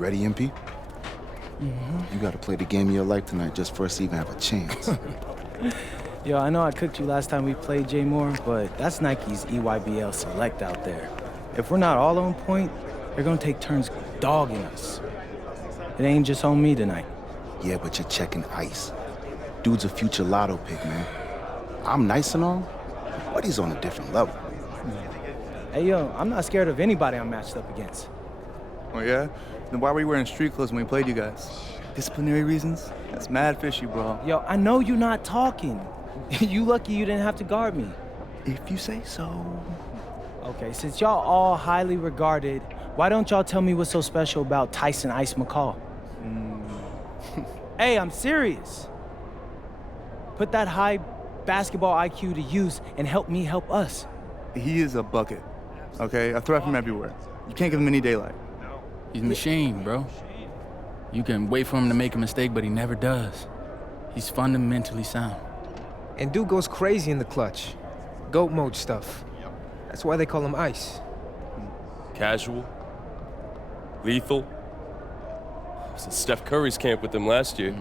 ready, MP? You gotta play the game of your life tonight just for us to even have a chance. Yo, I know I cooked you last time we played J Moore, but that's Nike's EYBL Select out there. If we're not all on point, they're gonna take turns dogging us. It ain't just on me tonight. Yeah, but you're checking ice. Dude's a future lotto pick, man. I'm nice and all, but he's on a different level. Hey, yo, I'm not scared of anybody I'm matched up against. Oh, yeah? Then why were you wearing street clothes when we played you guys? Disciplinary reasons? That's mad fishy, bro. Yo, I know you're not talking. You lucky you didn't have to guard me. If you say so. Okay, since y'all all highly regarded, why don't y'all tell me what's so special about Tyson Ice McCall? Hey, I'm serious. Put that high basketball IQ to use and help me help us. He is a bucket, okay? I threat from everywhere. You can't give him any daylight. He's a machine, bro. You can wait for him to make a mistake, but he never does. He's fundamentally sound. And dude goes crazy in the clutch. GOAT mode stuff. That's why they call him Ice. Casual. Lethal. I was in Steph Curry's camp with him last year.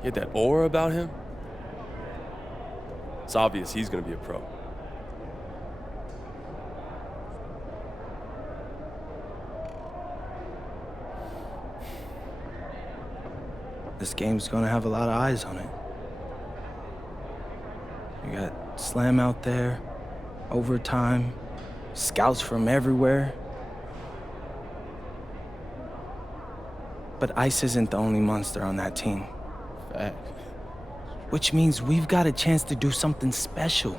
He had that aura about him. It's obvious he's gonna be a pro. This game's gonna have a lot of eyes on it. You got Slam out there, overtime, scouts from everywhere. But Ice isn't the only monster on that team. Fact. Which means we've got a chance to do something special.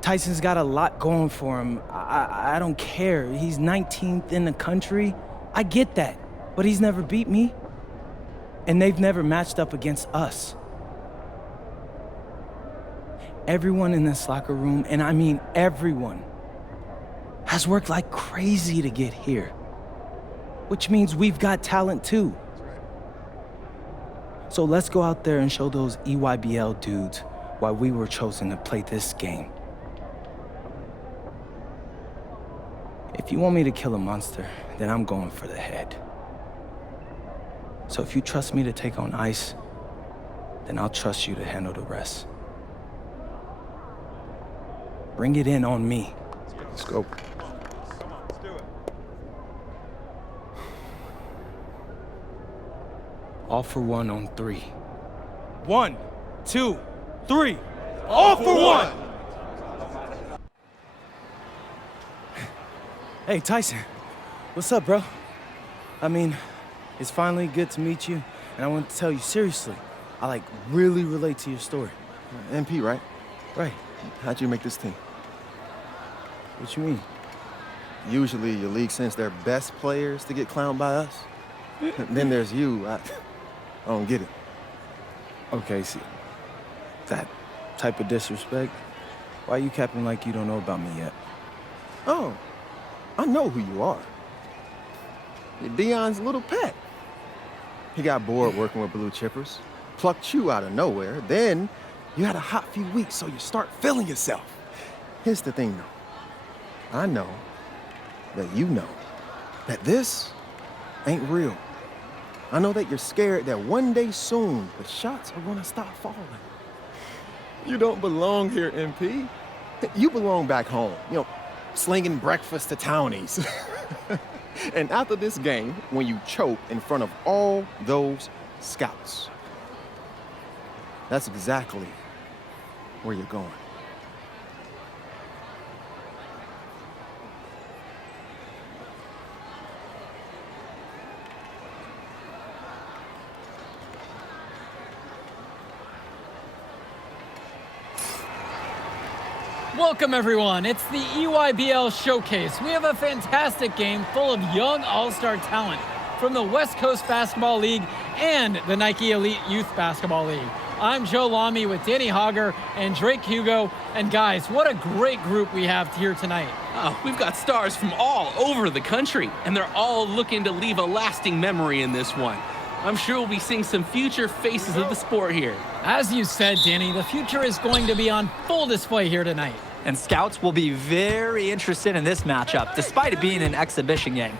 Tyson's got a lot going for him. I don't care. He's 19th in the country. I get that. But he's never beat me. And they've never matched up against us. Everyone in this locker room, and I mean everyone, has worked like crazy to get here. Which means we've got talent too. So let's go out there and show those EYBL dudes why we were chosen to play this game. If you want me to kill a monster, then I'm going for the head. So if you trust me to take on Ice, then I'll trust you to handle the rest. Bring it in on me. Let's go. All for one on 3. 1, 2, 3. All for one! Hey, Tyson. What's up, bro? I mean, it's finally good to meet you, and I want to tell you seriously, I really relate to your story. MP, right? Right. How'd you make this team? What you mean? Usually your league sends their best players to get clowned by us. Then there's you. I don't get it. Okay, see, that type of disrespect, why you capping like you don't know about me yet? Oh, I know who you are. You're Dion's little pet. He got bored working with blue chippers, plucked you out of nowhere, then you had a hot few weeks, so you start feeling yourself. Here's the thing, though. I know that you know that this ain't real. I know that you're scared that one day soon the shots are gonna stop falling. You don't belong here, MP. You belong back home, slinging breakfast to townies. And after this game, when you choke in front of all those scouts, that's exactly where you're going. Welcome, everyone. It's the EYBL Showcase. We have a fantastic game full of young all-star talent from the West Coast Basketball League and the Nike Elite Youth Basketball League. I'm Joe Lamy with Danny Hogger and Drake Hugo. And guys, what a great group we have here tonight. Oh, we've got stars from all over the country, and they're all looking to leave a lasting memory in this one. I'm sure we'll be seeing some future faces of the sport here. As you said, Danny, the future is going to be on full display here tonight. and scouts will be very interested in this matchup, despite it being an exhibition game.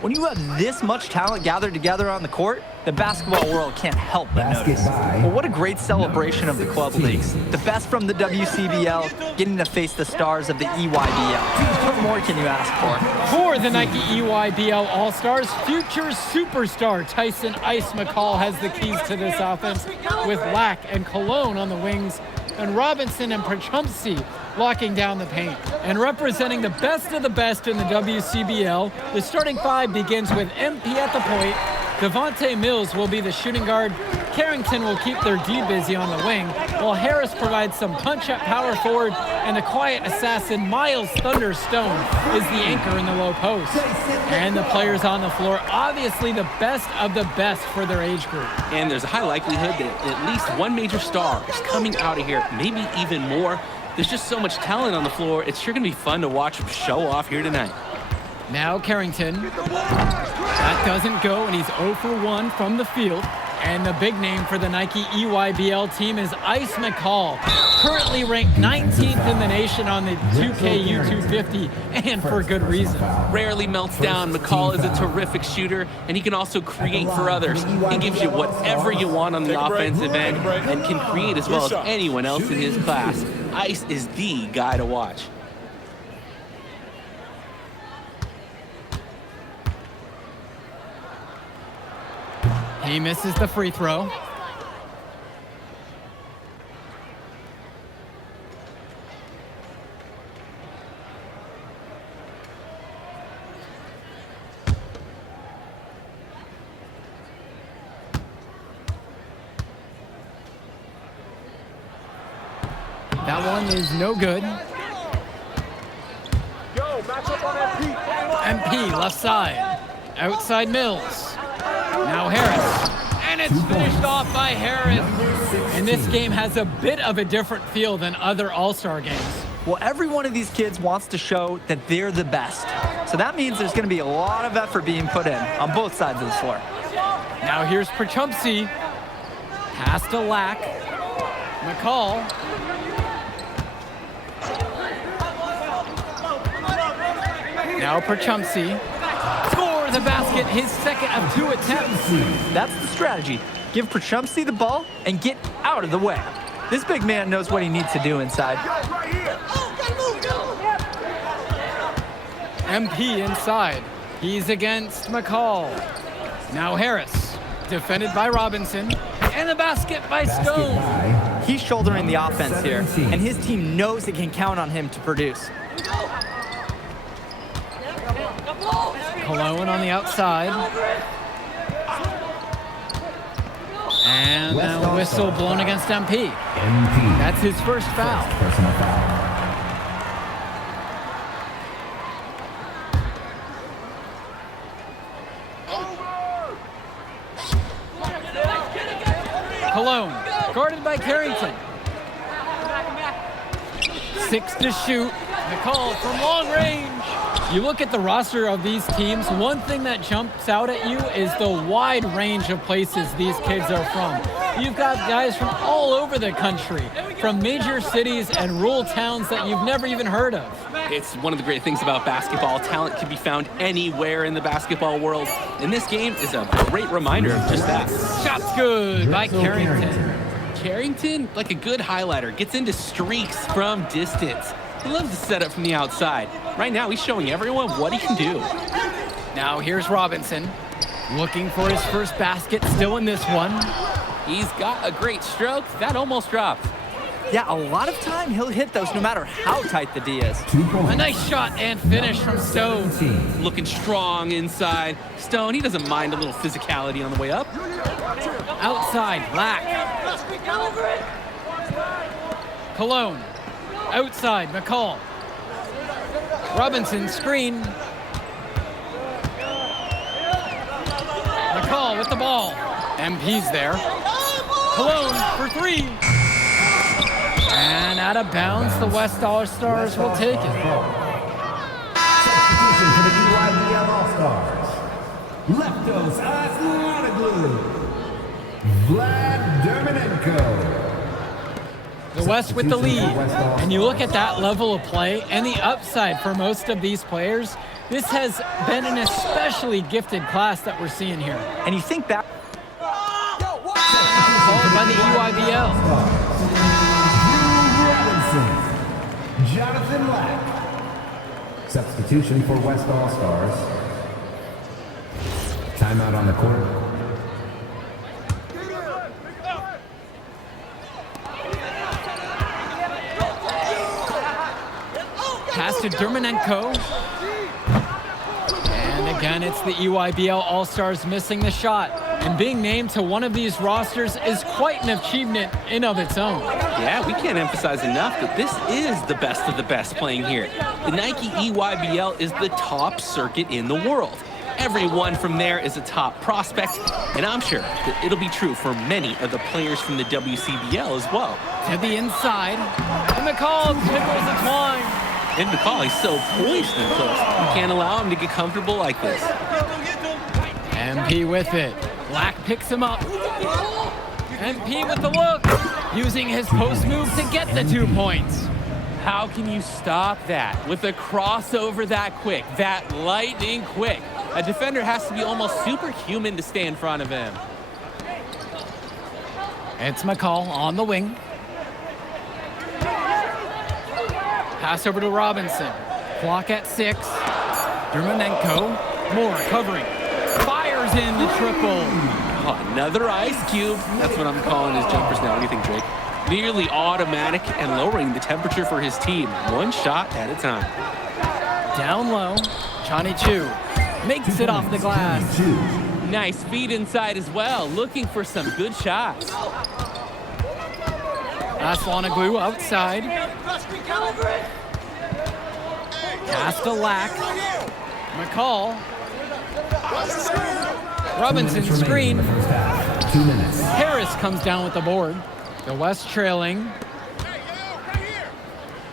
When you have this much talent gathered together on the court, the basketball world can't help but notice. Well, what a great celebration of the club leagues. The best from the WCBL, getting to face the stars of the EYBL. What more can you ask for? For the Nike EYBL All-Stars, future superstar Tyson Ice McCall has the keys to this offense, with Lack and Cologne on the wings, and Robinson and Prachumsky locking down the paint. And representing the best of the best in the WCBL, the starting five begins with MP at the point. Devontae Mills will be the shooting guard. Carrington will keep their D busy on the wing, while Harris provides some punch at power forward, and the quiet assassin Miles Thunderstone is the anchor in the low post. And the players on the floor, obviously the best of the best for their age group. And there's a high likelihood that at least one major star is coming out of here, maybe even more. There's just so much talent on the floor. It's sure going to be fun to watch them show off here tonight. Now Carrington. That doesn't go, and he's 0 for 1 from the field. And the big name for the Nike EYBL team is Ice McCall, currently ranked 19th in the nation on the 2K U250, and for good reason. Rarely melts down. McCall is a terrific shooter, and he can also create for others. He gives you whatever you want on the offensive end and can create as well as anyone else in his class. Ice is the guy to watch. He misses the free throw. That one is no good. Yo, match up on MP left side. Outside Mills. Now Harris. And it's finished off by Harris. And this game has a bit of a different feel than other All-Star games. Well, every one of these kids wants to show that they're the best. So that means there's going to be a lot of effort being put in on both sides of the floor. Now here's Prachumsky. Pass to Lack. McCall. Now Prachumsky. Score the basket, his second of 2 attempts. That's the strategy. Give Prachumsky the ball and get out of the way. This big man knows what he needs to do inside. MP inside. He's against McCall. Now Harris. Defended by Robinson. And the basket by Stone. He's shouldering the offense here, and his team knows it can count on him to produce. Cologne on the outside. And a whistle blown against MP. That's his first foul. Personal foul. Cologne, guarded by Carrington. 6 to shoot. McCall from long range. You look at the roster of these teams, one thing that jumps out at you is the wide range of places these kids are from. You've got guys from all over the country, from major cities and rural towns that you've never even heard of. It's one of the great things about basketball. Talent can be found anywhere in the basketball world, and this game is a great reminder of just that. Shot's good by Carrington. Carrington, like a good highlighter, gets into streaks from distance. He loves to set up from the outside. Right now, he's showing everyone what he can do. Now here's Robinson, looking for his first basket, still in this one. He's got a great stroke. That almost dropped. Yeah, a lot of time he'll hit those no matter how tight the D is. A nice shot and finish from Stone. Looking strong inside. Stone, he doesn't mind a little physicality on the way up. Outside, Black. Cologne. Outside, McCall. Robinson, screen. McCall with the ball. MP's there. Cologne for 3. And out of bounds, the West All-Stars will take it. Substitution for the EYBL All-Stars. Leftos Aslanoglu. Vlad Dermanenko. The West with the lead. And you look at that level of play and the upside for most of these players, this has been an especially gifted class that we're seeing here. And you think back... Called by the EYBL. Jonathan Lack. Substitution for West All-Stars. Timeout on the court. Pass to Dermanenko. And again, it's the EYBL All-Stars missing the shot. And being named to one of these rosters is quite an achievement in of its own. Yeah, we can't emphasize enough that this is the best of the best playing here. The Nike EYBL is the top circuit in the world. Everyone from there is a top prospect, and I'm sure that it'll be true for many of the players from the WCBL as well. To the inside, and McCall tickles the twine. And McCall, he's so poised and close. You can't allow him to get comfortable like this. MP with it. Black picks him up. MP with the look, using his post move to get the 2 points. How can you stop that with a crossover that quick, that lightning quick? A defender has to be almost superhuman to stay in front of him. It's McCall on the wing. Pass over to Robinson. Clock at 6. Dermanenko. Moore covering. Fires in the triple. Oh, another ice cube. That's what I'm calling his jumpers now. What do you think, Drake? Nearly automatic and lowering the temperature for his team. One shot at a time. Down low. Johnny Chu makes it off the glass. Nice feed inside as well. Looking for some good shots. Aslanoglu outside. Pass to Lack. McCall. Robinson screen. 2 minutes. Harris comes down with the board. The West trailing.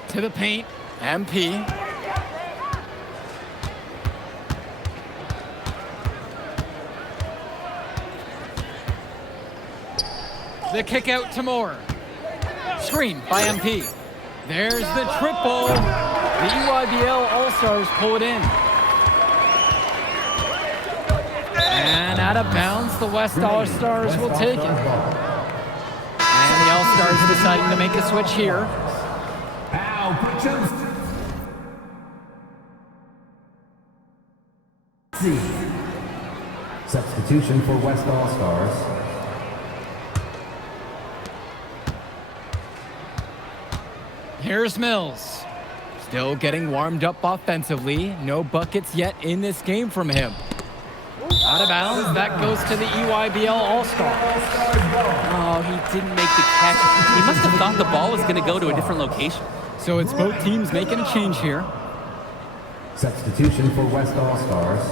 To the paint. MP. The kick out to Moore. Screen by MP. There's the triple. The EYBL All-Stars pull it in. And out of bounds, the West All-Stars will take it. And the All-Stars deciding to make a switch here. Substitution for West All-Stars. Here's Mills. Still getting warmed up offensively. No buckets yet in this game from him. Out of bounds, that goes to the EYBL All-Star. Oh, he didn't make the catch. He must have thought the ball was going to go to a different location. So it's both teams making a change here. Substitution for West All-Stars.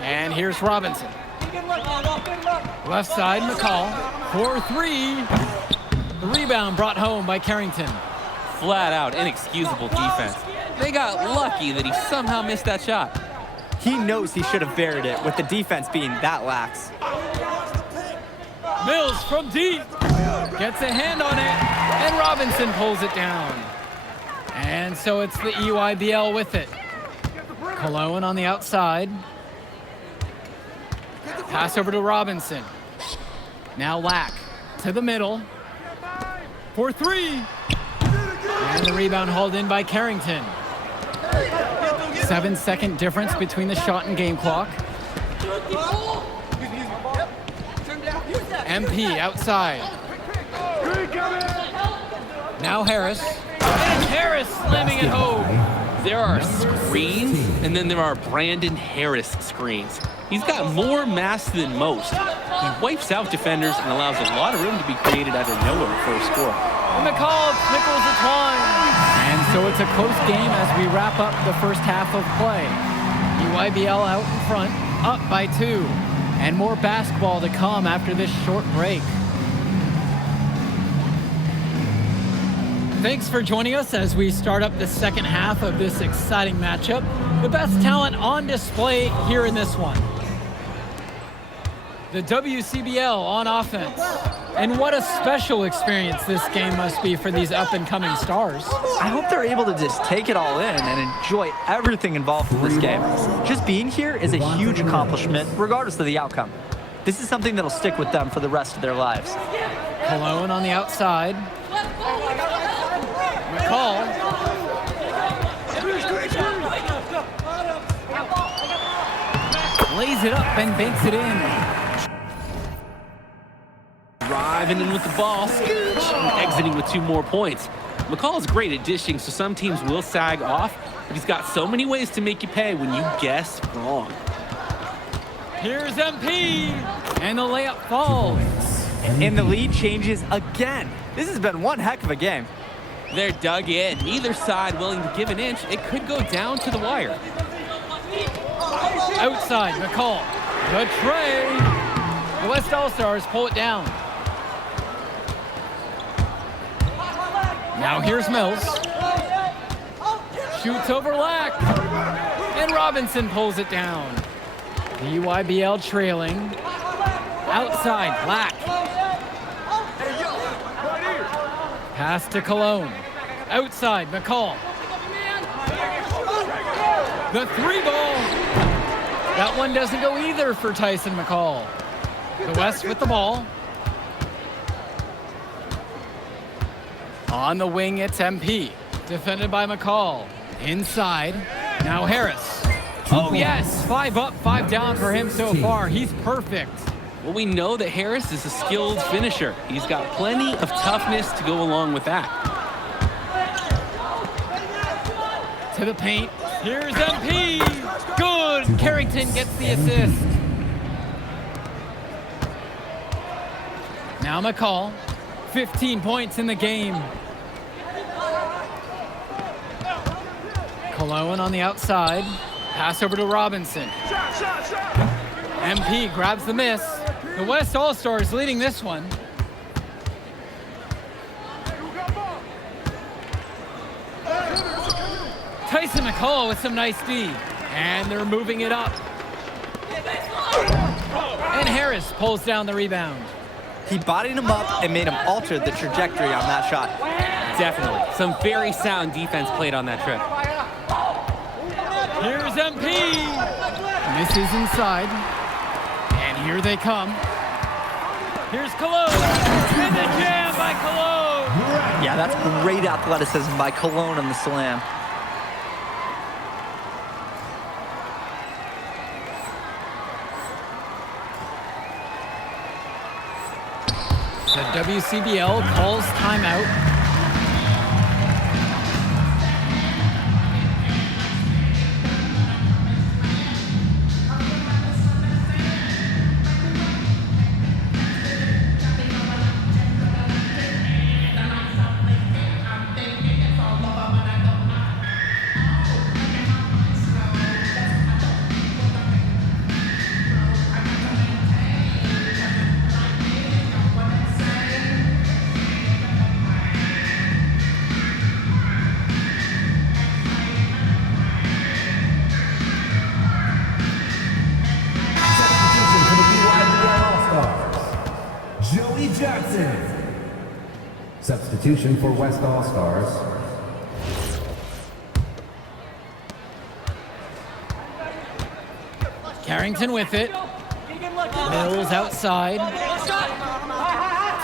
And here's Robinson. Left side, McCall. 4-3. The rebound brought home by Carrington. Flat out inexcusable defense. They got lucky that he somehow missed that shot. He knows he should have buried it with the defense being that lax. Mills from deep. Gets a hand on it. And Robinson pulls it down. And so it's the EYBL with it. Cologne on the outside. Pass over to Robinson. Now Lack to the middle. 4-3. And the rebound hauled in by Carrington. 7-second difference between the shot and game clock. MP outside. Now Harris. And Harris slamming it home. There are screens, and then there are Brandon Harris screens. He's got more mass than most. He wipes out defenders and allows a lot of room to be created out of nowhere for a score. And McCall tickles the twine. And so it's a close game as we wrap up the first half of play. EYBL out in front, up by 2. And more basketball to come after this short break. Thanks for joining us as we start up the second half of this exciting matchup. The best talent on display here in this one. The WCBL on offense. And what a special experience this game must be for these up-and-coming stars. I hope they're able to just take it all in and enjoy everything involved in this game. Just being here is a huge accomplishment, regardless of the outcome. This is something that'll stick with them for the rest of their lives. Cologne on the outside. McCall. Lays it up and banks it in. Driving in with the ball, exiting with 2 more points. McCall is great at dishing, so some teams will sag off, but he's got so many ways to make you pay when you guess wrong. Here's MP, and the layup falls. And the lead changes again. This has been one heck of a game. They're dug in. Neither side willing to give an inch. It could go down to the wire. Outside, McCall. The tray. The West All-Stars pull it down. Now here's Mills. Shoots over Lack. And Robinson pulls it down. The EYBL trailing. Outside, Lack. Pass to Cologne. Outside, McCall. The 3 ball. That one doesn't go either for Tyson McCall. The West with the ball. On the wing, it's MP. Defended by McCall. Inside. Now Harris. Oh, yes. 5 up, 5 down for him so far. He's perfect. Well, we know that Harris is a skilled finisher. He's got plenty of toughness to go along with that. To the paint. Here's MP. Good. Carrington gets the assist. Now McCall. 15 points in the game. Cologne on the outside. Pass over to Robinson. MP grabs the miss. The West All-Stars leading this one. Tyson McCall with some nice D. And they're moving it up. And Harris pulls down the rebound. He bodied him up and made him alter the trajectory on that shot. Definitely. Some very sound defense played on that trip. Here's MP. Misses inside. And here they come. Here's Cologne. And the jam by Cologne. Yeah, that's great athleticism by Cologne on the slam. The WCBL calls timeout. Substitution for West All-Stars. Carrington with it. Mills outside.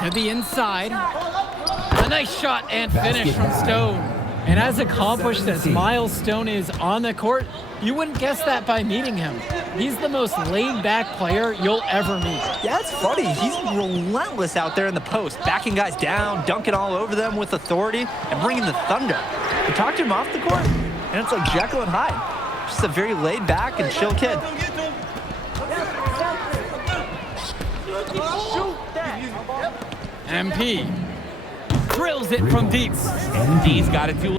To the inside. A nice shot and finish from Stone. And as accomplished as Miles Stone is on the court, you wouldn't guess that by meeting him. He's the most laid-back player you'll ever meet. Yeah, it's funny. He's relentless out there in the post, backing guys down, dunking all over them with authority, and bringing the thunder. You talk to him off the court, and it's like Jekyll and Hyde. Just a very laid-back and chill kid. MP drills it from deep. D's got to do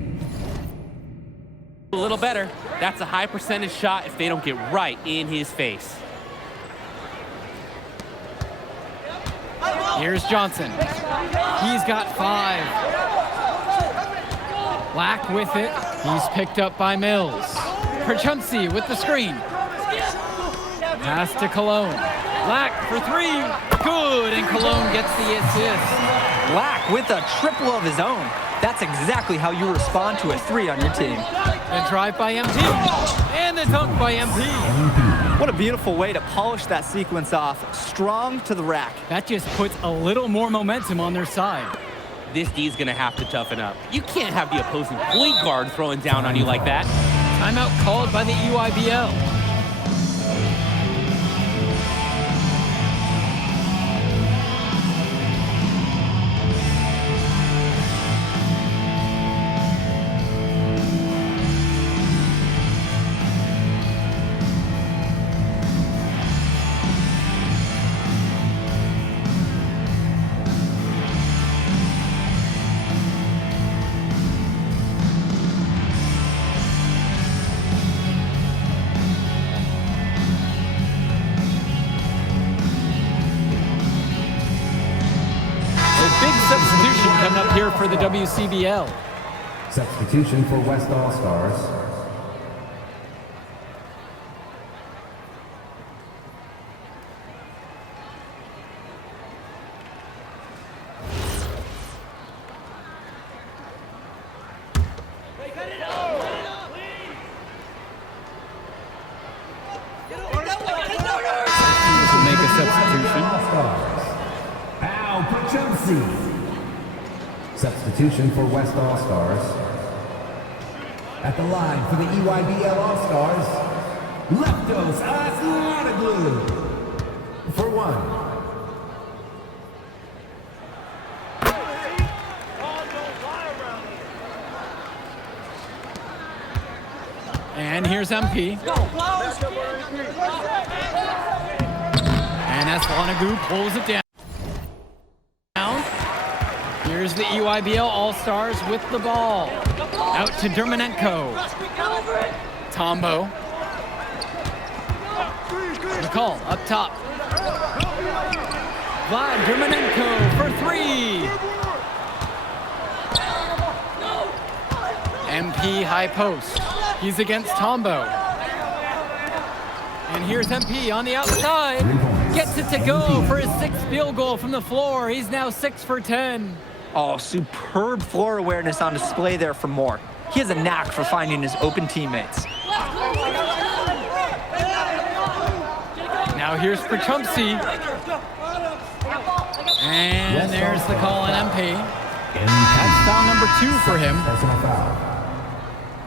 a little better. That's a high percentage shot if they don't get right in his face. Here's Johnson. He's got 5. Black with it. He's picked up by Mills. Perchumsey with the screen. Pass to Cologne. Lack for three. Good, and Cologne gets the assist. Lack with a triple of his own. That's exactly how you respond to a 3 on your team. The drive by MP. And the dunk by MP. What a beautiful way to polish that sequence off. Strong to the rack. That just puts a little more momentum on their side. This D's gonna have to toughen up. You can't have the opposing point guard throwing down on you like that. Timeout called by the EYBL. Substitution coming up here for the WCBL. Substitution for West All-Stars. Make a substitution. Substitution for West All-Stars. At the line for the EYBL All-Stars, Leptos Aslanoglu for 1. And here's MP. And Aslanoglu pulls it down. Here's the EYBL All-Stars with the ball. Out to Dermanenko. Tombo. McCall up top. Vlad Dermanenko for 3. MP high post. He's against Tombo. And here's MP on the outside. Gets it to go for his 6th field goal from the floor. He's now 6 for 10. Oh, superb floor awareness on display there for Moore. He has a knack for finding his open teammates. Now here's Perchumsey. And there's the call on MP. That's foul number 2 for him. Personal foul.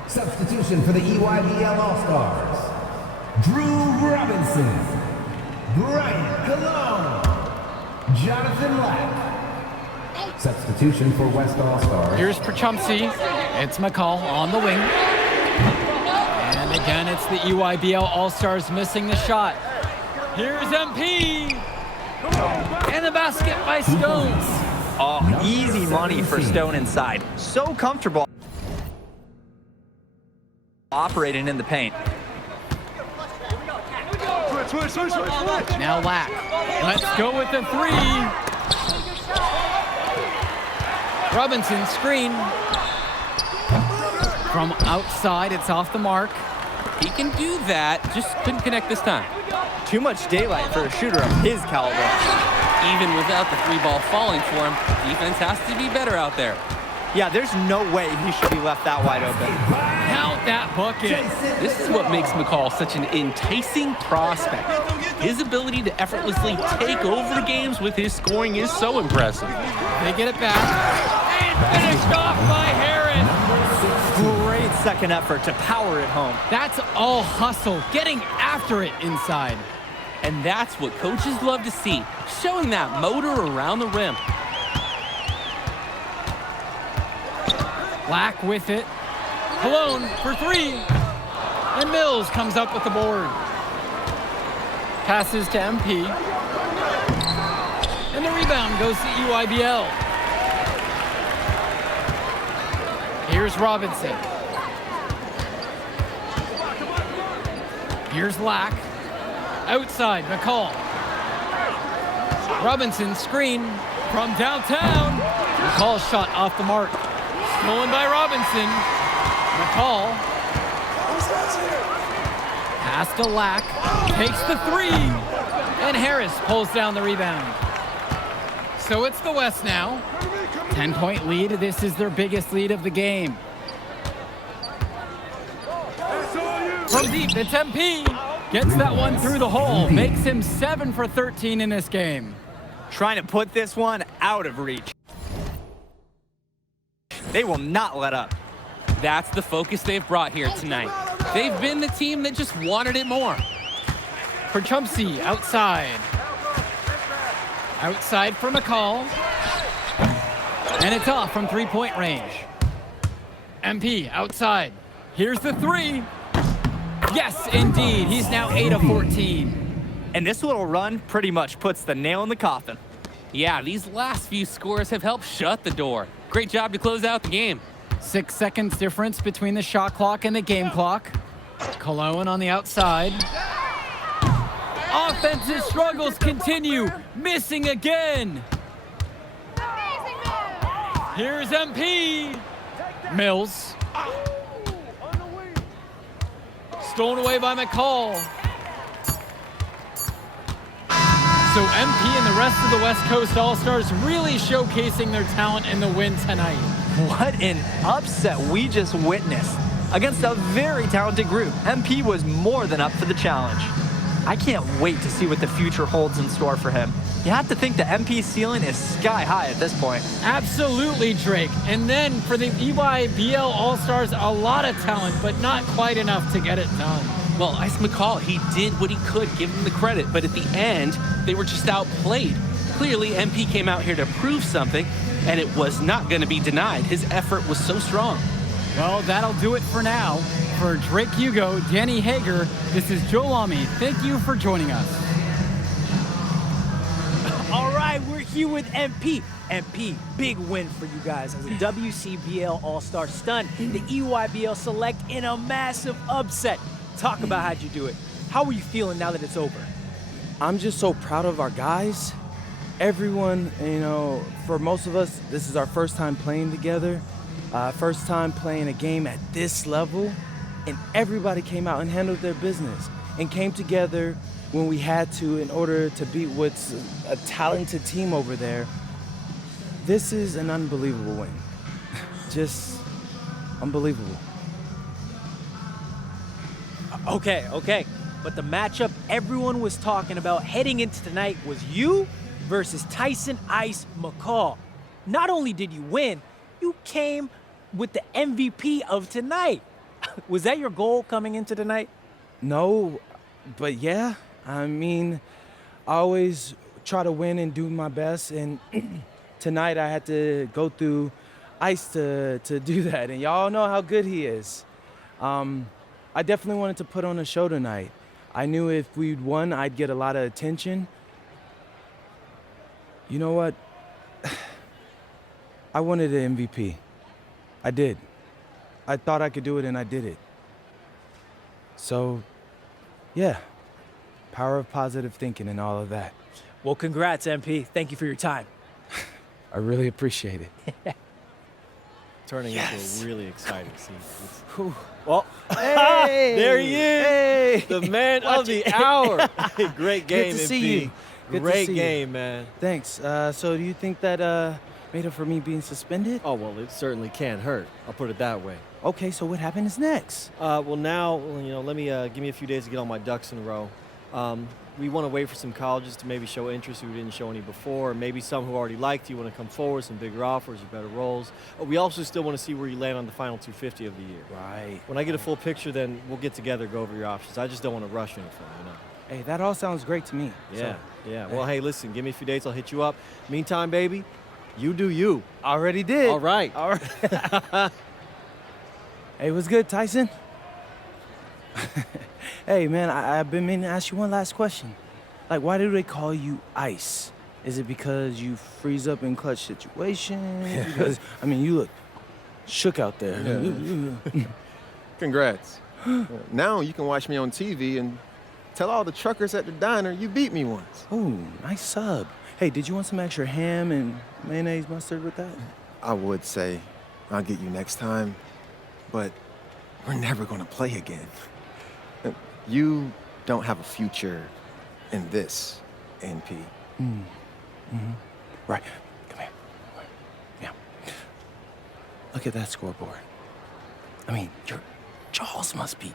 Substitution for the EYBL All-Stars. Drew Robinson. Brian Cologne. Jonathan Lack. Substitution for West All-Stars. Here's Perchumsey. It's McCall on the wing. And again, it's the EYBL All-Stars missing the shot. Here's MP. And the basket by Stones. Oh, easy money for Stone inside. So comfortable operating in the paint. Now Lack. Let's go with the 3. Robinson screen. From outside, it's off the mark. He can do that, just couldn't connect this time. Too much daylight for a shooter of his caliber. Even without the 3 ball falling for him, defense has to be better out there. Yeah, there's no way he should be left that wide open. Count that bucket. This is what makes McCall such an enticing prospect. His ability to effortlessly take over games with his scoring is so impressive. They get it back. And finished off by Harris. Great second effort to power it home. That's all hustle, getting after it inside. And that's what coaches love to see, showing that motor around the rim. Lack with it. Cologne for 3. And Mills comes up with the board. Passes to MP. And the rebound goes to EYBL. Here's Robinson. Here's Lack. Outside, McCall. Robinson screen from downtown. McCall's shot off the mark. Stolen by Robinson. McCall. Pass to Lack. Takes the 3. And Harris pulls down the rebound. So it's the West now. 10-point lead. This is their biggest lead of the game. From deep, it's MP. Gets that one through the hole. Makes him 7 for 13 in this game. Trying to put this one out of reach. They will not let up. That's the focus they've brought here tonight. They've been the team that just wanted it more. For Chumpsy, outside. Outside for McCall. And it's off from three-point range. MP outside. Here's the three. Yes, indeed. He's now 8 of 14. And this little run pretty much puts the nail in the coffin. Yeah, these last few scores have helped shut the door. Great job to close out the game. 6 seconds difference between the shot clock and the game clock. Cologne on the outside. Offensive struggles continue. Missing again. Here's MP. Mills. Stolen away by McCall. So MP and the rest of the West Coast All-Stars really showcasing their talent in the win tonight. What an upset we just witnessed. Against a very talented group, MP was more than up for the challenge. I can't wait to see what the future holds in store for him. You have to think the MP ceiling is sky high at this point. Absolutely, Drake. And then for the EYBL All-Stars, a lot of talent, but not quite enough to get it done. Well, Ice McCall, he did what he could, give him the credit, but at the end, they were just outplayed. Clearly, MP came out here to prove something, and it was not going to be denied. His effort was so strong. Well, that'll do it for now. For Drake Hugo, Danny Hager, this is Joe Lamy. Thank you for joining us. All right, we're here with MP. MP, big win for you guys as a WCBL All-Star stun. The EYBL Select in a massive upset. Talk about how'd you do it. How are you feeling now that it's over? I'm just so proud of our guys. Everyone, you know, for most of us, this is our first time playing together. First time playing a game at this level. And everybody came out and handled their business and came together when we had to in order to beat what's a talented team over there. This is an unbelievable win. Just unbelievable. Okay. But the matchup everyone was talking about heading into tonight was you versus Tyson Ice McCall. Not only did you win, you came with the MVP of tonight. Was that your goal coming into tonight? No, but yeah. I mean, I always try to win and do my best, and tonight I had to go through Ice to do that, and y'all know how good he is. I definitely wanted to put on a show tonight. I knew if we'd won, I'd get a lot of attention. You know what? I wanted an MVP. I did. I thought I could do it, and I did it. So, yeah. Power of positive thinking and all of that. Well, congrats, MP. Thank you for your time. I really appreciate it. Turning into a really exciting scene. Well, hey, there he is, hey, the man of the hour. Great game, Good to see MP. you. Good Great to see game, you. man. Thanks. So do you think that made up for me being suspended? Oh, well, it certainly can't hurt. I'll put it that way. Okay, so what happens next? Well, now, let me give me a few days to get all my ducks in a row. We want to wait for some colleges to maybe show interest who didn't show any before, maybe some who already liked you want to come forward, some bigger offers or better roles. We also still want to see where you land on the final 250 of the year. Right. When I get a full picture, then we'll get together, go over your options. I just don't want to rush anything, Hey, that all sounds great to me. Yeah, So, yeah. Well, hey, listen, give me a few dates, I'll hit you up. Meantime, baby, you do you. Already did. All right. All right. Hey, what's good, Tyson? Hey, man, I've been meaning to ask you one last question. Like, why do they call you Ice? Is it because you freeze up in clutch situations? Because, I mean, you look shook out there. Yeah. Congrats. Now you can watch me on TV and tell all the truckers at the diner you beat me once. Ooh, nice sub. Hey, did you want some extra ham and mayonnaise mustard with that? I would say I'll get you next time, but we're never gonna play again. You don't have a future in this. NP. Right. Come here. Yeah. Look at that scoreboard. I mean, your jaws must be,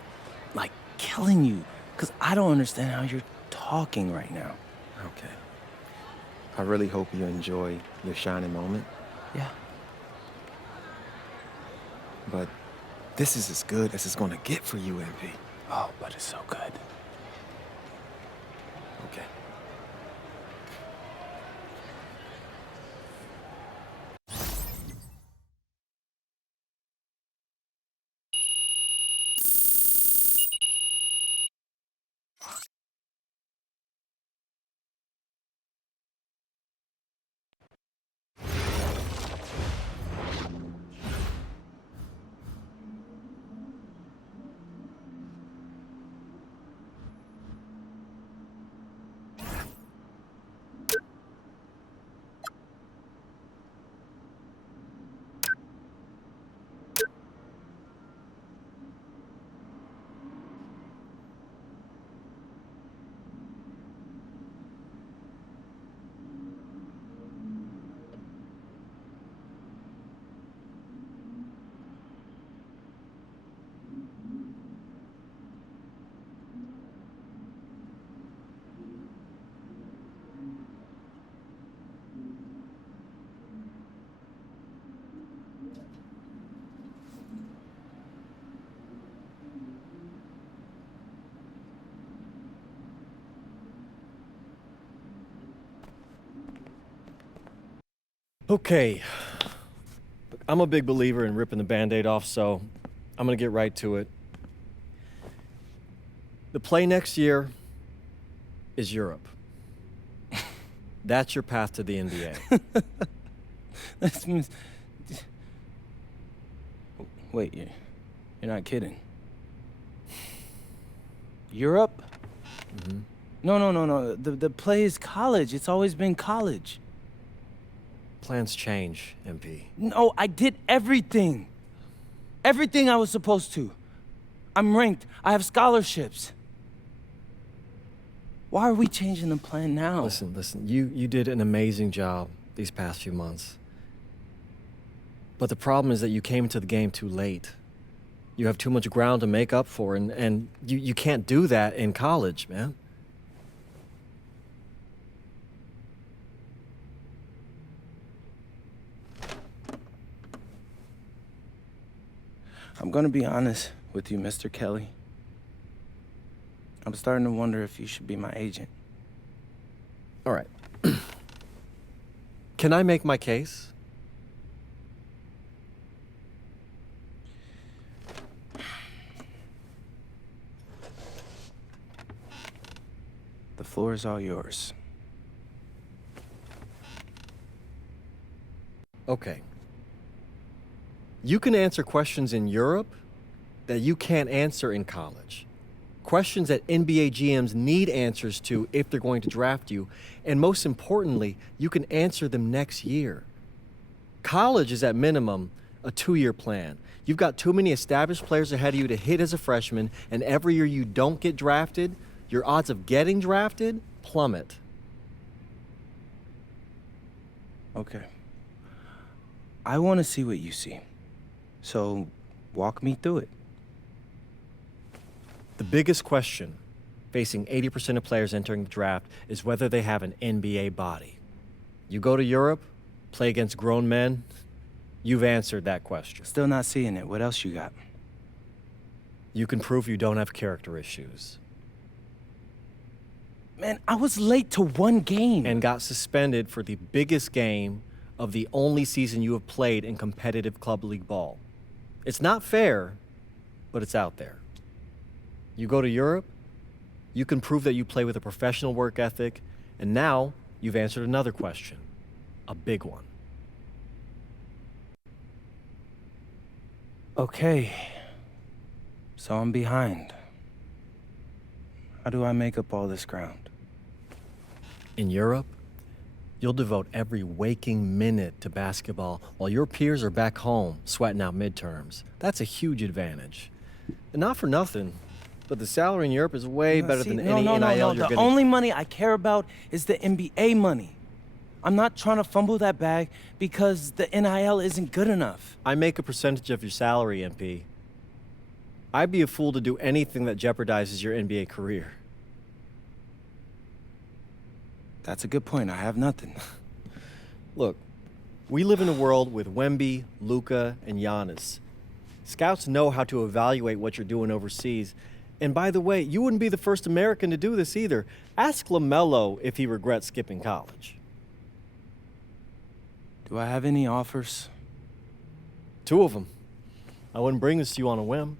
like, killing you. Because I don't understand how you're talking right now. Okay. I really hope you enjoy your shining moment. Yeah. But this is as good as it's gonna get for you, NP. Oh, but it's so good. Okay. Okay. Look, I'm a big believer in ripping the Band-Aid off, so I'm going to get right to it. The play next year is Europe. That's your path to the NBA. That means... Wait, you're not kidding. Europe? Mm-hmm. No. The play is college. It's always been college. Plans change, MP. No, I did everything. Everything I was supposed to. I'm ranked. I have scholarships. Why are we changing the plan now? Listen. You did an amazing job these past few months. But the problem is that you came into the game too late. You have too much ground to make up for, and you can't do that in college, man. I'm gonna be honest with you, Mr. Kelly. I'm starting to wonder if you should be my agent. All right. Can I make my case? The floor is all yours. Okay. You can answer questions in Europe that you can't answer in college. Questions that NBA GMs need answers to if they're going to draft you. And most importantly, you can answer them next year. College is at minimum a 2-year plan. You've got too many established players ahead of you to hit as a freshman, and every year you don't get drafted, your odds of getting drafted plummet. Okay. I want to see what you see. So, walk me through it. The biggest question facing 80% of players entering the draft is whether they have an NBA body. You go to Europe, play against grown men, you've answered that question. Still not seeing it. What else you got? You can prove you don't have character issues. Man, I was late to one game. And got suspended for the biggest game of the only season you have played in competitive club league ball. It's not fair, but it's out there. You go to Europe, you can prove that you play with a professional work ethic, and now you've answered another question, a big one. Okay. So I'm behind. How do I make up all this ground? In Europe, you'll devote every waking minute to basketball while your peers are back home sweating out midterms. That's a huge advantage. And not for nothing, But the salary in Europe is way better than any no, NIL you're The gonna... only money I care about is the NBA money. I'm not trying to fumble that bag because the NIL isn't good enough. I make a percentage of your salary, MP. I'd be a fool to do anything that jeopardizes your NBA career. That's a good point. I have nothing. Look, we live in a world with Wemby, Luka, and Giannis. Scouts know how to evaluate what you're doing overseas. And by the way, you wouldn't be the first American to do this either. Ask LaMelo if he regrets skipping college. Do I have any offers? 2 of them. I wouldn't bring this to you on a whim.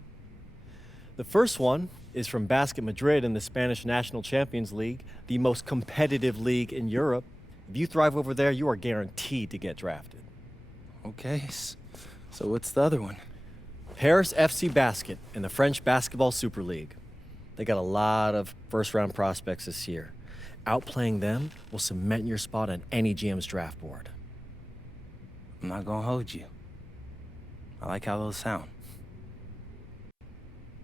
The first one is from Basket Madrid in the Spanish National Champions League, the most competitive league in Europe. If you thrive over there, you are guaranteed to get drafted. Okay, so what's the other one? Paris FC Basket in the French Basketball Super League. They got a lot of first-round prospects this year. Outplaying them will cement your spot on any GM's draft board. I'm not gonna hold you. I like how those sound.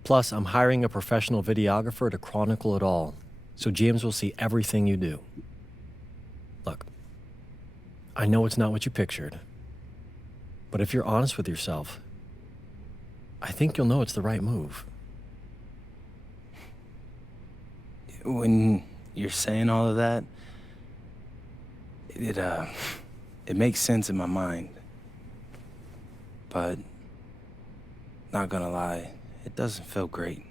Plus, I'm hiring a professional videographer to chronicle it all, so GMs will see everything you do. Look, I know it's not what you pictured, but if you're honest with yourself, I think you'll know it's the right move. When you're saying all of that, it makes sense in my mind. But, not gonna lie, it doesn't feel great.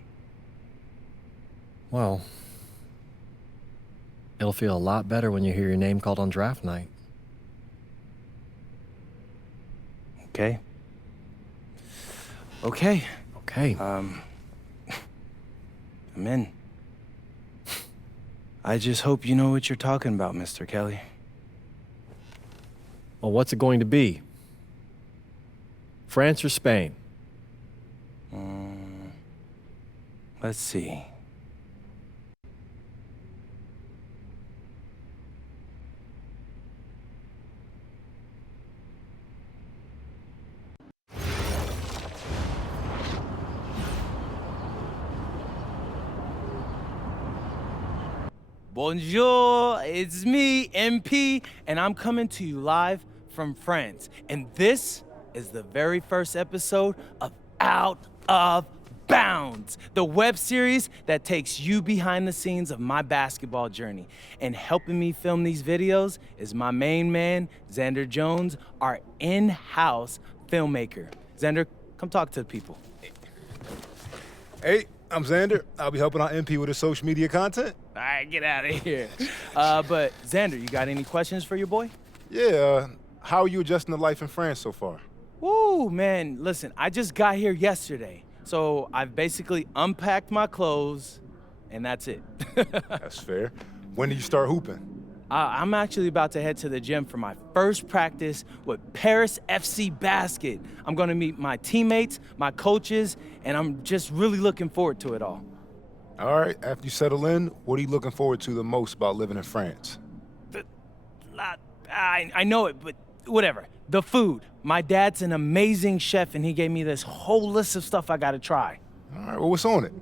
Well, it'll feel a lot better when you hear your name called on draft night. Okay. Okay. Okay. I'm in. I just hope you know what you're talking about, Mr. Kelly. Well, what's it going to be? France or Spain? Let's see. Bonjour, it's me, MP, and I'm coming to you live from France. And this is the very first episode of Out of Bounds, the web series that takes you behind the scenes of my basketball journey. And helping me film these videos is my main man, Xander Jones, our in-house filmmaker. Xander, come talk to the people. Hey, I'm Xander. I'll be helping out MP with his social media content. All right, get out of here. But Xander, you got any questions for your boy? Yeah, how are you adjusting to life in France so far? Woo, man, listen, I just got here yesterday. So I've basically unpacked my clothes, and that's it. That's fair. When do you start hooping? I'm actually about to head to the gym for my first practice with Paris FC Basket. I'm gonna meet my teammates, my coaches, and I'm just really looking forward to it all. All right, after you settle in, what are you looking forward to the most about living in France? I know it, but whatever. The food. My dad's an amazing chef, and he gave me this whole list of stuff I gotta try. All right, well, what's on it?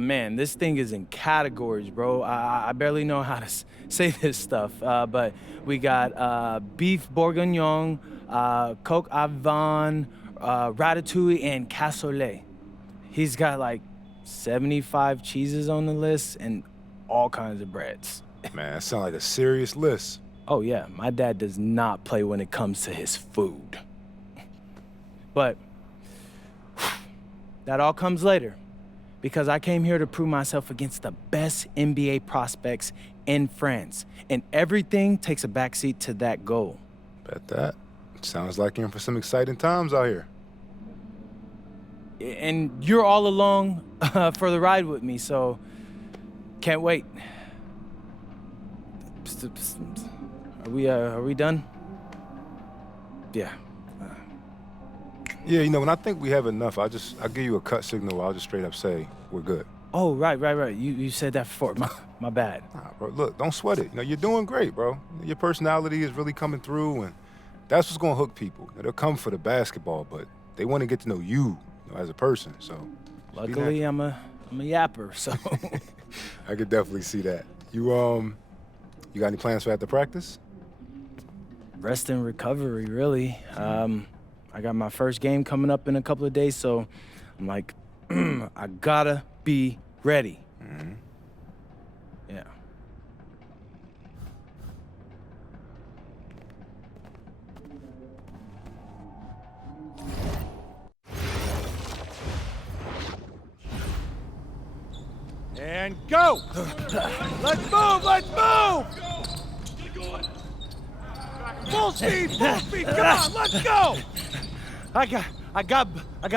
Man, this thing is in categories, bro. I barely know how to say this stuff, but we got beef bourguignon, coq au vin, ratatouille, and cassoulet. He's got like 75 cheeses on the list and all kinds of breads. Man, that sounds like a serious list. Oh yeah, my dad does not play when it comes to his food. But that all comes later, because I came here to prove myself against the best NBA prospects in France, and everything takes a backseat to that goal. Bet that. Sounds like you're in for some exciting times out here. And you're all along for the ride with me, so can't wait. Are we done? Yeah. Yeah, you know, when I think we have enough, I'll give you a cut signal. I'll just straight up say we're good. Oh, right. You said that before. My bad. Nah, bro, look, don't sweat it. You know, you're doing great, bro. Your personality is really coming through, and that's what's gonna hook people. You know, they'll come for the basketball, but they want to get to know you, as a person. So luckily, I'm a I'm a yapper, so. I could definitely see that. You got any plans for after practice? Rest and recovery, really. I got my first game coming up in a couple of days, so I'm like, I gotta be ready. Mm-hmm. Yeah. And go! Let's move! Let's move! Full speed! Full speed! Come on! Let's go! I got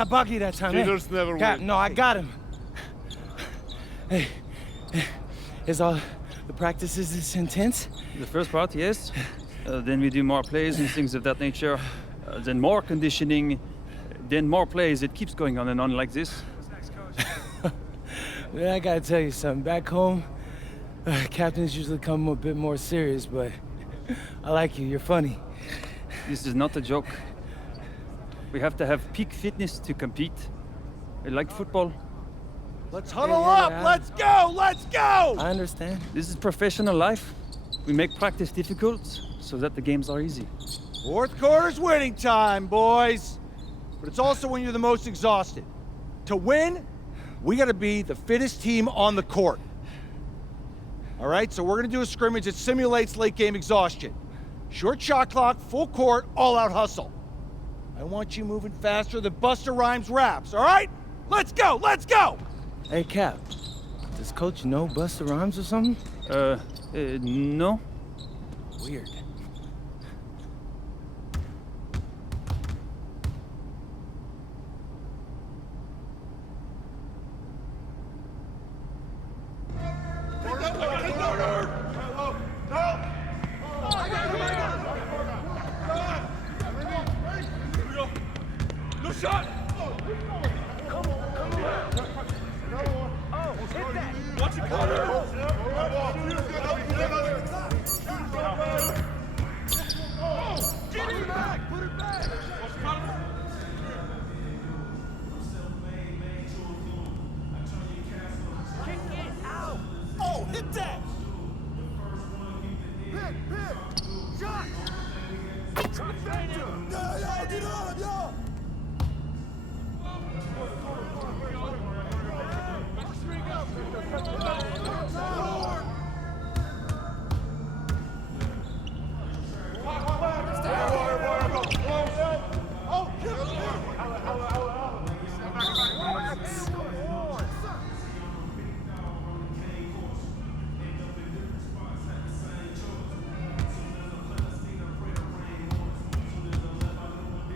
Bucky that time. Cheaters never win. No, I got him. Hey, is all the practices this intense? The first part, yes. Then we do more plays and things of that nature. Then more conditioning. Then more plays. It keeps going on and on like this. Man, I gotta tell you something. Back home, captains usually come a bit more serious, but I like you. You're funny. This is not a joke. We have to have peak fitness to compete. I like football. Let's huddle up! Let's go! Let's go! I understand. This is professional life. We make practice difficult so that the games are easy. Fourth quarter's winning time, boys. But it's also when you're the most exhausted. To win, we gotta be the fittest team on the court. All right, so we're gonna do a scrimmage that simulates late game exhaustion. Short shot clock, full court, all out hustle. I want you moving faster than Busta Rhymes raps, all right? Let's go, let's go! Hey, Cap, does Coach know Busta Rhymes or something? No. Weird. No shot! Watch it, Connor! Get it back! Put it back! Kick it out! Oh, hit that! Pick! Shot! Yo, get up, yo!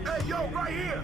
Hey, yo, right here!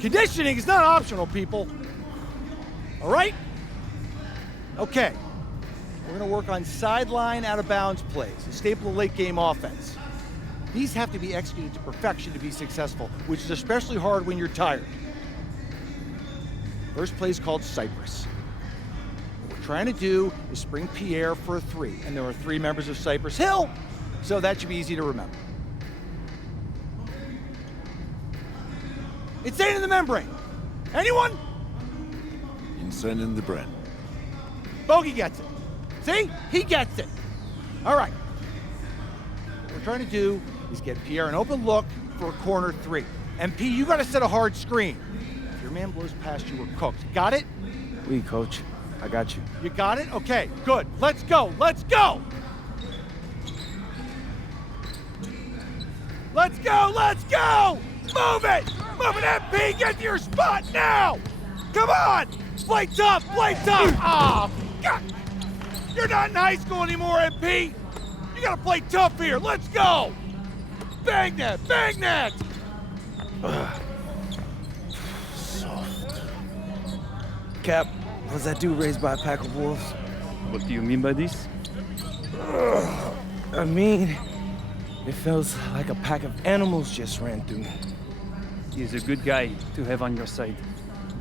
Conditioning is not optional, people. All right? Okay. We're going to work on sideline out-of-bounds plays, a staple of late-game offense. These have to be executed to perfection to be successful, which is especially hard when you're tired. First play is called Cypress. What we're trying to do is spring Pierre for a 3, and there are 3 members of Cypress Hill, so that should be easy to remember. Insane in the membrane. Anyone? Insane in the brain. Bogey gets it. See? He gets it. All right. What we're trying to do is get Pierre an open look for a corner 3. MP, you got to set a hard screen. If your man blows past you, we're cooked. Got it? Oui, coach. I got you. You got it? Okay, good. Let's go. Let's go. Let's go. Let's go. Move it. Move it, MP. Get to your spot now. Come on. Play tough. Play tough. Ah, God. You're not in high school anymore, MP. You got to play tough here. Let's go. Bang that. Bang that. Soft. Cap, was that dude raised by a pack of wolves? What do you mean by this? I mean, it feels like a pack of animals just ran through me. He's a good guy to have on your side.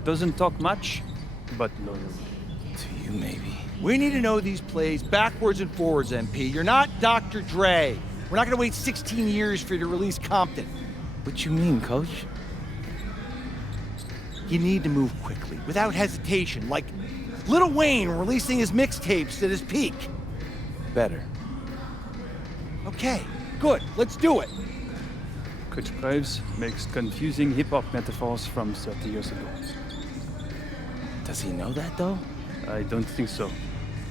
Doesn't talk much, but loyal. To you, maybe. We need to know these plays backwards and forwards, MP. You're not Dr. Dre. We're not going to wait 16 years for you to release Compton. What you mean, coach? You need to move quickly, without hesitation, like Lil Wayne releasing his mixtapes at his peak. Better. Okay, good. Let's do it. Coach Graves makes confusing hip-hop metaphors from 30 years ago. Does he know that, though? I don't think so.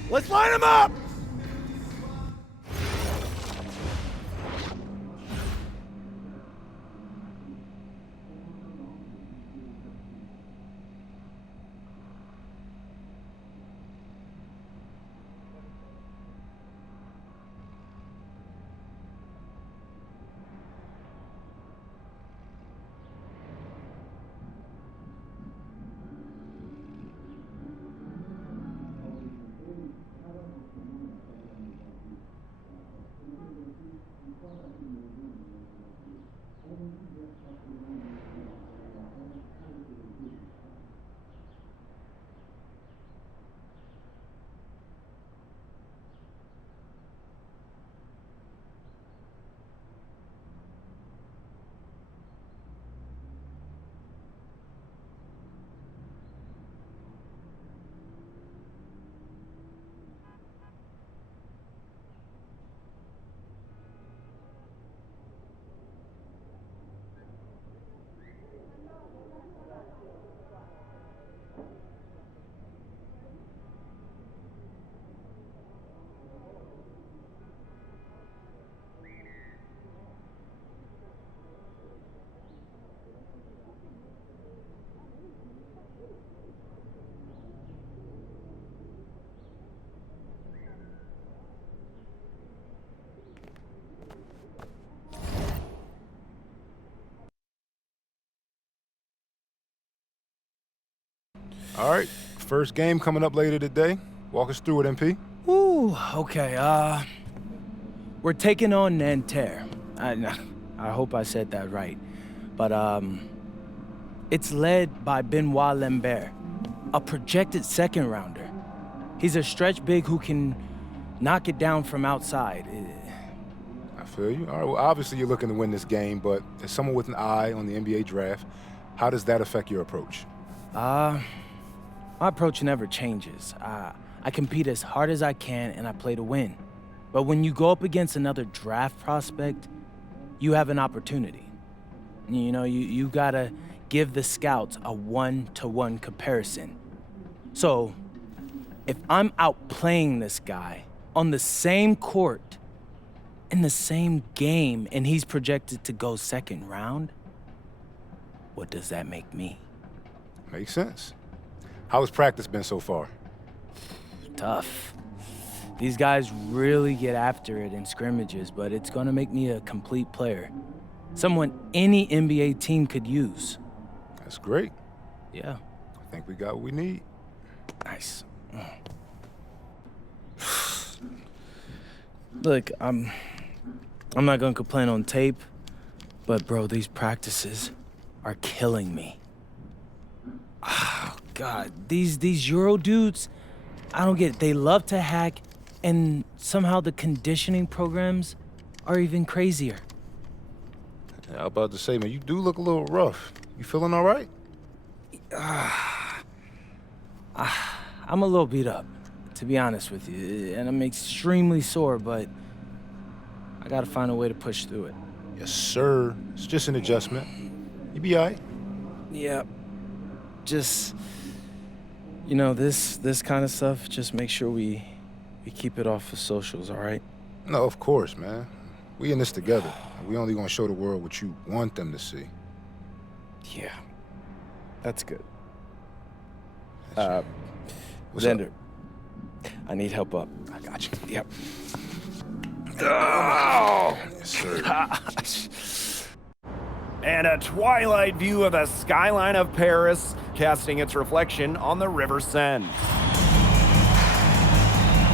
Let's line them up! All right, first game coming up later today. Walk us through it, MP. Ooh, okay, we're taking on Nanterre. I hope I said that right. But, it's led by Benoit Lambert, a projected second-rounder. He's a stretch big who can knock it down from outside. I feel you. All right, well, obviously you're looking to win this game, but as someone with an eye on the NBA draft, how does that affect your approach? My approach never changes. I compete as hard as I can and I play to win. But when you go up against another draft prospect, you have an opportunity. You know, you gotta give the scouts a one-to-one comparison. So, If I'm outplaying this guy on the same court, in the same game, and he's projected to go second round, what does that make me? Makes sense. How has practice been so far? Tough. These guys really get after it in scrimmages, but it's gonna make me a complete player. Someone any NBA team could use. That's great. Yeah. I think we got what we need. Nice. Look, I'm not gonna complain on tape, but bro, these practices are killing me. Oh, God, these Euro dudes, I don't get it. They love to hack, and somehow the conditioning programs are even crazier. Yeah, I was about to say, man, you do look a little rough. You feeling all right? I'm a little beat up, to be honest with you, and I'm extremely sore, but I gotta find a way to push through it. Yes, sir. It's just an adjustment. You be all right. Yeah. Just, you know, this kind of stuff, just make sure we keep it off of socials, all right? No, of course, man. We in this together. We only gonna show the world what you want them to see. Yeah. That's good. What's Xander, up? I need help up. I got you. Yep. Oh, yes, sir. Gosh. And a twilight view of the skyline of Paris, casting its reflection on the River Seine.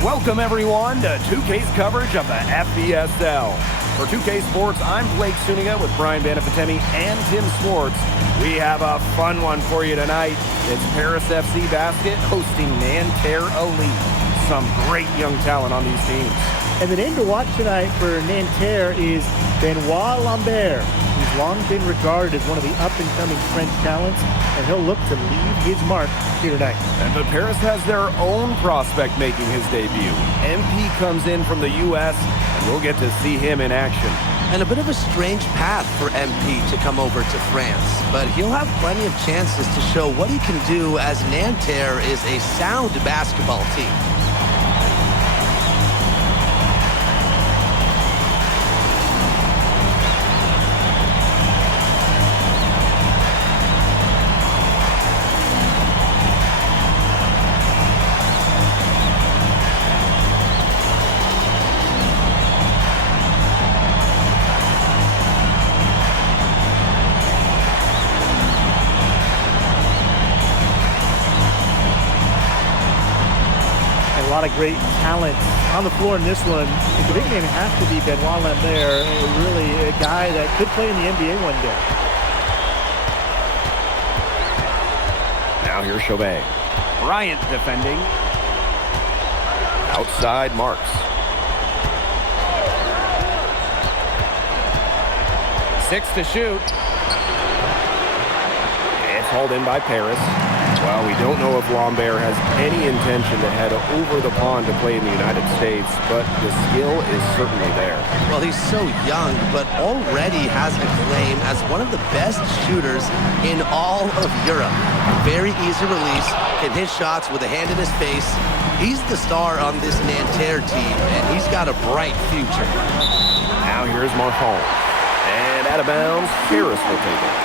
Welcome, everyone, to 2K's coverage of the FBSL. For 2K Sports, I'm Blake Suniga with Brian Banafitemi and Tim Swartz. We have a fun one for you tonight. It's Paris FC Basket hosting Nanterre Elite. Some great young talent on these teams. And the name to watch tonight for Nanterre is Benoit Lambert. He's long been regarded as one of the up-and-coming French talents, and he'll look to leave his mark here tonight. And but Paris has their own prospect making his debut. MP comes in from the U.S., and we'll get to see him in action. And a bit of a strange path for MP to come over to France, but he'll have plenty of chances to show what he can do, as Nanterre is a sound basketball team. A lot of great talent on the floor in this one. The big name has to be Benoit Lambert, really a guy that could play in the NBA one day. Now here's Chauvet. Bryant defending. Outside Marks. 6 to shoot. It's hauled in by Paris. Well, we don't know if Lambert has any intention to head over the pond to play in the United States, but the skill is certainly there. Well, he's so young, but already has a claim as one of the best shooters in all of Europe. Very easy release, can hit shots with a hand in his face. He's the star on this Nanterre team, and he's got a bright future. Now here's Marchand. And out of bounds, Paris will take it.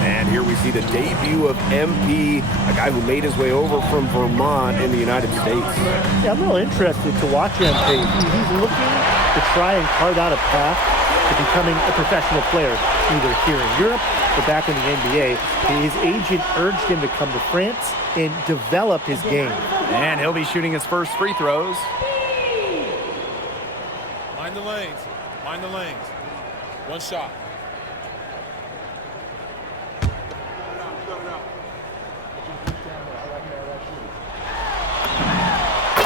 And here we see the debut of MP, a guy who made his way over from Vermont in the United States. Yeah, I'm real interested to watch MP. He's looking to try and carve out a path to becoming a professional player, either here in Europe or back in the NBA. His agent urged him to come to France and develop his game. And he'll be shooting his first free throws. Mind the lanes. Mind the lanes. One shot.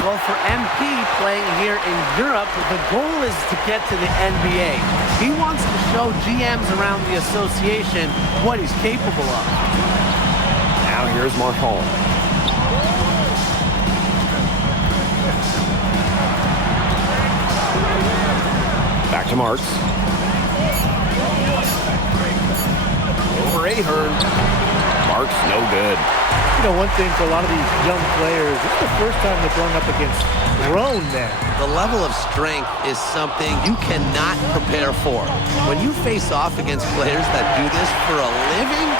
Well, for MP playing here in Europe, the goal is to get to the NBA. He wants to show GMs around the association what he's capable of. Now here's Marchand. Back to Marks. for Ahern. Mark's no good. You know, one thing for a lot of these young players, it's the first time they're going up against grown men. The level of strength is something you cannot prepare for. When you face off against players that do this for a living,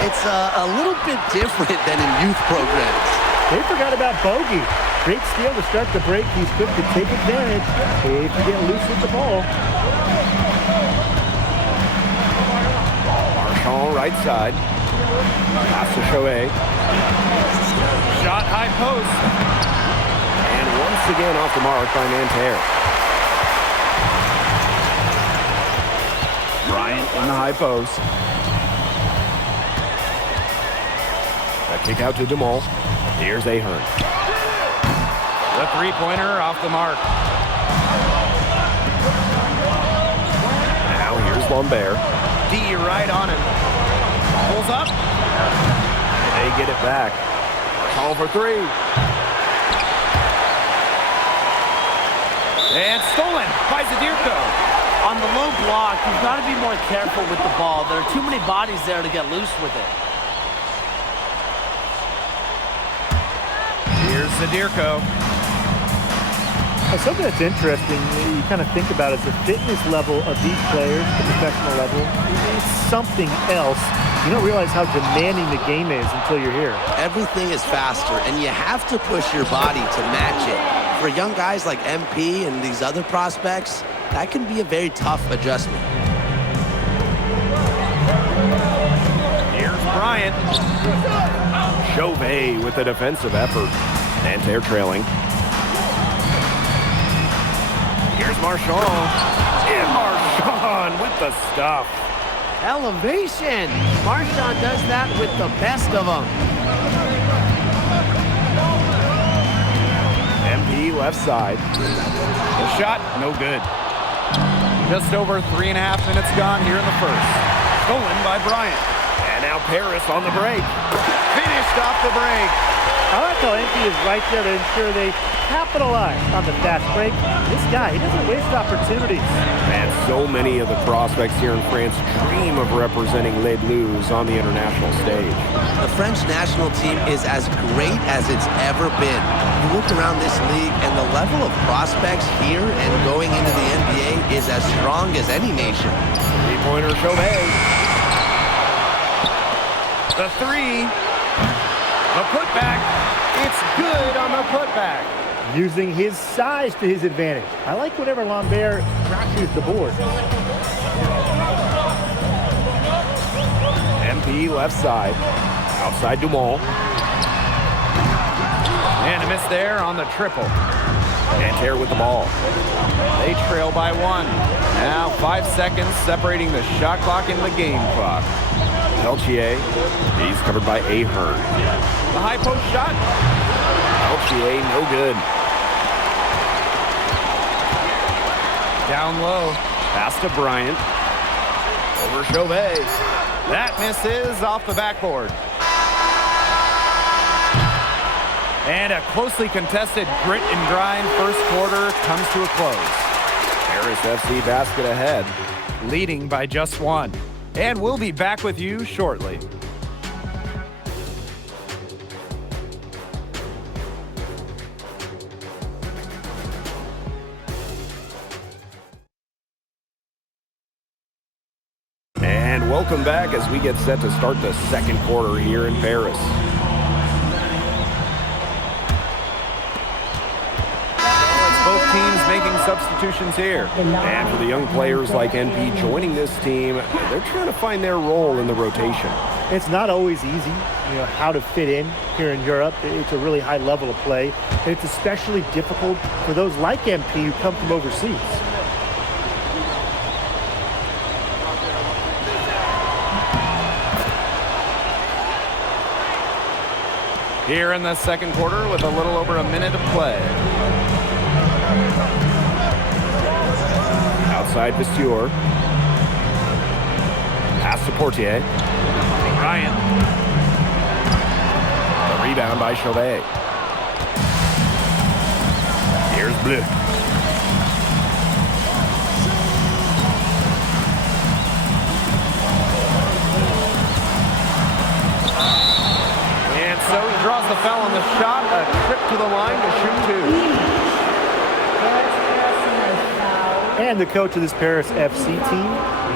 it's a little bit different than in youth programs. They forgot about Bogey. Great steal to start the break. He's quick to take advantage if you get loose with the ball. Marchand right side. Pass to Shohei. Shot high post. And once again off the mark by Nanterre. Bryant in the high post. A kick out to DeMol. Here's Ahern. The three-pointer off the mark. Now here's Lambert. D right on him. Pulls up. They get it back. Call for three. And stolen by Zadirko. On the low block, you've got to be more careful with the ball. There are too many bodies there to get loose with it. Here's Zadirko. Something that's interesting, you kind of think about is the fitness level of these players, the professional level. It's something else. You don't realize how demanding the game is until you're here. Everything is faster, and you have to push your body to match it. For young guys like MP and these other prospects, that can be a very tough adjustment. Here's Bryant. Shohei with a defensive effort. Nanterre trailing. Here's Marchand. And Marchand with the stuff. Elevation. Marchand does that with the best of them. MP left side. The shot, no good. Just over 3.5 minutes gone here in the first. Stolen by Bryant. And now Paris on the break. Finished off the break. I like how MP is right there to ensure they capitalize on the fast break. This guy, he doesn't waste opportunities. And so many of the prospects here in France dream of representing Les Bleus on the international stage. The French national team is as great as it's ever been. You look around this league, and the level of prospects here and going into the NBA is as strong as any nation. Three-pointer Shohei. The three. The putback. It's good on the putback. Using his size to his advantage. I like whenever Lambert crashes the board. MP left side. Outside Dumont. And a miss there on the triple. Nanterre with the ball. They trail by one. Now 5 seconds separating the shot clock and the game clock. Peltier. He's covered by Ahern. The high post shot. Peltier, no good. Down low. Pass to Bryant. Over Shohei. That misses off the backboard. And a closely contested grit and grind first quarter comes to a close. Paris FC basket ahead. Leading by just one. And we'll be back with you shortly. And welcome back as we get set to start the second quarter here in Paris. Both teams making substitutions here. And for the young players like NP joining this team, they're trying to find their role in the rotation. It's not always easy, how to fit in here in Europe. It's a really high level of play. And it's especially difficult for those like MP who come from overseas. Here in the second quarter with a little over a minute to play. Outside Visteur. Pass to Portier. Bryant. The rebound by Chauvet. Here's Bleu. the shot, a trip to the line to shoot two. And the coach of this Paris FC team,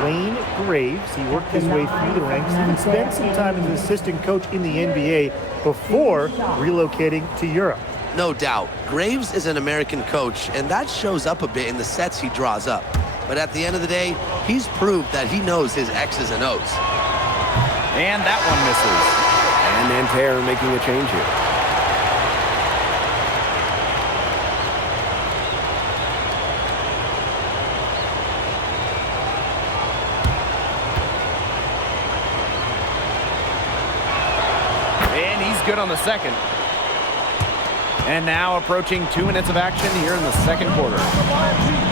Wayne Graves, he worked his way through the ranks and spent some time as an assistant coach in the NBA before relocating to Europe. No doubt. Graves is an American coach, and that shows up a bit in the sets he draws up. But at the end of the day, he's proved that he knows his X's and O's. And that one misses. And Nanterre making a change here. And he's good on the second. And now approaching 2 minutes of action here in the second quarter.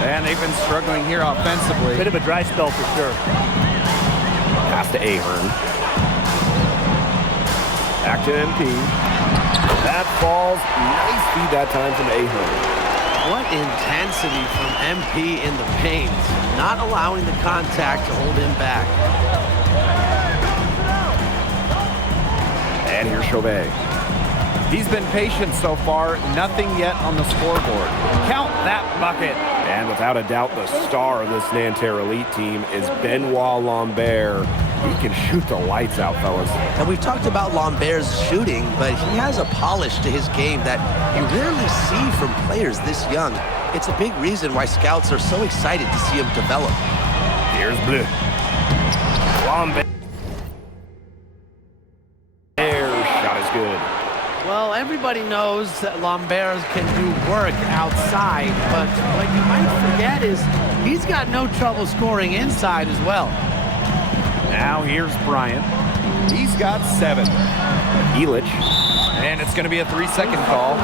And they've been struggling here offensively. Bit of a dry spell for sure. Pass to Ahern. Back to MP. That falls. Nice feed that time from Ahern. What intensity from MP in the paint. Not allowing the contact to hold him back. And here's Chauvet. He's been patient so far, nothing yet on the scoreboard. Count that bucket. And without a doubt, the star of this Nanterre Elite team is Benoit Lambert. He can shoot the lights out, fellas. And we've talked about Lambert's shooting, but he has a polish to his game that you rarely see from players this young. It's a big reason why scouts are so excited to see him develop. Here's Bleu. Lambert. Shot is good. Well, everybody knows that Lambert can do work outside, but what you might forget is he's got no trouble scoring inside as well. Now here's Bryant. He's got 7. Elich. And it's going to be a 3-second call.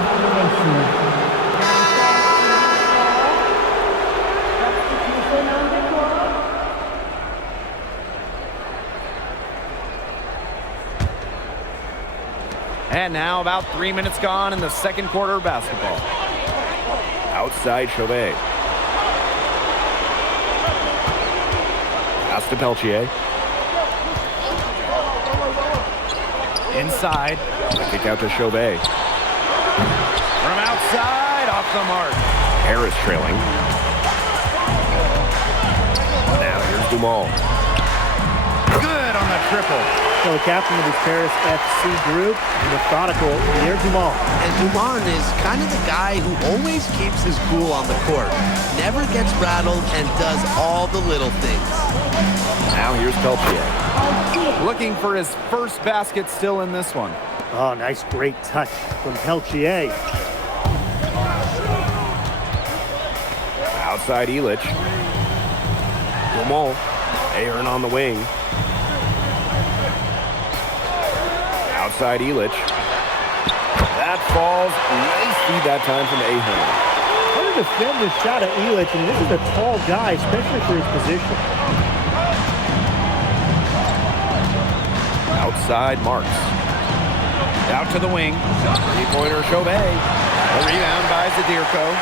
And now about 3 minutes gone in the second quarter of basketball. Outside Chauvet. Pass to Peltier. Inside. Kick out to Chauvet. From outside, off the mark. Harris trailing. Now here's Dumal. Good on the triple. So the captain of his Paris FC group, methodical, Pierre Dumont. And Dumont is kind of the guy who always keeps his cool on the court. Never gets rattled and does all the little things. Now here's Peltier. Looking for his first basket still in this one. Oh, nice, great touch from Peltier. Outside Elich. Dumont. Ahern on the wing. Outside Elich. That falls. Nice feed that time from Ahern. How to defend this shot at Elich, and this is a tall guy, especially for his position. Outside Marks. Out to the wing. Three-pointer Chauvet. A rebound by Zadirko.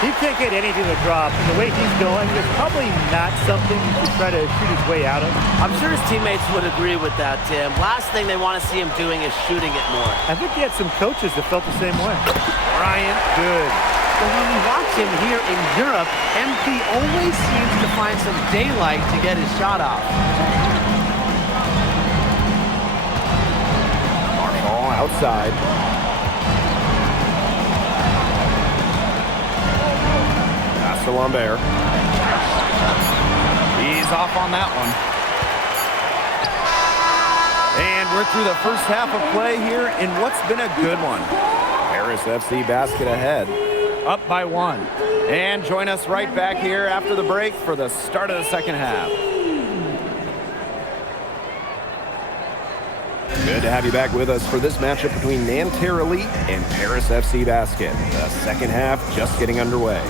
He can't get anything to drop. And the way he's going, it's probably not something to try to shoot his way out of. I'm sure his teammates would agree with that, Tim. Last thing they want to see him doing is shooting it more. I think he had some coaches that felt the same way. Bryant, good. But when you watch him here in Europe, MP always seems to find some daylight to get his shot off. Marshall outside. Pass to Lambert. He's off on that one. And we're through the first half of play here in what's been a good one. Paris FC basket ahead. Up by 1. And join us right back here after the break for the start of the second half. Good to have you back with us for this matchup between Nanterre Elite and Paris FC Basket. The second half just getting underway.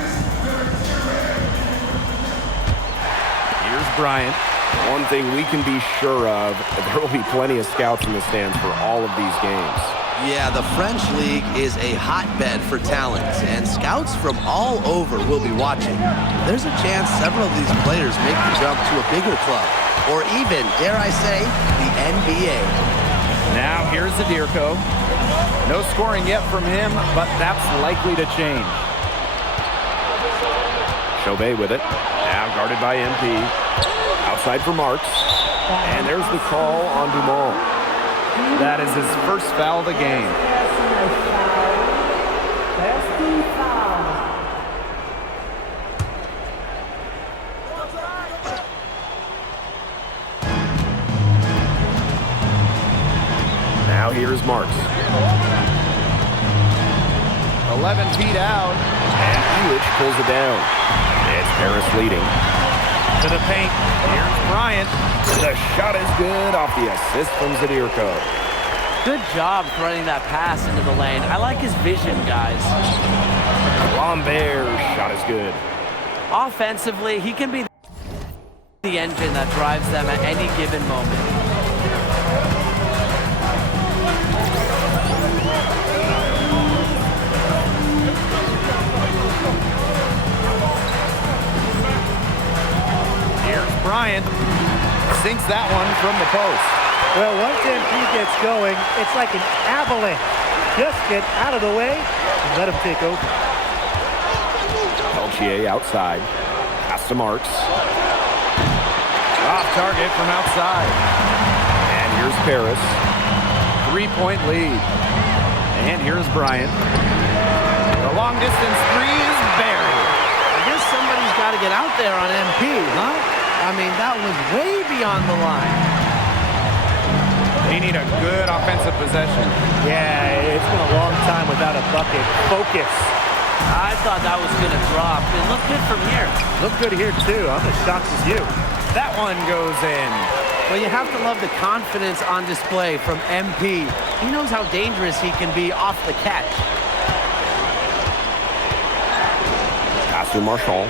Here's Bryant. One thing we can be sure of, there will be plenty of scouts in the stands for all of these games. Yeah, the French League is a hotbed for talent, and scouts from all over will be watching. There's a chance several of these players make the jump to a bigger club, or even, dare I say, the NBA. Now here's Zadirko. No scoring yet from him, but that's likely to change. Chauvet with it. Now guarded by MP. Outside for Marks. And there's the call on Dumont. That is his first foul of the game. Now here's Marks. 11 feet out. And Hewitt pulls it down. It's Harris leading. To the paint. Here's Bryant. The shot is good off the assist from Zadirko. Good job running that pass into the lane. I like his vision, guys. Lambert's shot is good. Offensively, he can be the engine that drives them at any given moment. Here's Bryant. Sinks that one from the post. Well, once MP gets going, it's like an avalanche. Just get out of the way and let him take over. Peltier outside. Pass to Marks. Off target from outside. And here's Paris. 3-point lead. And here's Bryant. The long distance three is buried. I guess somebody's got to get out there on MP, huh? I mean, that was way beyond the line. They need a good offensive possession. Yeah, it's been a long time without a bucket. Focus. I thought that was going to drop. It looked good from here. Look good here, too. I'm as shocked as you. That one goes in. Well, you have to love the confidence on display from MP. He knows how dangerous he can be off the catch. Pass to Marshall.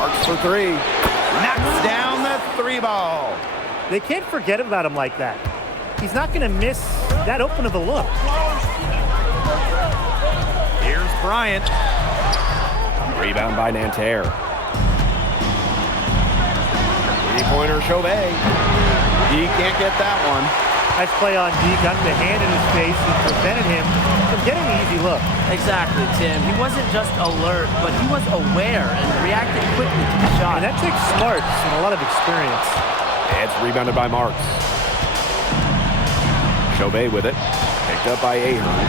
Marks for three. Knocks down the three ball. They can't forget about him like that. He's not going to miss that open of a look. Here's Bryant. Rebound by Nanterre. Three-pointer Chauvet. He can't get that one. Nice play on D. Got the hand in his face and prevented him from getting the easy look. Exactly, Tim. He wasn't just alert, but he was aware and reacted quickly to the shot. And that takes smarts and a lot of experience. It's rebounded by Marks. Chauvet with it. Picked up by Ahern.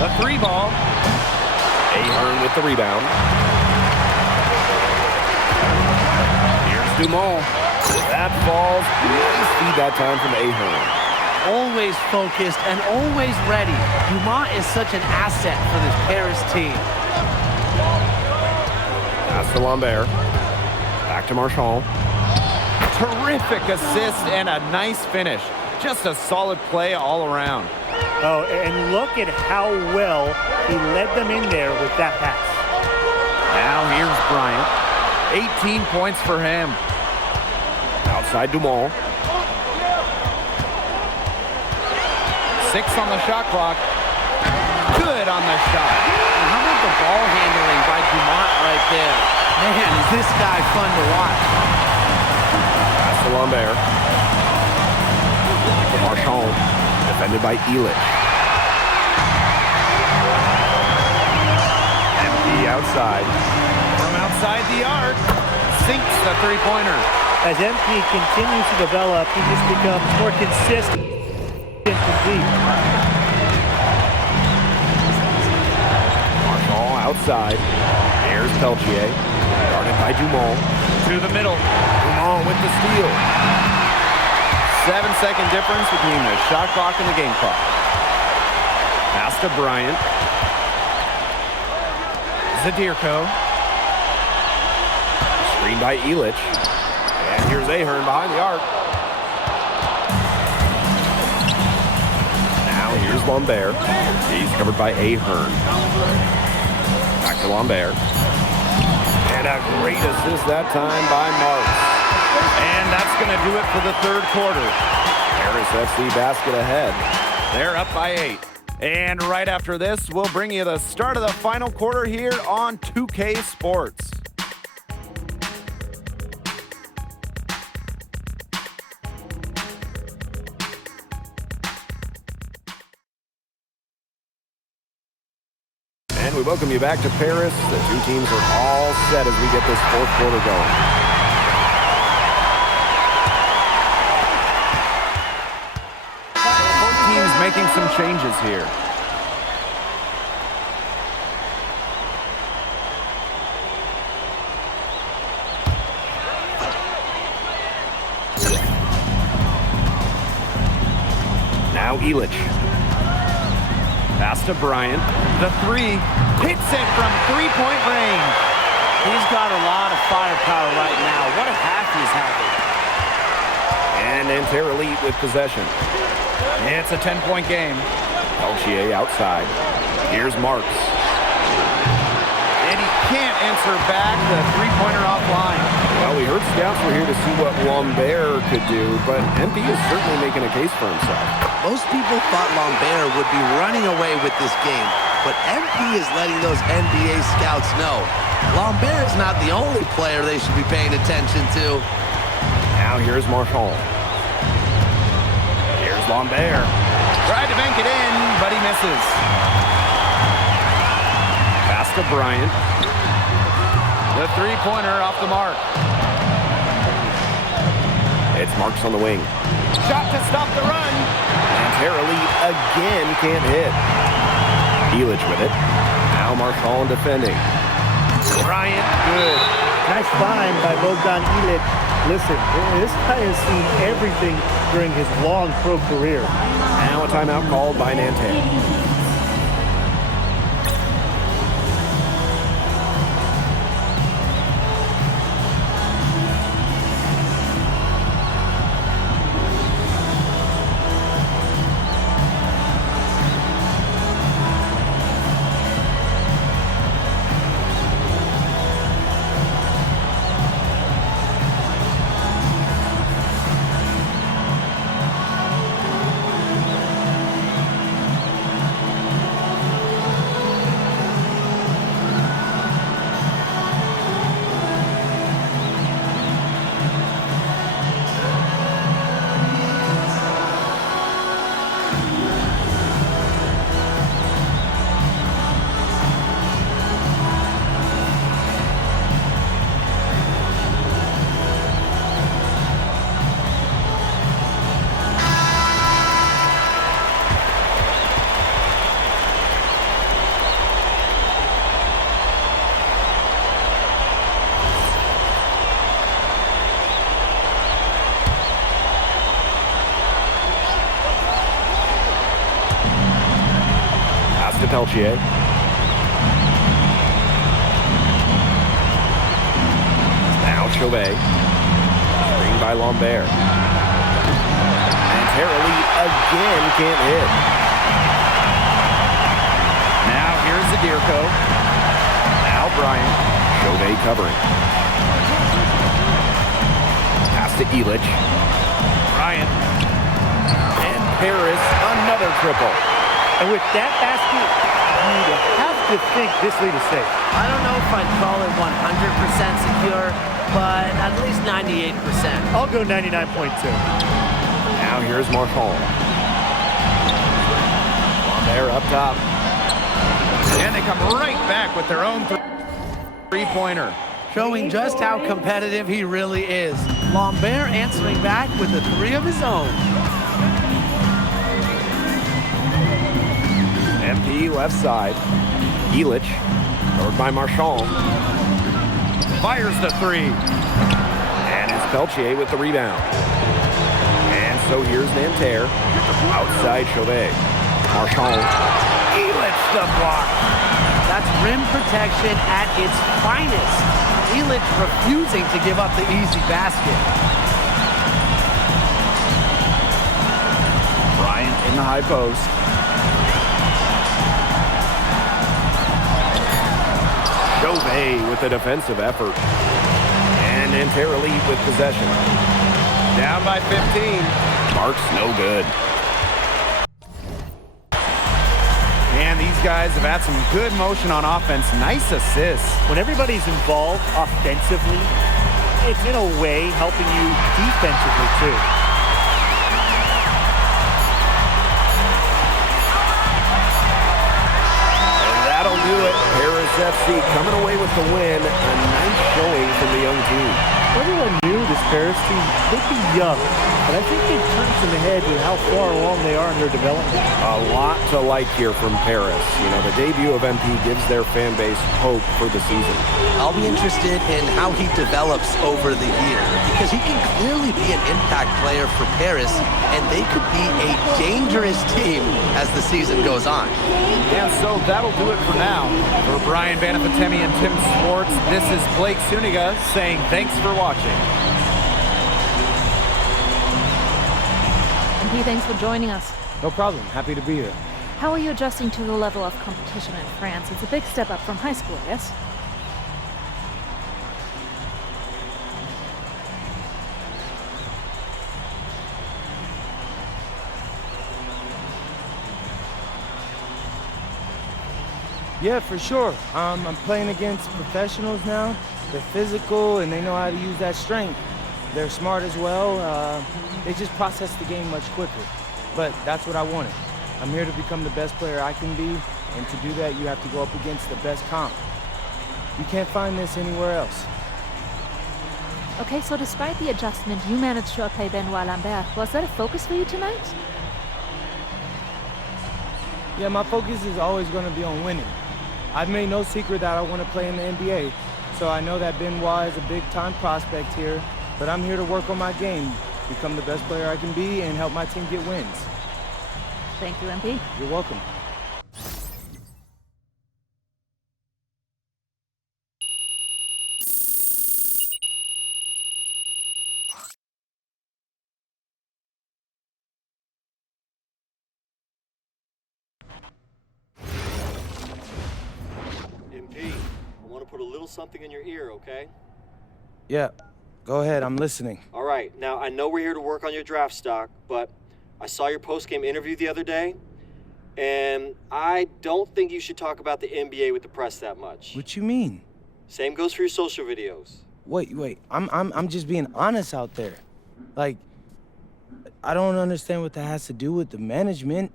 The three ball. Ahern with the rebound. Here's Dumont. That falls. Nice feed that time from Ahern. Always focused and always ready. Dumont is such an asset for this Paris team. Pass to Lambert. Back to Marchand. Terrific assist and a nice finish. Just a solid play all around. Oh, and look at how well he led them in there with that pass. Now here's Bryant. 18 points for him. Outside Dumont. 6 on the shot clock. Good on the shot. And how about the ball handling by Dumont right there? Man, is this guy fun to watch. Pass to Lambert. Marchand, defended by Elich. MP outside. From outside the arc, sinks the three-pointer. As MP continues to develop, he just becomes more consistent and deep. Marchand outside. There's Peltier. Guarded by Dumont. To the middle. Dumont with the steal. 7-second difference between the shot clock and the game clock. Pass to Bryant. Zadirko. Screen by Elich. And here's Ahern behind the arc. Now here's Lambert. He's covered by Ahern. Back to Lambert. And a great assist that time by Marks. And that's going to do it for the third quarter. Paris FC basket ahead. They're up by 8. And right after this, we'll bring you the start of the final quarter here on 2K Sports. we welcome you back to Paris. The two teams are all set as we get this fourth quarter going. Both teams making some changes here. Now Elich. Pass to Bryant. The three. Hits it from three-point range. He's got a lot of firepower right now. What a half he's having. And Nanterre Elite with possession. It's a 10-point game. Peltier outside. Here's Marks. And he can't answer back the three-pointer offline. Well, we heard scouts were here to see what Lambert could do, but MP is certainly making a case for himself. Most people thought Lambert would be running away with this game, but MP is letting those NBA scouts know Lambert is not the only player they should be paying attention to. Now here's Marchand. Here's Lambert. Tried to bank it in, but he misses. Pass to Bryant. The three-pointer off the mark. It's Marks on the wing. Shot to stop the run. Nanterre Elite again can't hit. Elich with it. Now Marchand defending. Bryant, good. Nice find by Bogdan Elich. Listen, this guy has seen everything during his long pro career. Now a timeout called by Nanterre. Peltier. Now Chauvet. Screen by Lambert. Nanterre Elite again can't hit. Now here's Zadirko. Now Bryant. Chauvet covering. Pass to Elich. Bryant. And Paris, another triple. And with that basket, you have to think this lead is safe. I don't know if I'd call it 100% secure, but at least 98%. I'll go 99.2. Now here's Marchand. Lambert up top. And they come right back with their own three-pointer. Showing just how competitive he really is. Lambert answering back with a three of his own. MP left side. Elich, covered by Marchand. Fires the three. And it's Peltier with the rebound. And so here's Nanterre. Outside Chauvet. Marchand. Elich the block. That's rim protection at its finest. Elich refusing to give up the easy basket. Bryant in the high post. Chauvet with the defensive effort. And Nanterre Elite with possession. Down by 15. Marks no good. And these guys have had some good motion on offense. Nice assists. When everybody's involved offensively, it's in a way helping you defensively too. And that'll do it. Paris FC coming away with the win. A nice showing from the young team. Everyone knew this Paris team could be young, but I think they've turned some ahead with how far along they are in their development. A lot to like here from Paris. You know, the debut of MP gives their fan base hope for the season. I'll be interested in how he develops over the year, because he can clearly be an impact player for Paris, and they could be a dangerous team as the season goes on. And so that'll do it for now. For Brian Banafitemi and Tim Swartz, this is Blake Suniga saying thanks for watching. MP, thanks for joining us. No problem. Happy to be here. How are you adjusting to the level of competition in France? It's a big step up from high school, yes? Yeah, for sure. I'm playing against professionals now. They're physical and they know how to use that strength. They're smart as well. They just process the game much quicker. But that's what I wanted. I'm here to become the best player I can be, and to do that, you have to go up against the best comp. You can't find this anywhere else. Okay, so despite the adjustment, you managed to outplay Benoit Lambert. Was that a focus for you tonight? Yeah, my focus is always going to be on winning. I've made no secret that I want to play in the NBA, so I know that Benoit is a big-time prospect here, but I'm here to work on my game, become the best player I can be, and help my team get wins. Thank you, MP. You're welcome. MP, I want to put a little something in your ear, okay? Yeah, go ahead, I'm listening. All right, now I know we're here to work on your draft stock, but I saw your post-game interview the other day, and I don't think you should talk about the NBA with the press that much. What you mean? Same goes for your social videos. Wait, I'm just being honest out there. Like, I don't understand what that has to do with the management.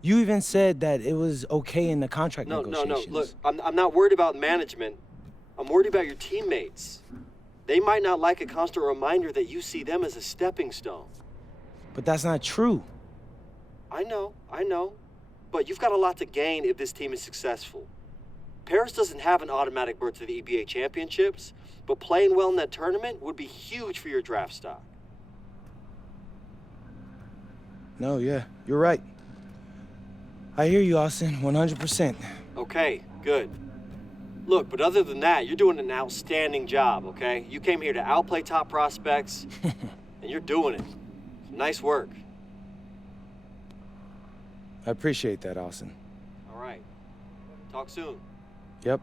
You even said that it was okay in the contract negotiations. No, look, I'm not worried about management. I'm worried about your teammates. They might not like a constant reminder that you see them as a stepping stone. But that's not true. I know. But you've got a lot to gain if this team is successful. Paris doesn't have an automatic berth to the EBA championships, but playing well in that tournament would be huge for your draft stock. No, yeah, you're right. I hear you, Austin, 100%. Okay, good. Look, but other than that, you're doing an outstanding job, okay? You came here to outplay top prospects, and you're doing it. Nice work. I appreciate that, Austin. All right. Talk soon. Yep.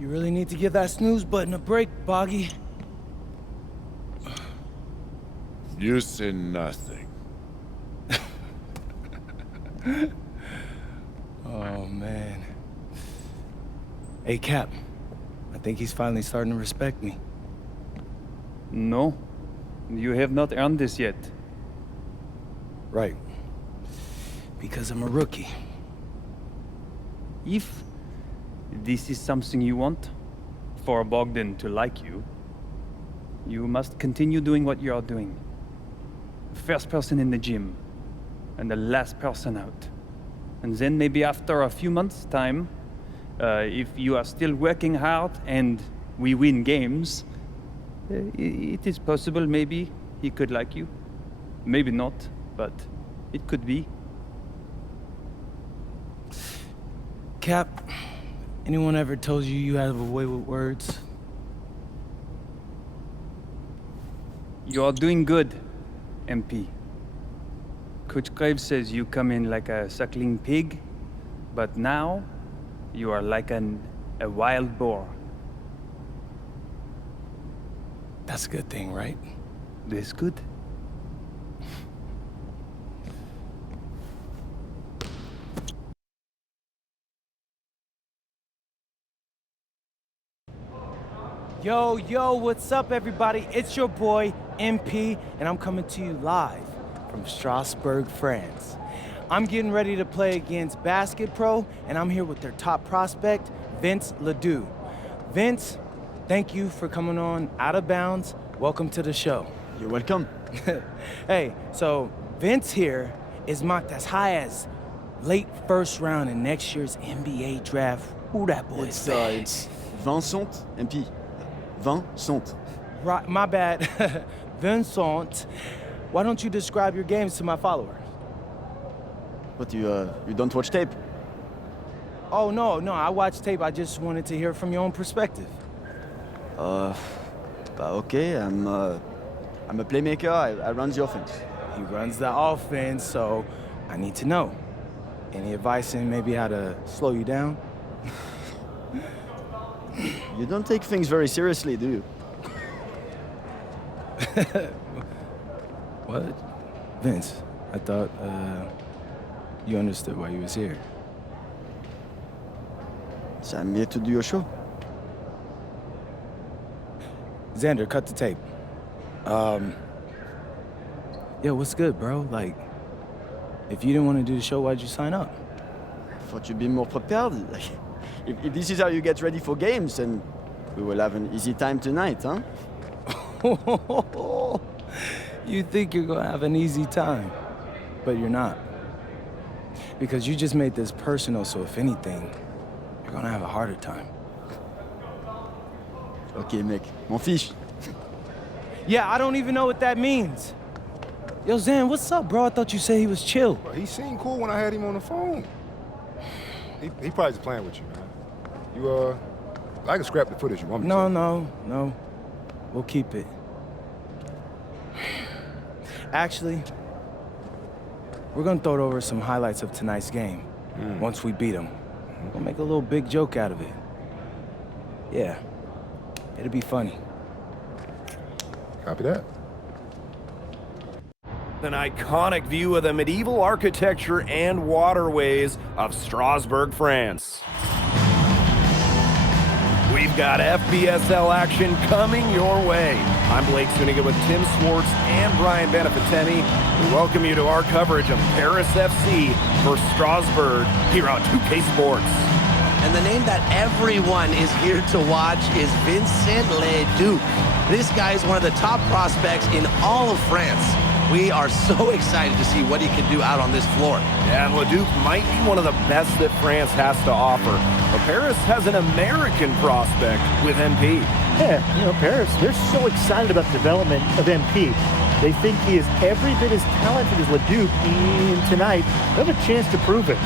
You really need to give that snooze button a break, Boggy. You say nothing. Oh, man. Hey, Cap. I think he's finally starting to respect me. No, you have not earned this yet. Right. Because I'm a rookie. If this is something you want, for Bogdan to like you, you must continue doing what you are doing. First person in the gym, and the last person out. And then maybe after a few months' time, if you are still working hard and we win games, it is possible maybe he could like you. Maybe not, but it could be. Cap, anyone ever told you you have a way with words? You are doing good, MP. Coach Graves says you come in like a suckling pig, but now you are like a wild boar. That's a good thing, right? That's good. Yo, what's up, everybody? It's your boy, MP, and I'm coming to you live from Strasbourg, France. I'm getting ready to play against Basket Pro, and I'm here with their top prospect, Vince Ledoux. Vince, thank you for coming on Out of Bounds. Welcome to the show. You're welcome. Hey, so Vince here is mocked as high as late first round in next year's NBA draft. Who that boy is? It's Vincent, MP. Vincent. Right, my bad. Vincent. Why don't you describe your games to my followers? But you don't watch tape? Oh, no, I watch tape. I just wanted to hear from your own perspective. Okay, I'm a playmaker. I run the offense. He runs the offense, so I need to know. Any advice in maybe how to slow you down? You don't take things very seriously, do you? What? Vince, I thought, you understood why you was here. So I'm here to do your show. Xander, cut the tape. Yo, what's good, bro? Like, if you didn't want to do the show, why'd you sign up? I thought you'd be more prepared. If this is how you get ready for games, then we will have an easy time tonight, huh? You think you're gonna have an easy time, but you're not. Because you just made this personal, so if anything, you're gonna have a harder time. Okay, mec. M'en fiche. Yeah, I don't even know what that means. Yo, Zan, what's up, bro? I thought you said he was chill. Bro, he seemed cool when I had him on the phone. He probably just playing with you, man. I can scrap the footage you want me to. No. We'll keep it. Actually, we're gonna throw it over some highlights of tonight's game. Once we beat them. We'll make a little big joke out of it. Yeah, it'll be funny. Copy that. An iconic view of the medieval architecture and waterways of Strasbourg, France. We've got FBSL action coming your way. I'm Blake Suniga with Tim Swartz and Brian Benefitemi. We welcome you to our coverage of Paris FC versus Strasbourg here on 2K Sports. And the name that everyone is here to watch is Vincent Ledoux. This guy is one of the top prospects in all of France. We are so excited to see what he can do out on this floor. Yeah, and Leduc might be one of the best that France has to offer. But Paris has an American prospect with MP. Yeah, you know, Paris, they're so excited about the development of MP. They think he is every bit as talented as Leduc, and tonight they have a chance to prove it.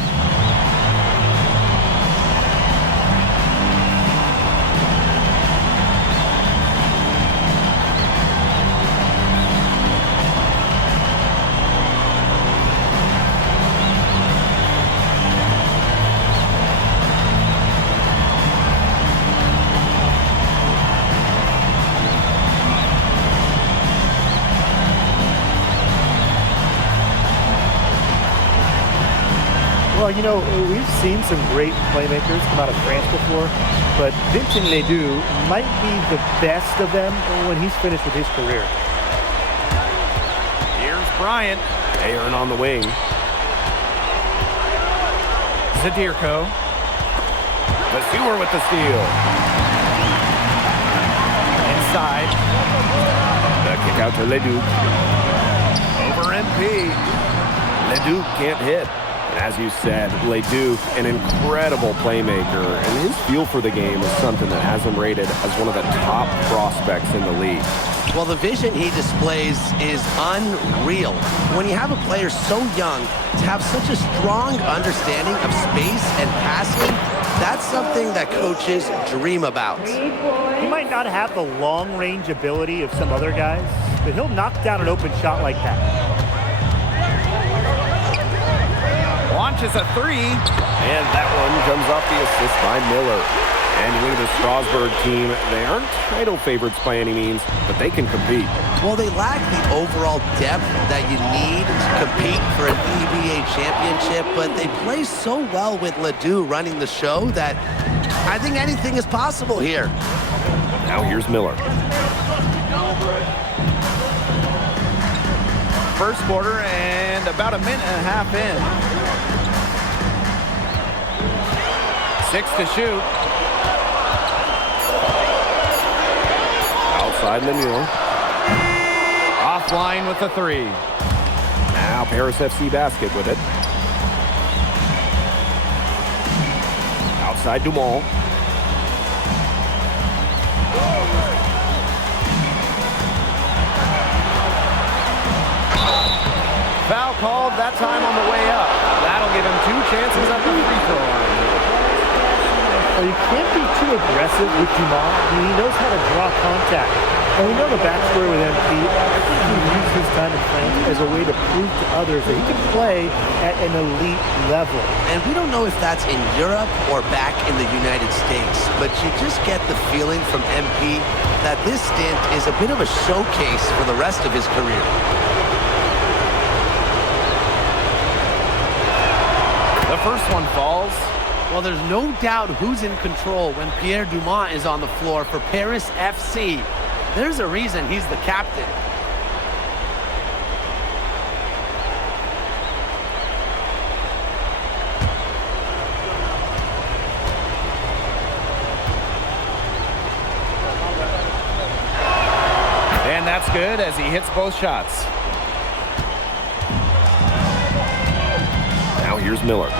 Well, you know, we've seen some great playmakers come out of France before, but Vincent Ledoux might be the best of them when he's finished with his career. Here's Bryant. Aaron on the wing. Zadirko. Lesueur with the steal. Inside. The kick out to Leduc. Over MP. Leduc can't hit. As you said, Leduc, an incredible playmaker, and his feel for the game is something that has him rated as one of the top prospects in the league. Well, the vision he displays is unreal. When you have a player so young, to have such a strong understanding of space and passing, that's something that coaches dream about. He might not have the long-range ability of some other guys, but he'll knock down an open shot like that. Launches a three, and that one comes off the assist by Miller. And you look at the Strasbourg team, they aren't title favorites by any means, but they can compete. Well, they lack the overall depth that you need to compete for an EBA championship, but they play so well with Ledoux running the show that I think anything is possible here. Now here's Miller. First quarter and about a minute and a half in. 6 to shoot. Outside Lemuel. Offline with the three. Now Paris FC basket with it. Outside Dumont. Foul called that time on the way up. That'll give him 2 chances at the free throw line. Well, you can't be too aggressive with Dumont. He knows how to draw contact. And we know the backstory with MP. I think he used his time in France as a way to prove to others that he can play at an elite level. And we don't know if that's in Europe or back in the United States, but you just get the feeling from MP that this stint is a bit of a showcase for the rest of his career. The first one falls. Well, there's no doubt who's in control when Pierre Dumont is on the floor for Paris FC. There's a reason he's the captain. And that's good as he hits both shots. Now here's Miller.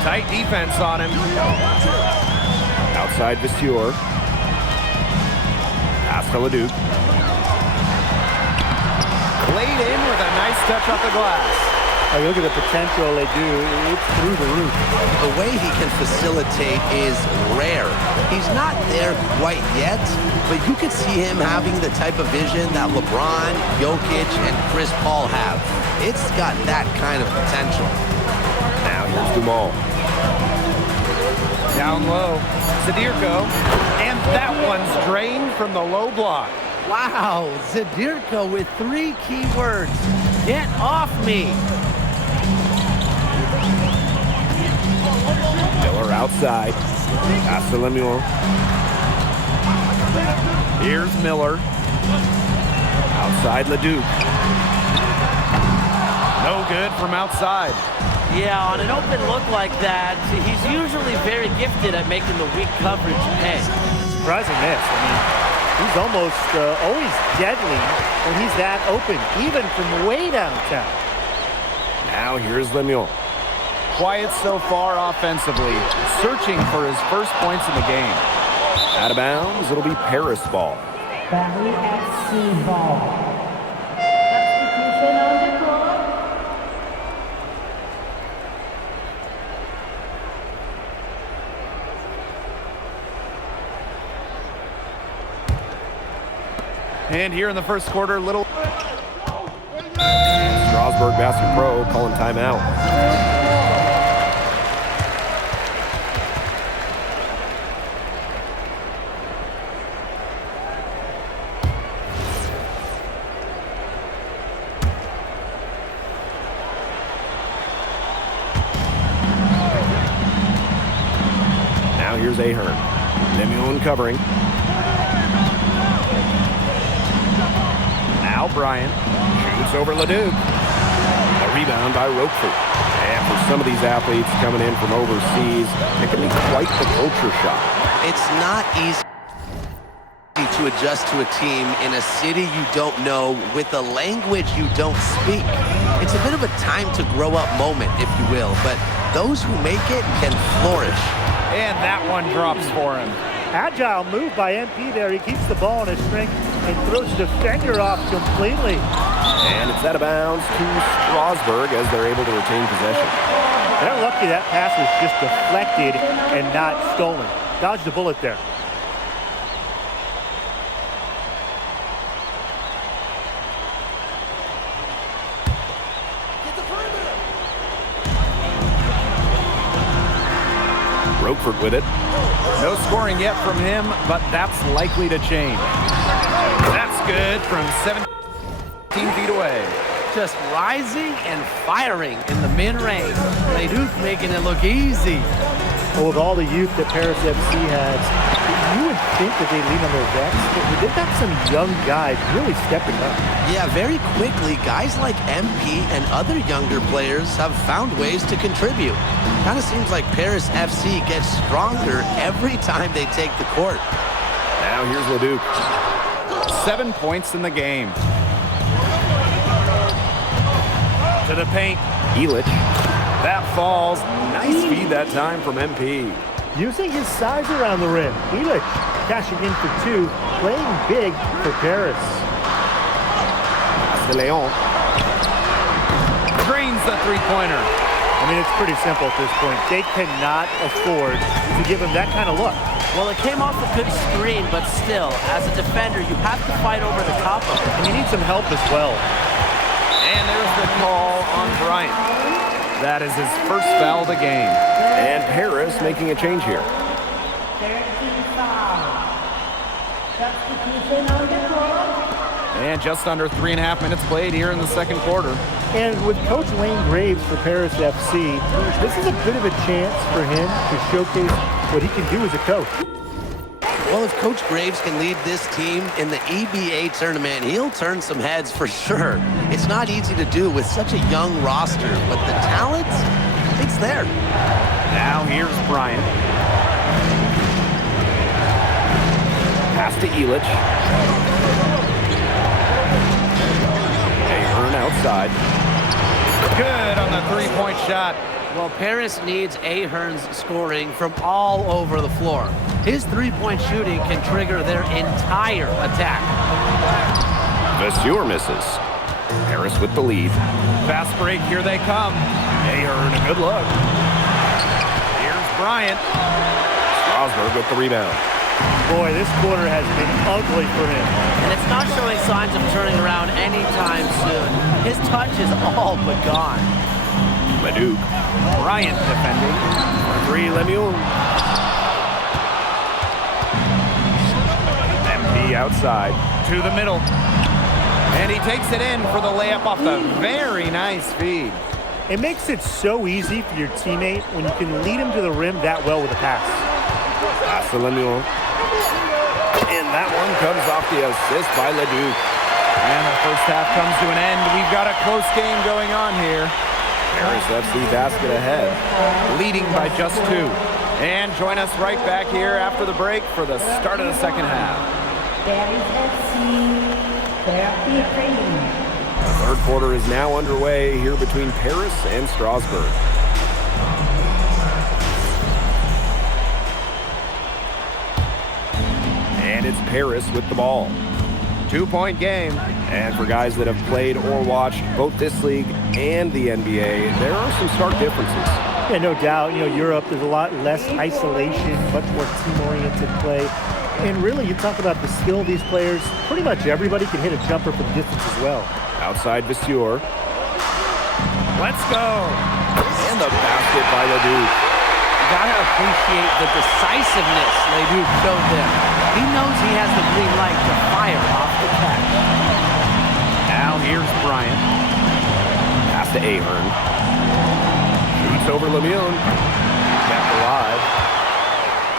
Tight defense on him. Outside Vasseur. Pass to Leduc. Laid in with a nice touch off the glass. Oh, you look at the potential they do, it's through the roof. The way he can facilitate is rare. He's not there quite yet, but you could see him having the type of vision that LeBron, Jokic, and Chris Paul have. It's got that kind of potential. Now here's Dumont. Down low, Zadirko, and that one's drained from the low block. Wow, Zadirko with 3 key words. Get off me. Miller outside. Pass to Lemuel. Here's Miller. Outside Leduc. No good from outside. Yeah, on an open look like that, he's usually very gifted at making the weak coverage pay. Surprising miss. I mean, He's almost always deadly when he's that open, even from way downtown. Now here's Lemieux. Quiet so far offensively, searching for his first points in the game. Out of bounds, it'll be Paris ball. Paris FC ball. Substitution on the court. And here in the first quarter, little... Strasburg Basket Pro calling timeout. Now here's Ahern. Lemieux covering. Now Bryant shoots over Leduc. A rebound by Roquefort. And for some of these athletes coming in from overseas, it can be quite the culture shock. It's not easy to adjust to a team in a city you don't know with a language you don't speak. It's a bit of a time to grow up moment, if you will, but those who make it can flourish. And that one drops for him. Agile move by MP there. He keeps the ball in his strength and throws the defender off completely. And it's out of bounds to Strasburg as they're able to retain possession. They're lucky that pass was just deflected and not stolen. Dodged a bullet there. Roquefort with it. No scoring yet from him, but that's likely to change. That's good from 17 feet away. Just rising and firing in the mid-range. Leduc making it look easy. Well, with all the youth that Paris FC has, you would think that they lean on their vets, but they've got some young guys really stepping up. Yeah, very quickly, guys like MP and other younger players have found ways to contribute. Kind of seems like Paris FC gets stronger every time they take the court. Now here's Leduc. 7 points in the game. To the paint. Elich. That falls. Nice feed that time from MP. Using his size around the rim. Elich cashing in for two, playing big for Paris. Leon. Screens the three-pointer. I mean, it's pretty simple at this point. They cannot afford to give him that kind of look. Well, it came off a good screen, but still, as a defender, you have to fight over the top of it. And you need some help as well. And there's the call on Bryant. That is his first foul of the game. And Paris making a change here. 13 foul. Substitution on the court. And just under 3.5 minutes played here in the second quarter. And with Coach Wayne Graves for Paris FC, this is a bit of a chance for him to showcase what he can do as a coach. Well, if Coach Graves can lead this team in the EBA tournament, he'll turn some heads for sure. It's not easy to do with such a young roster, but the talent, it's there. Now here's Bryant. Pass to Elich. Ahern outside. Good on the three-point shot. Well, Paris needs Ahern's scoring from all over the floor. His three-point shooting can trigger their entire attack. Vasseur misses. Paris with the lead. Fast break, here they come. Ahern, a good look. Here's Bryant. Strasburg with the rebound. Boy, this quarter has been ugly for him. And it's not showing signs of turning around anytime soon. His touch is all but gone. Leduc. Bryant defending. For three, Lemieux. MP outside. To the middle. And he takes it in for the layup off the very nice feed. It makes it so easy for your teammate when you can lead him to the rim that well with a pass. Pass to Lemieux. And that one comes off the assist by Leduc. And the first half comes to an end. We've got a close game going on here. Paris FC basket ahead. Leading by just 2. And join us right back here after the break for the start of the second half. The third quarter is now underway here between Paris and Strasbourg. And it's Paris with the ball. 2-point game. And for guys that have played or watched both this league and the NBA, there are some stark differences. Yeah, no doubt. You know, Europe, there's a lot less isolation, much more team-oriented play. And really, you talk about the skill of these players, pretty much everybody can hit a jumper from distance as well. Outside Vasseur. Let's go. And the basket by Leduc. Gotta appreciate the decisiveness Leduc showed there. He knows he has the green light to fire off the catch. Now here's Bryant. Pass to Ahern. Shoots over Lemune. Kept alive.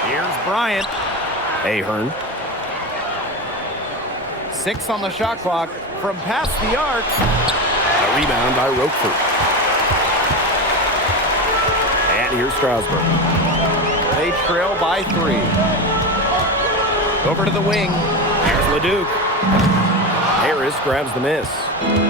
Here's Bryant. Ahern. 6 on the shot clock from past the arc. A rebound by Roquefort. And here's Strasbourg. They trail by 3. Over to the wing. Here's Leduc. Harris grabs the miss.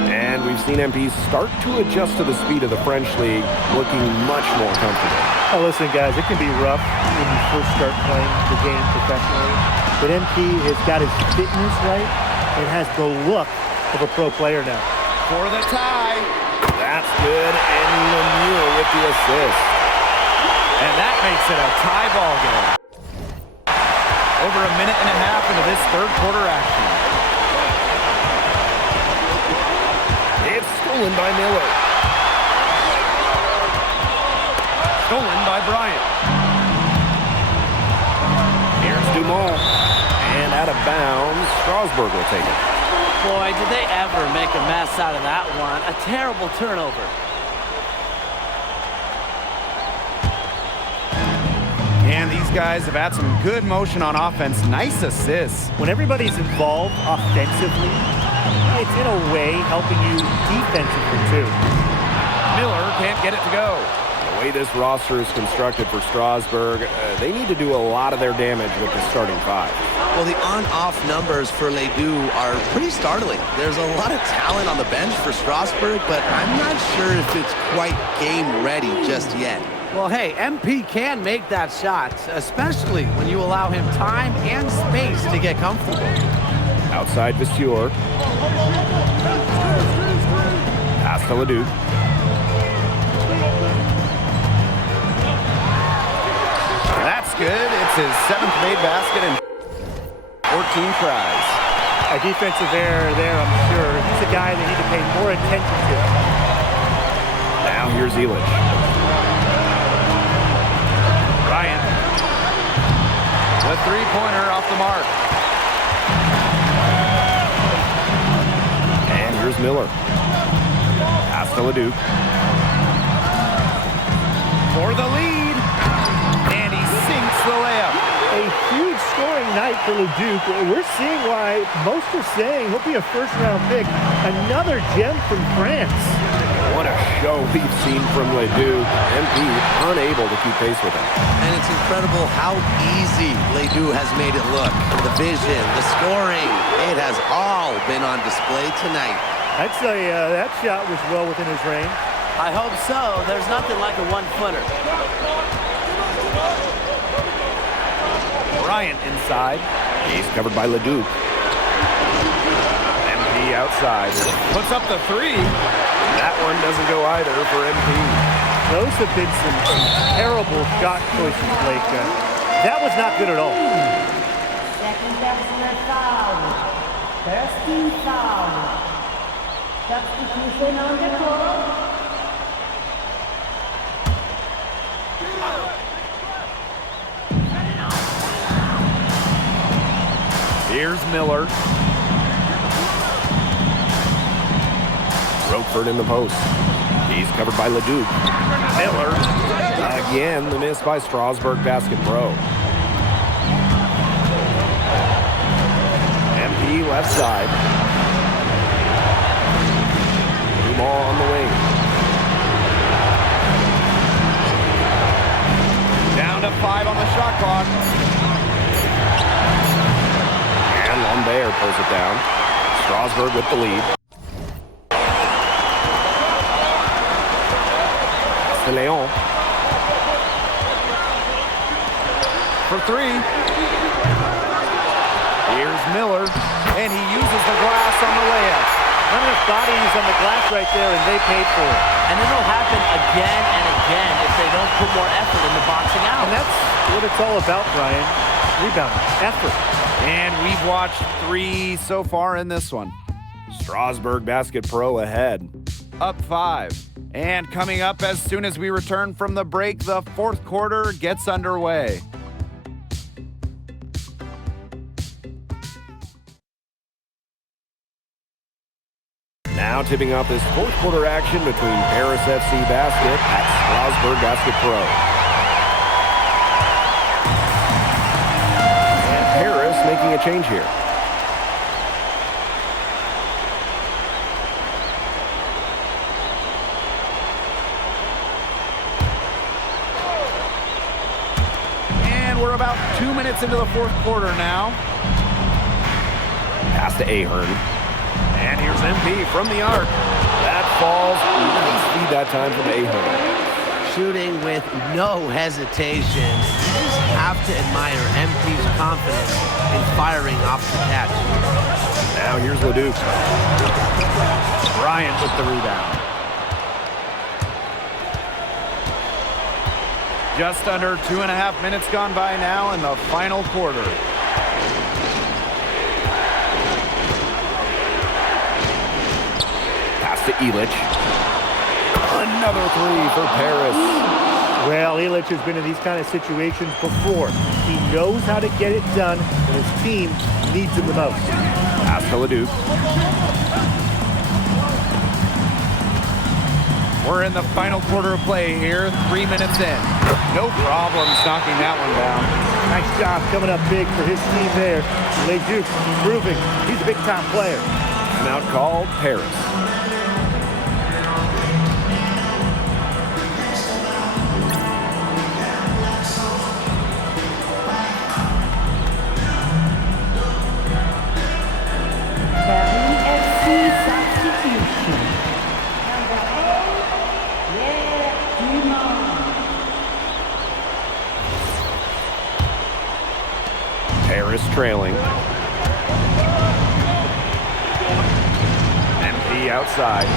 And we've seen MP start to adjust to the speed of the French league, looking much more comfortable. Oh, listen, guys, it can be rough when you first start playing the game professionally. But MP has got his fitness right and has the look of a pro player now. For the tie. That's good, and Lemieux with the assist. And that makes it a tie ball game. Over a minute and a half into this third quarter action. It's stolen by Miller. Stolen by Bryant. Here's Dumont. And out of bounds, Strasbourg will take it. Boy, did they ever make a mess out of that one. A terrible turnover. And these guys have had some good motion on offense. Nice assists. When everybody's involved offensively, it's in a way helping you defensively too. Miller can't get it to go. The way this roster is constructed for Strasbourg, they need to do a lot of their damage with the starting 5. Well, the on-off numbers for Ledoux are pretty startling. There's a lot of talent on the bench for Strasbourg, but I'm not sure if it's quite game ready just yet. Well, hey, MP can make that shot, especially when you allow him time and space to get comfortable. Outside Vasseur. Pass to Leduc. That's good. It's his 7th made basket in 14 tries. A defensive error there, I'm sure. He's a guy they need to pay more attention to. Now here's Elish. Bryant. The three-pointer off the mark. And here's Miller. Pass to Leduc. For the lead. And he sinks the layup. A huge scoring night for Leduc. We're seeing why most are saying he'll be a first-round pick. Another gem from France. What a show we've seen from Leduc. MP unable to keep pace with him. And it's incredible how easy Ledoux has made it look. The vision, the scoring, it has all been on display tonight. I'd say that shot was well within his range. I hope so. There's nothing like a one-footer. Bryant inside. He's covered by Leduc. MP outside. Puts up the 3. That one doesn't go either for MP. Those have been some terrible shot choices, Blake. That was not good at all. Second personal foul. First team foul. Substitution on the court. Here's Miller. Roquefort in the post. He's covered by Leduc. Miller. Again, the miss by Strasbourg Basket Pro. MP left side. Dumont on the wing. Down to 5 on the shot clock. And Lambert Pulls it down. Strasburg with the lead. De Leon. For three. Here's Miller, and he uses the glass on the layup. Not enough bodies on the glass right there, and they paid for it. And it'll happen again and again if they don't put more effort into boxing out. And that's what it's all about, Brian. Rebound, effort. And we've watched 3 so far in this one. Strasburg Basket Pro ahead. Up 5. And coming up as soon as we return from the break, the fourth quarter gets underway. Now tipping off this fourth quarter action between Paris FC Basket at Strasburg Basket Pro. And Paris making a change here. And we're about 2 minutes into the fourth quarter now. Pass to Ahern. And here's MP from the arc. That falls. Nice feed that time from Ahern. Shooting with no hesitation. You just have to admire MP's confidence in firing off the catch. Now here's Leduc. Bryant with the rebound. Just under 2.5 minutes gone by now in the final quarter. To Illich. Another three for Paris. Well, Illich has been in these kind of situations before. He knows how to get it done when his team needs him the most. Pass to Leduc. We're in the final quarter of play here, 3 minutes in. No problems knocking that one down. Nice job coming up big for his team there. Leduc proving he's a big-time player. Timeout called Paris. Paris trailing. MP outside.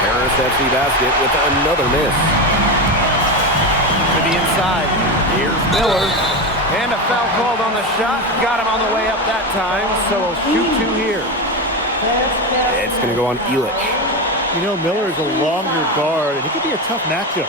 Paris FC Basket with another miss. To the inside. Here's Miller. And a foul called on the shot. Got him on the way up that time, so we'll shoot 2 here. It's going to go on Illich. You know, Miller is a longer guard, and it could be a tough matchup.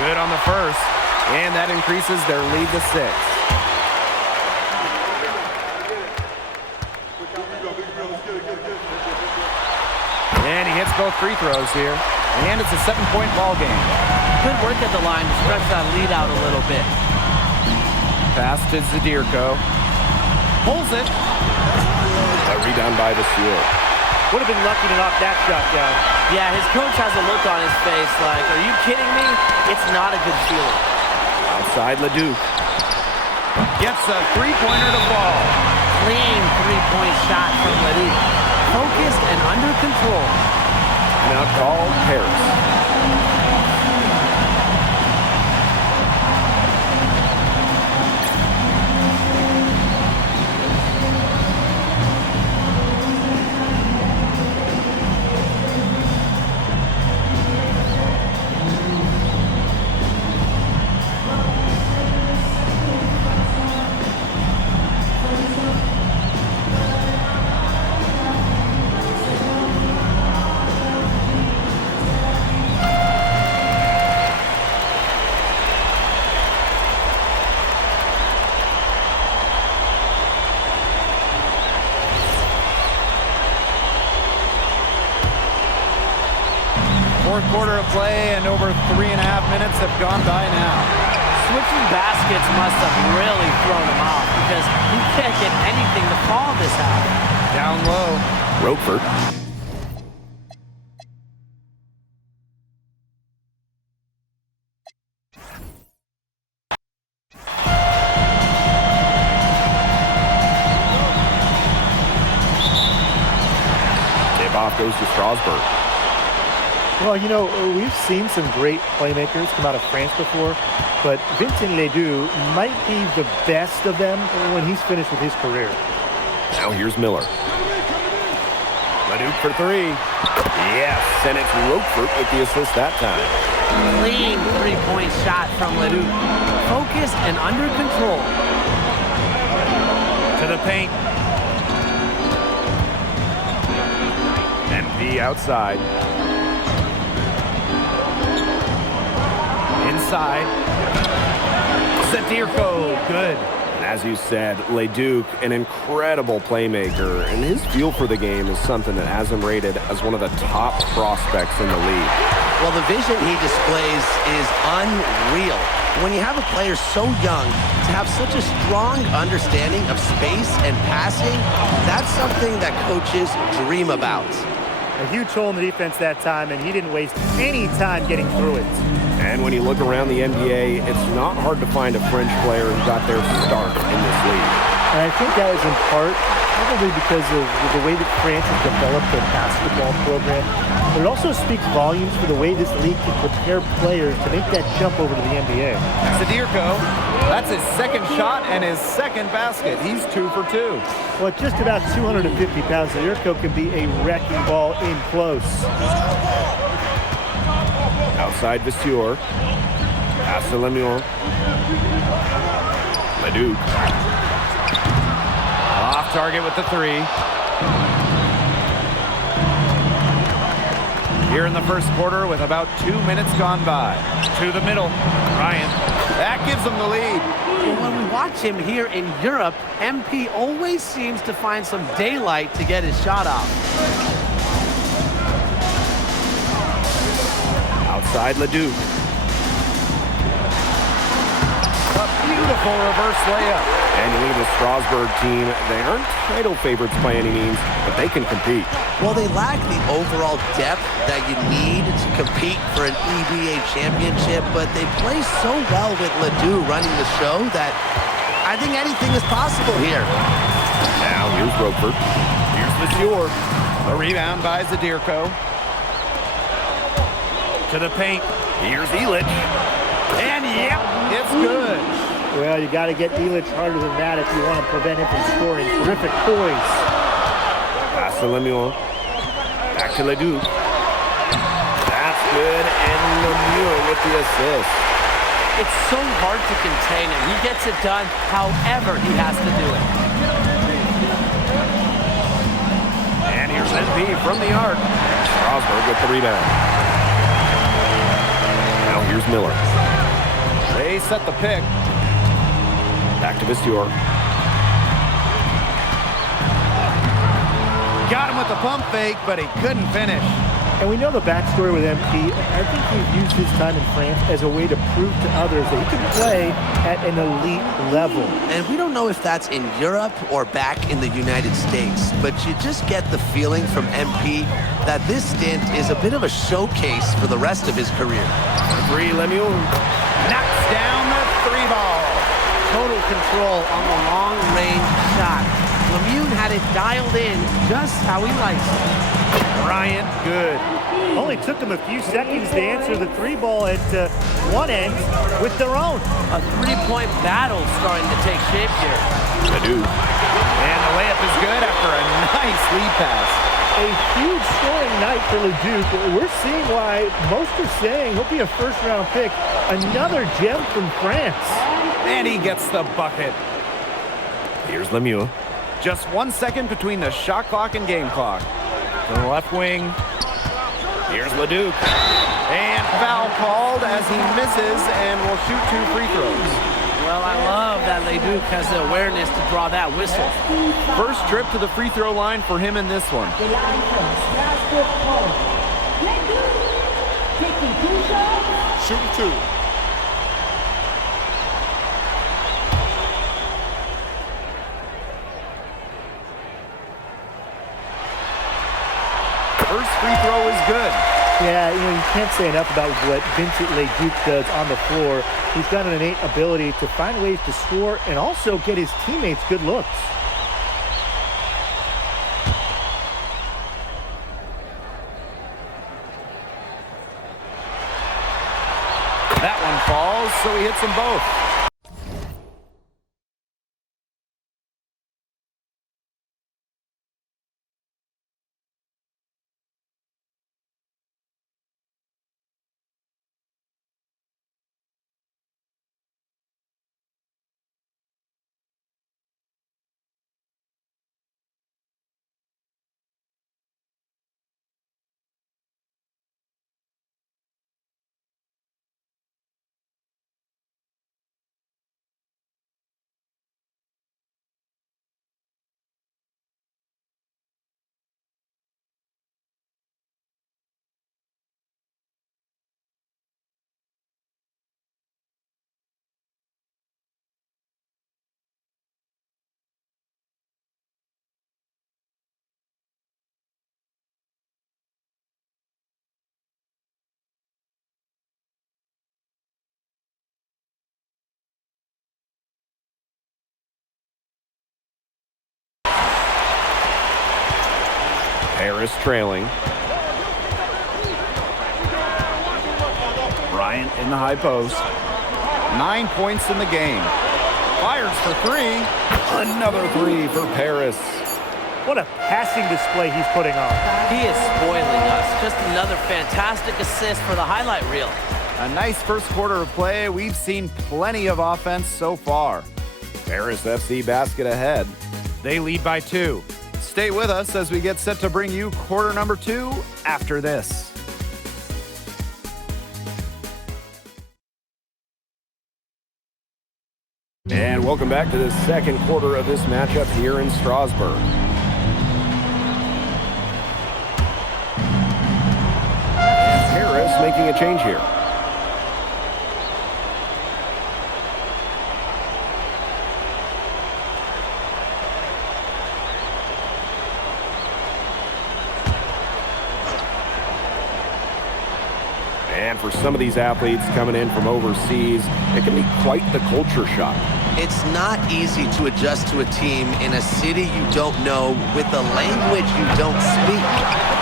Good on the first, and that increases their lead to 6. And he hits both free throws here, and it's a 7-point ball game. Good work at the line to stretch that lead out a little bit. Pass to Zadirko. Pulls it. A rebound by Vasseur. Would have been lucky to knock that shot down. Yeah, his coach has a look on his face like, are you kidding me? It's not a good feeling. Outside Leduc. Gets a three-pointer to fall. Clean three-point shot from Leduc. Focused and under control. Now called Paris. Fourth quarter of play, and over 3.5 minutes have gone by now. switching baskets must have really thrown him off because he can't get anything to fall this half. Down low. Roquefort. Tip-off goes to Strasburg. Well, you know, we've seen some great playmakers come out of France before, but Vincent Ledoux might be the best of them when he's finished with his career. Now here's Miller. Ledoux for three. Yes, and it's Roquefort with the assist that time. Clean three-point shot from Ledoux. Focused and under control. To the paint. MP outside. Inside. Zadirko, good. As you said, Leduc, an incredible playmaker, and his feel for the game is something that has him rated as one of the top prospects in the league. Well, the vision he displays is unreal. When you have a player so young, to have such a strong understanding of space and passing, that's something that coaches dream about. A huge hole in the defense that time, and he didn't waste any time getting through it. And when you look around the NBA, it's not hard to find a French player who got their start in this league. And I think that was in part probably because of the way that France has developed their basketball program. But it also speaks volumes for the way this league can prepare players to make that jump over to the NBA. Zadirko, that's his second shot and his second basket. He's 2 for 2. Well, at just about 250 pounds, Zadirko can be a wrecking ball in close. Outside Vasseur. Pass to Lemieux. Leduc. Off target with the three. Here in the first quarter with about 2 minutes gone by. To the middle. Bryant. That gives them the lead. When we watch him here in Europe, MP always seems to find some daylight to get his shot off. Outside Leduc. A beautiful reverse layup. And you leave the Strasburg team. They aren't title favorites by any means, but they can compete. Well, they lack the overall depth that you need to compete for an EBA championship, but they play so well with Ledoux running the show that I think anything is possible here. Now here's Roquefort. Here's Vasseur. A rebound by Zadirko. To the paint. Here's Illich. And yep, it's good. Well, you got to get Illich harder than that if you want to prevent him from scoring. Terrific poise. Pass to Lemieux. Back to Ledoux. That's good, and Lemieux with the assist. It's so hard to contain him. He gets it done however he has to do it. And here's NP from the arc. Strasburg with the rebound. Now here's Miller. They set the pick. Back to Vasseur. Got him with the pump fake, but he couldn't finish. And we know the backstory with MP. I think he's used his time in France as a way to prove to others that he can play at an elite level. And we don't know if that's in Europe or back in the United States, but you just get the feeling from MP that this stint is a bit of a showcase for the rest of his career. Three, Lemieux knocks down the three ball. Total control on the long-range shot. Lemieux had it dialed in just how he likes it. Bryant, good. Only took them a few seconds to answer the three ball at one end with their own. A three-point battle starting to take shape here. Ledoux. And the layup is good after a nice lead pass. A huge scoring night for Ledoux. We're seeing why most are saying he'll be a first-round pick. Another gem from France. And he gets the bucket. Here's Lemieux. Just 1 second between the shot clock and game clock. To the left wing. Here's Leduc. And foul called as he misses and will shoot 2 free throws. Well, I love that Leduc has the awareness to draw that whistle. First trip to the free throw line for him in this one. Shooting 2. First free throw is good. Yeah, you can't say enough about what Vincent Leduc does on the floor. He's got an innate ability to find ways to score and also get his teammates good looks. That one falls, so he hits them both. Paris trailing. Bryant in the high post. 9 points in the game. Fires for three. Another three for Paris. What a passing display he's putting on. He is spoiling us. Just another fantastic assist for the highlight reel. A nice first quarter of play. We've seen plenty of offense so far. Paris FC basket ahead. They lead by 2. Stay with us as we get set to bring you quarter number 2 after this. And welcome back to the second quarter of this matchup here in Strasbourg. Paris making a change here. And for some of these athletes coming in from overseas, it can be quite the culture shock. It's not easy to adjust to a team in a city you don't know with a language you don't speak.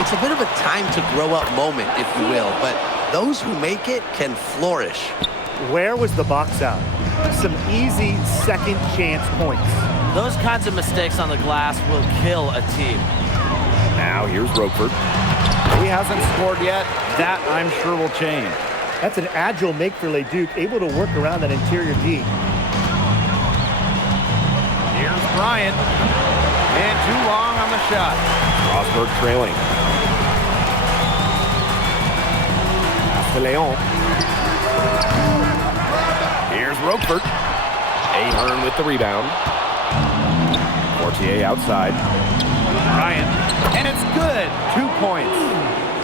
It's a bit of a time to grow up moment, if you will, but those who make it can flourish. Where was the box out? Some easy second chance points. Those kinds of mistakes on the glass will kill a team. Now here's Roquefort. He hasn't scored yet. That, I'm sure, will change. That's an agile make for Leduc, able to work around that interior D. Here's Bryant. And too long on the shot. Strasbourg trailing. Castellon. Here's Roquefort. Ahern with the rebound. Portier outside. Bryant. And it's good. 2 points.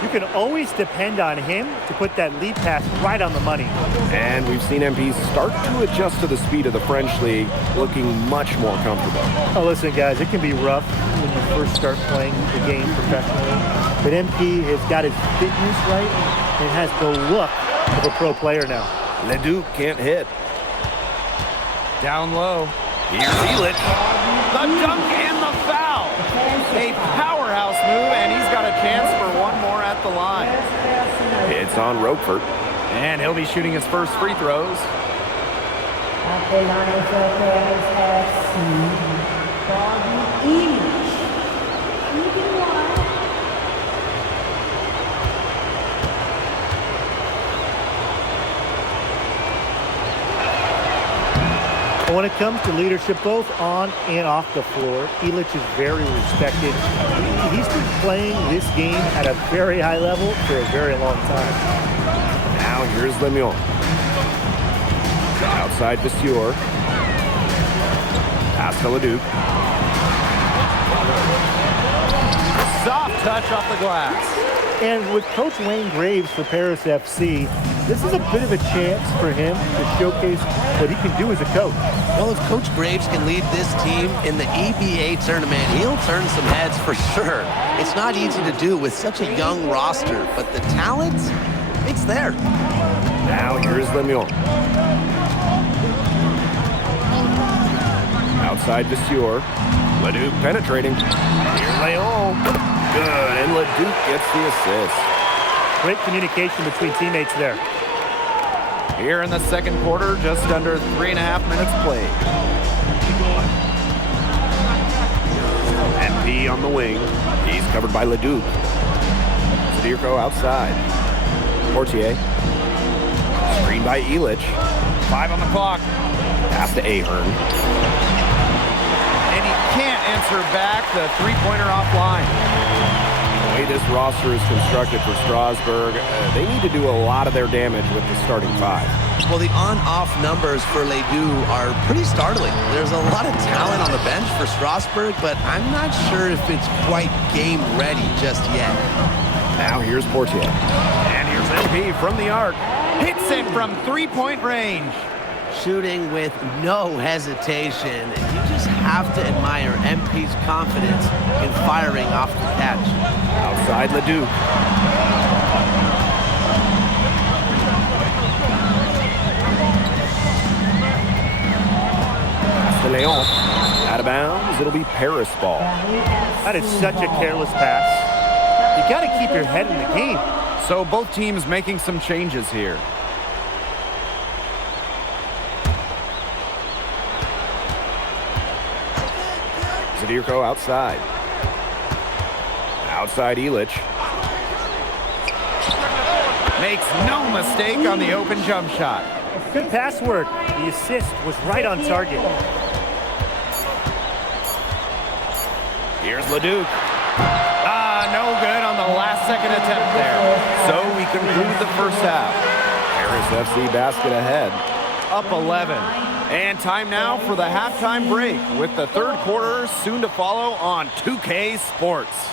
You can always depend on him to put that lead pass right on the money. And we've seen MP start to adjust to the speed of the French league, looking much more comfortable. Oh, listen, guys, it can be rough when you first start playing the game professionally. But MP has got his fitness right and has the look of a pro player now. Leduc can't hit. Down low. Here's Elitch. The dunk and the foul. A powerhouse move, and he's got a chance for one more at the line. It's on Roquefort. And he'll be shooting his first free throws. At the line for Paris FC, Bobby Elitch. Shooting one. When it comes to leadership, both on and off the floor, Elitch is very respected. He's been playing this game at a very high level for a very long time. Now here's Lemion. Outside Vasseur. Pass to Leduc. Soft touch off the glass. And with Coach Wayne Graves for Paris FC, This is a bit of a chance for him to showcase what he can do as a coach. Well, if Coach Graves can lead this team in the EBA tournament, he'll turn some heads for sure. It's not easy to do with such a young roster, but the talent, it's there. Now here's Lemieux. Outside Vasseur. Leduc penetrating. Here's Leon. Good, and Leduc gets the assist. Great communication between teammates there. Here in the second quarter, just under 3.5 minutes played. MP on the wing. He's covered by Leduc. Zadirko outside. Portier. Screen by Illich. 5 on the clock. Pass to Ahern. And he can't answer back the three-pointer offline. The way this roster is constructed for Strasbourg, they need to do a lot of their damage with the starting 5. Well, the on-off numbers for Ledoux are pretty startling. There's a lot of talent on the bench for Strasbourg, but I'm not sure if it's quite game ready just yet. Now here's Portier. And here's MP from the arc. Hits it from three-point range. Shooting with no hesitation. You just have to admire MP's confidence in firing off the catch. Outside Ledoux. Pass to Leon. Out of bounds. It'll be Paris ball. That is such a careless pass. You got to keep your head in the game. So both teams making some changes here. Zadirko outside. Outside Illich. Makes no mistake on the open jump shot. Good pass work. The assist was right on target. Here's Leduc. No good on the last second attempt there. So we conclude the first half. Paris FC basket ahead. Up 11. And time now for the halftime break with the third quarter soon to follow on 2K Sports.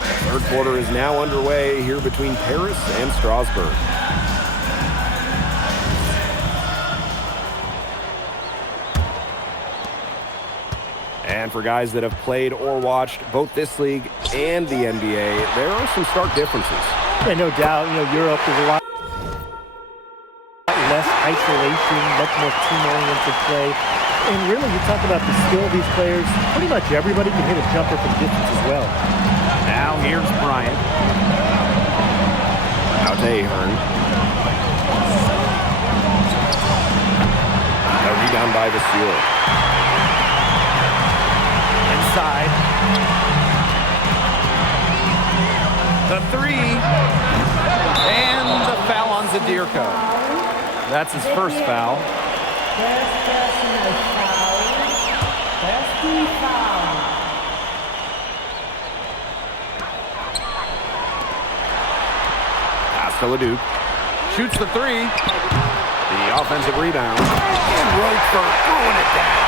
The third quarter is now underway here between Paris and Strasbourg. And for guys that have played or watched both this league and the NBA, there are some stark differences. Yeah, no doubt. Europe is a lot less isolation, much more team-oriented play. And really, you talk about the skill of these players, pretty much everybody can hit a jumper from distance as well. Now here's Bryant. Out to Ahern. A rebound by Vasseur. Inside. The three. And the foul on Zadirko. That's his first foul. First personal foul. First team foul. Pass to Leduc. Shoots the three. The offensive rebound. And Roquefort throwing it down.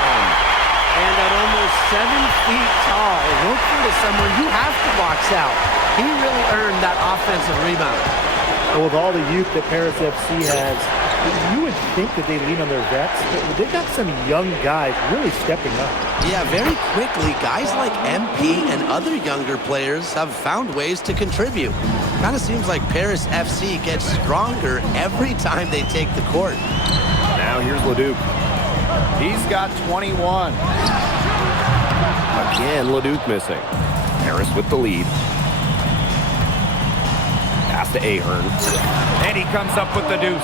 And at almost 7 feet tall, Roquefort is someone you have to box out. He really earned that offensive rebound. Well, with all the youth that Paris FC has, you would think that they lean on their vets, but they've got some young guys really stepping up. Yeah, very quickly, guys like MP and other younger players have found ways to contribute. Kind of seems like Paris FC gets stronger every time they take the court. Now here's Leduc. He's got 21. Again, Leduc missing. Paris with the lead. Pass to Ahern. And he comes up with the deuce.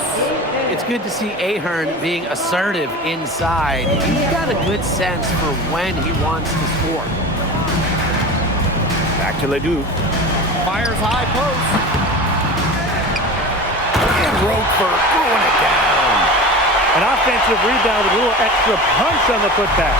It's good to see Ahern being assertive inside. He's got a good sense for when he wants to score. Back to Leduc. Fires high post. And Roquefort throwing it down. An offensive rebound with a little extra punch on the putback.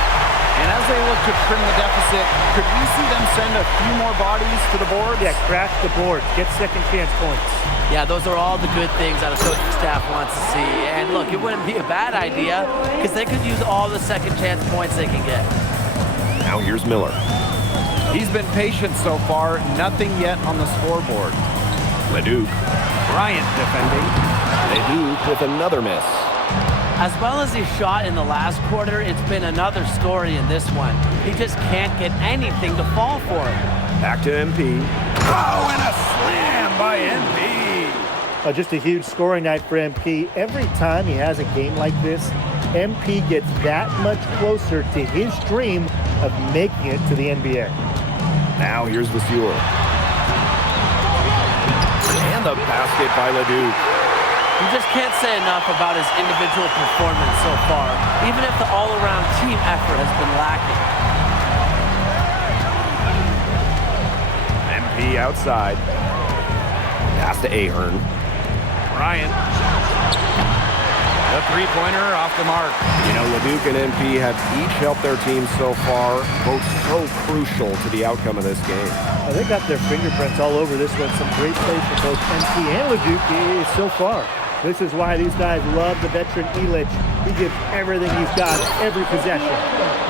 And as they look to trim the deficit, could we see them send a few more bodies to the boards? Yeah, crash the boards. Get second chance points. Yeah, those are all the good things that a coaching staff wants to see. And look, it wouldn't be a bad idea because they could use all the second chance points they can get. Now here's Miller. He's been patient so far, nothing yet on the scoreboard. Leduc. Bryant defending. Leduc with another miss. As well as he shot in the last quarter, it's been another story in this one. He just can't get anything to fall for him. Back to MP. Oh, and a slam by MP. Just a huge scoring night for MP. Every time he has a game like this, MP gets that much closer to his dream of making it to the NBA. Now here's Vasseur. And the basket by Leduc. You just can't say enough about his individual performance so far, even if the all-around team effort has been lacking. MP outside. Pass to Ahern. Bryant. The three-pointer off the mark. You know, Leduc and MP have each helped their teams so far, both so crucial to the outcome of this game. Well, they got their fingerprints all over this one. Some great plays for both MP and Leduc so far. This is why these guys love the veteran Illich. He gives everything he's got, every possession.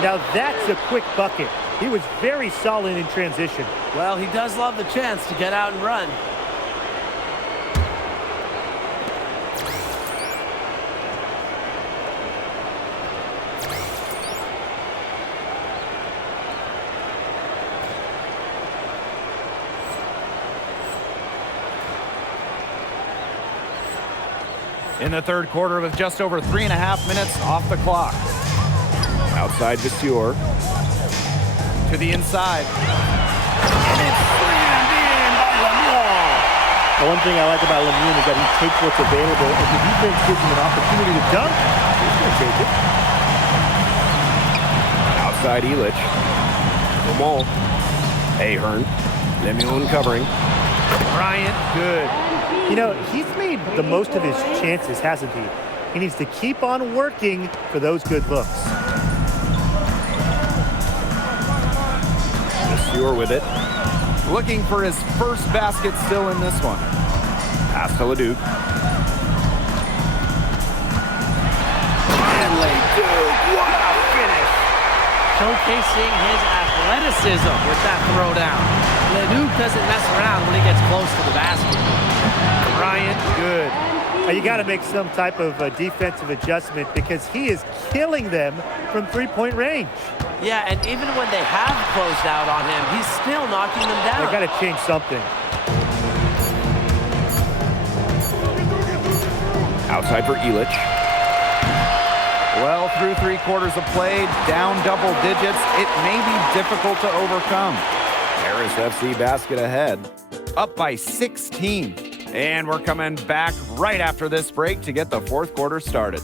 Now that's a quick bucket. He was very solid in transition. Well, he does love the chance to get out and run. In the third quarter with just over 3.5 minutes off the clock. Outside Vasseur. To the inside. And it's slammed in by Lemuel. The one thing I like about Lemuel is that he takes what's available. If the defense gives him an opportunity to dunk, he's going to take it. Outside Illich. Lamont. Ahern. Lemuel covering. Bryant, good. You know, he's made the most of his chances, hasn't he? He needs to keep on working for those good looks. Vasseur with it. Looking for his first basket still in this one. Pass to Leduc. And Leduc, what a finish! Showcasing his athleticism with that throwdown. Leduc doesn't mess around when he gets close to the basket. Bryant, good. You got to make some type of defensive adjustment because he is killing them from three-point range. Yeah, and even when they have closed out on him, he's still knocking them down. They got to change something. Outside for Illich. Well, through 3 quarters of play, down double digits, it may be difficult to overcome. Harris FC basket ahead, up by 16. And we're coming back right after this break to get the fourth quarter started.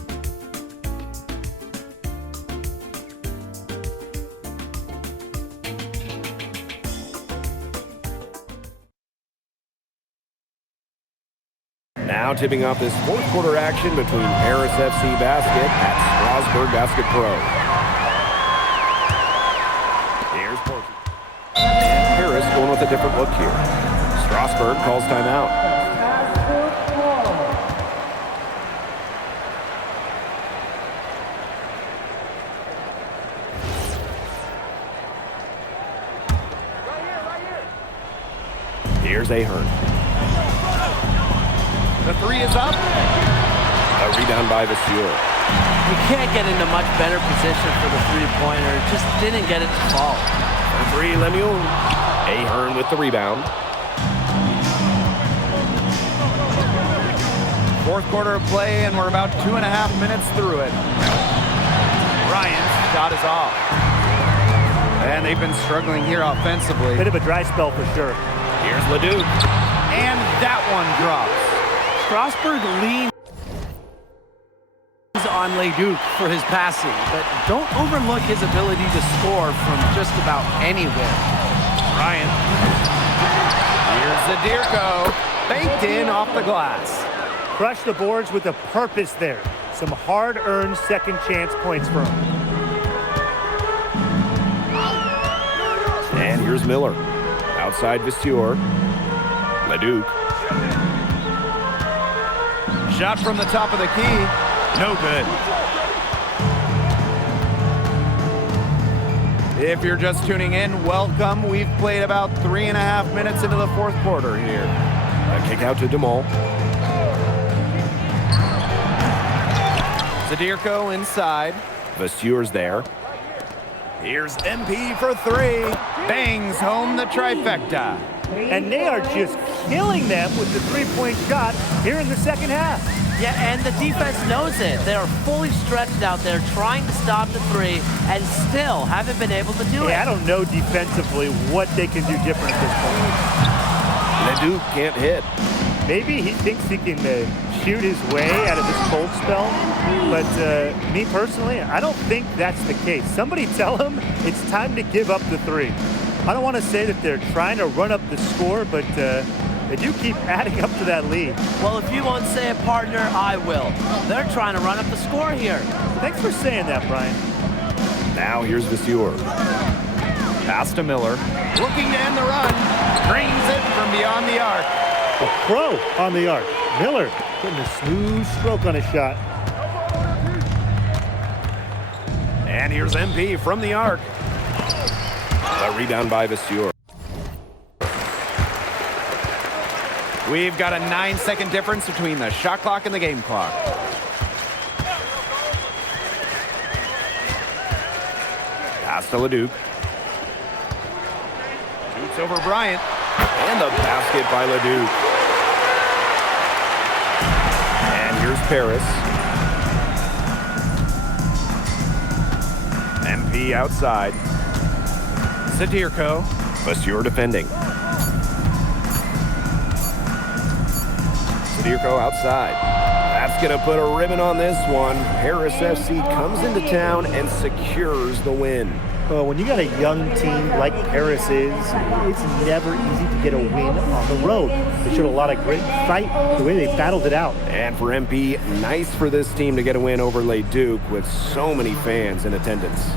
Now tipping off this fourth quarter action between Harris FC Basket at Strasburg Basket Pro. Here's Porky. And Harris going with a different look here. Strasburg calls timeout. Here's Ahern. The three is up. A rebound by Vasseur. You can't get into much better position for the three-pointer. Just didn't get it to fall. For three, Lemuel. Ahern with the rebound. Fourth quarter of play, and we're about 2.5 minutes through it. Bryant's shot is off. And they've been struggling here offensively. Bit of a dry spell for sure. Here's Leduc. And that one drops. Strasburg leans on Leduc for his passing, but don't overlook his ability to score from just about anywhere. Bryant. Here's Zadirko. Banked in off the glass. Crush the boards with a purpose there. Some hard-earned second chance points for him. And here's Miller. Outside Vasseur. Leduc. Shot from the top of the key. No good. If you're just tuning in, welcome. We've played about 3.5 minutes into the fourth quarter here. A kick out to DeMol. Zadirko inside. Vasseurs there. Here's MP for three. Bangs home the trifecta. And they are just killing them with the three-point shot here in the second half. Yeah, and the defense knows it. They are fully stretched out there trying to stop the three and still haven't been able to do it. I don't know defensively what they can do different at this point. Leduc can't hit. Maybe he thinks he can shoot his way out of this cold spell, but me personally, I don't think that's the case. Somebody tell him it's time to give up the three. I don't want to say that they're trying to run up the score, but they do keep adding up to that lead. Well, if you won't say it, partner, I will. They're trying to run up the score here. Thanks for saying that, Brian. Now here's Vasseur. Pass to Miller. Looking to end the run. Brings it from beyond the arc. A pro on the arc. Miller getting a smooth stroke on his shot. And here's MP from the arc. A rebound by Vasseur. We've got a 9-second difference between the shot clock and the game clock. Pass to Leduc. Shoots over Bryant. And the basket by Leduc. And here's Paris. MP outside. Zadirko. Vasseur defending. Zadirko outside. That's going to put a ribbon on this one. Paris FC comes into town and secures the win. Well, when you got a young team like Paris is, it's never easy to get a win on the road. They showed a lot of grit and fight, the way they battled it out. And for MP, nice for this team to get a win over Leduc with so many fans in attendance.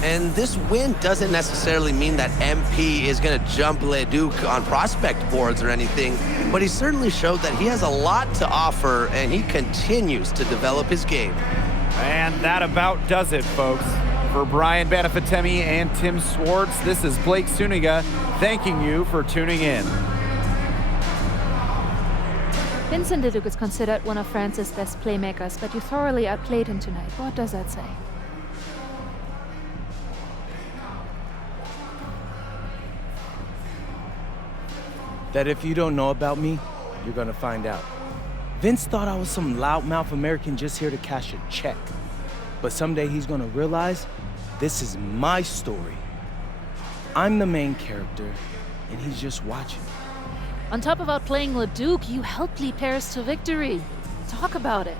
And this win doesn't necessarily mean that MP is going to jump Leduc on prospect boards or anything, but he certainly showed that he has a lot to offer, and he continues to develop his game. And that about does it, folks. For Brian Banafitemi and Tim Swartz, this is Blake Suniga thanking you for tuning in. Vincent Leduc is considered one of France's best playmakers, but you thoroughly outplayed him tonight. What does that say? That if you don't know about me, you're gonna find out. Vince thought I was some loudmouth American just here to cash a check. But someday he's gonna realize this is my story. I'm the main character, and he's just watching. On top of outplaying Leduc, you helped lead Paris to victory. Talk about it.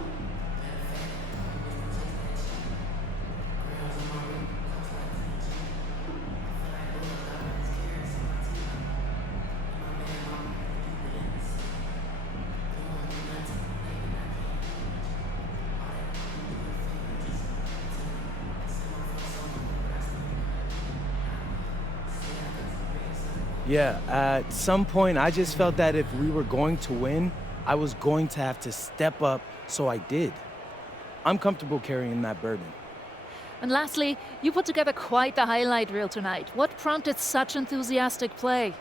Yeah, at some point, I just felt that if we were going to win, I was going to have to step up, so I did. I'm comfortable carrying that burden. And lastly, you put together quite the highlight reel tonight. What prompted such enthusiastic play?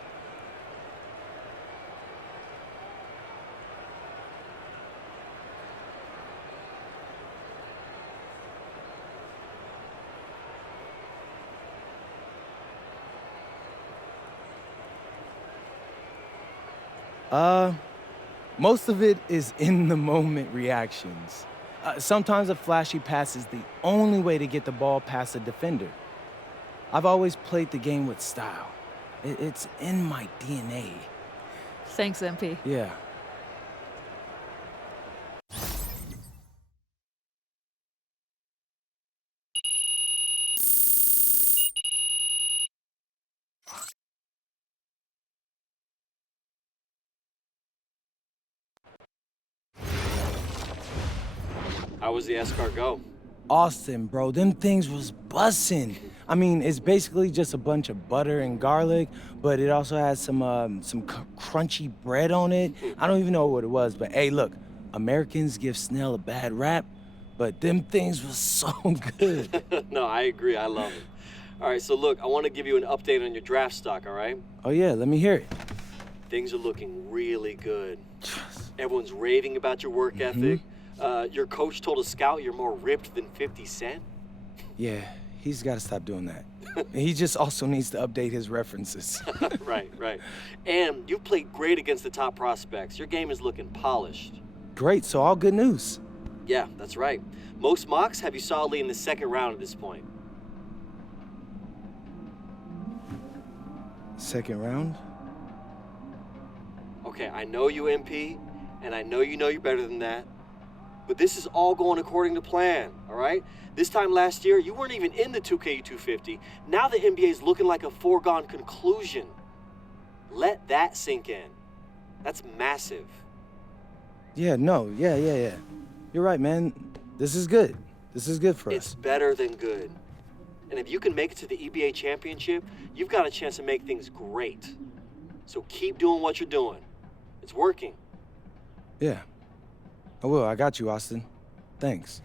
Most of it is in-the-moment reactions. Sometimes a flashy pass is the only way to get the ball past a defender. I've always played the game with style. It's in my DNA. Thanks, MP. Yeah. How was the escargot? Austin, bro, them things was bussin'. I mean, it's basically just a bunch of butter and garlic, but it also has some crunchy bread on it. I don't even know what it was, but hey, look, Americans give Snell a bad rap, but them things was so good. No, I agree. I love it. All right, so look, I want to give you an update on your draft stock, all right? Oh, yeah, let me hear it. Things are looking really good. Everyone's raving about your work ethic. Your coach told a scout you're more ripped than 50 Cent. Yeah, he's got to stop doing that. He just also needs to update his references. Right. And you've played great against the top prospects. Your game is looking polished. Great, so all good news. Yeah, that's right. Most mocks have you solidly in the second round at this point. Second round? Okay, I know you MP, and I know you're better than that. But this is all going according to plan, all right? This time last year, you weren't even in the 2K250. Now the NBA is looking like a foregone conclusion. Let that sink in. That's massive. Yeah. You're right, man. This is good. This is good for us. It's better than good. And if you can make it to the EBA championship, you've got a chance to make things great. So keep doing what you're doing. It's working. Yeah. I will. I got you, Austin. Thanks.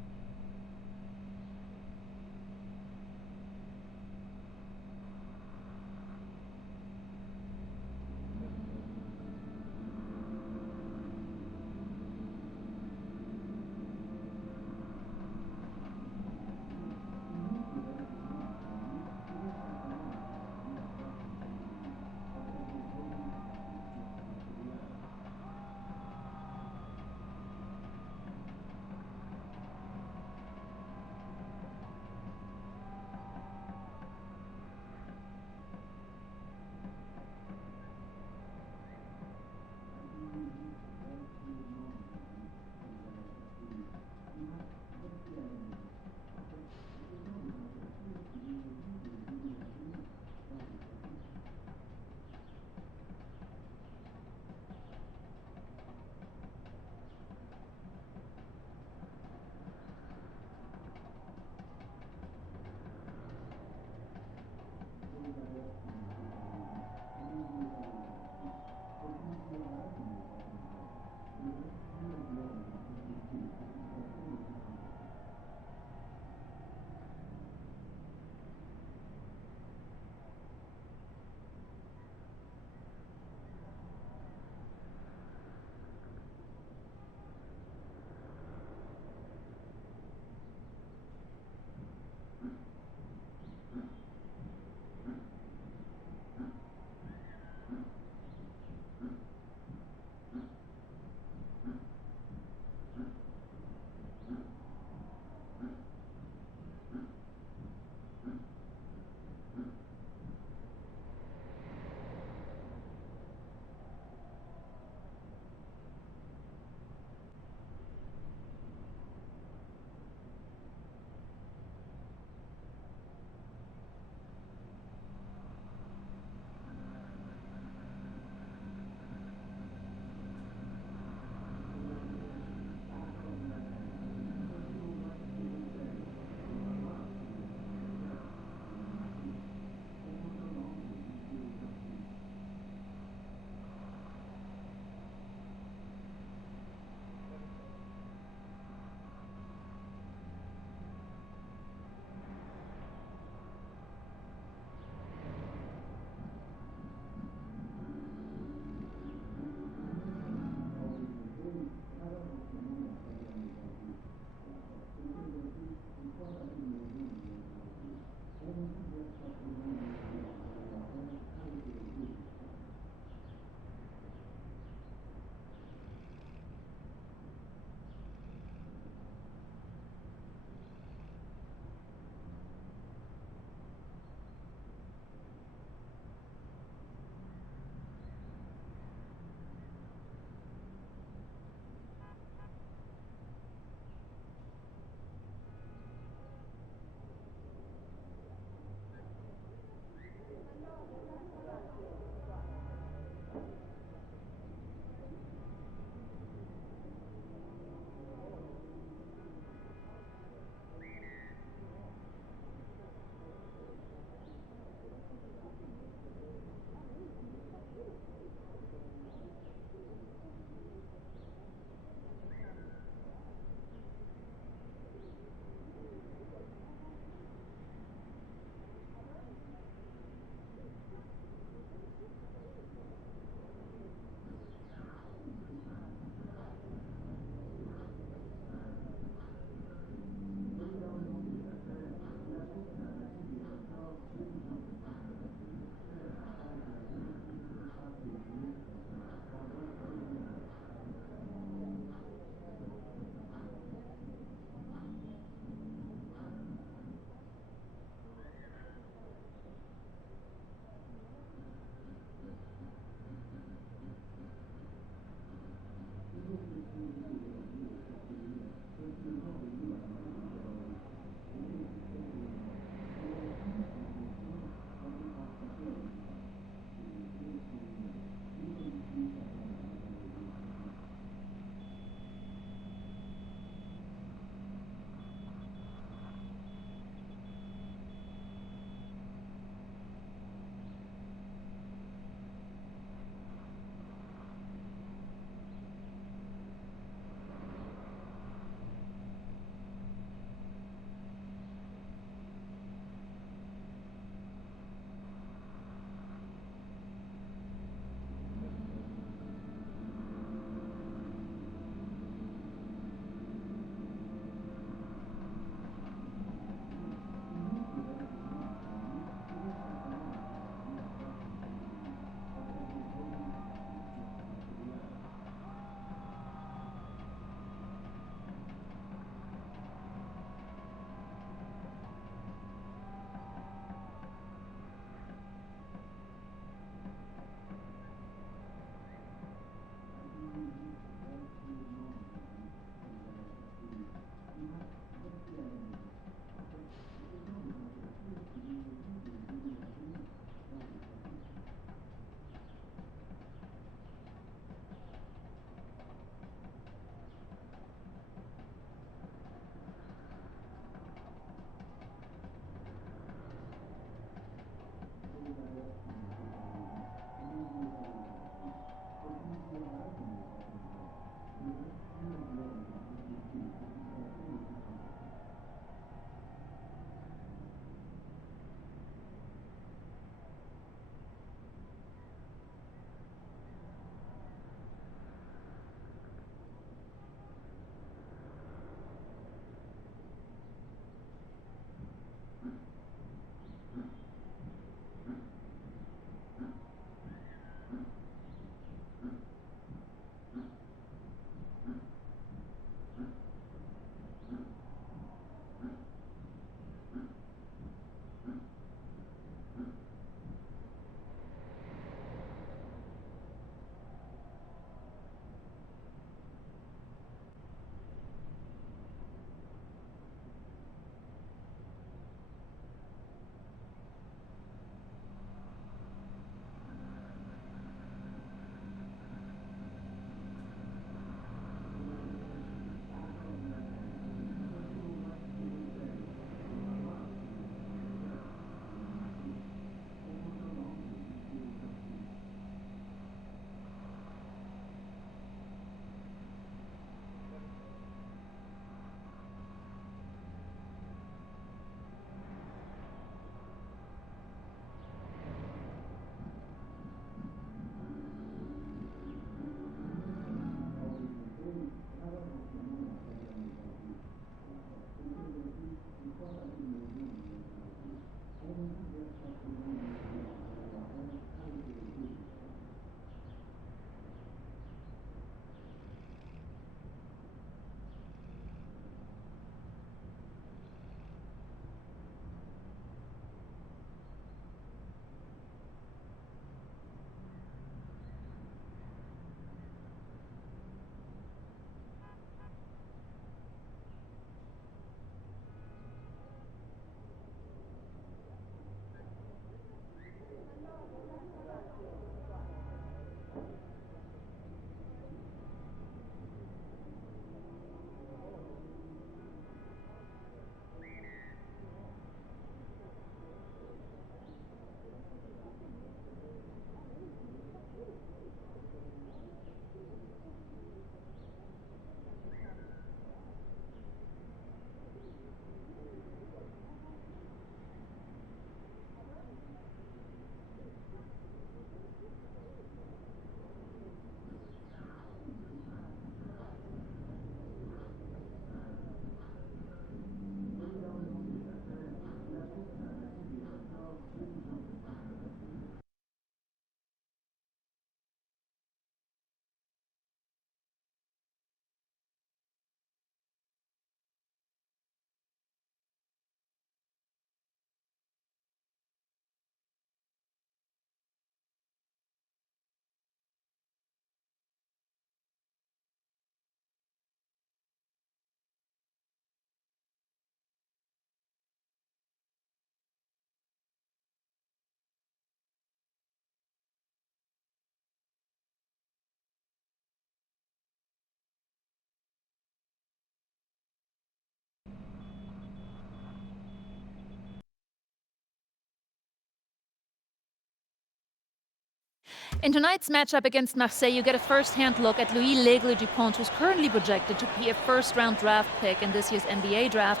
In tonight's matchup against Marseille, you get a first-hand look at Louis L'Aigle Dupont, who's currently projected to be a first-round draft pick in this year's NBA draft.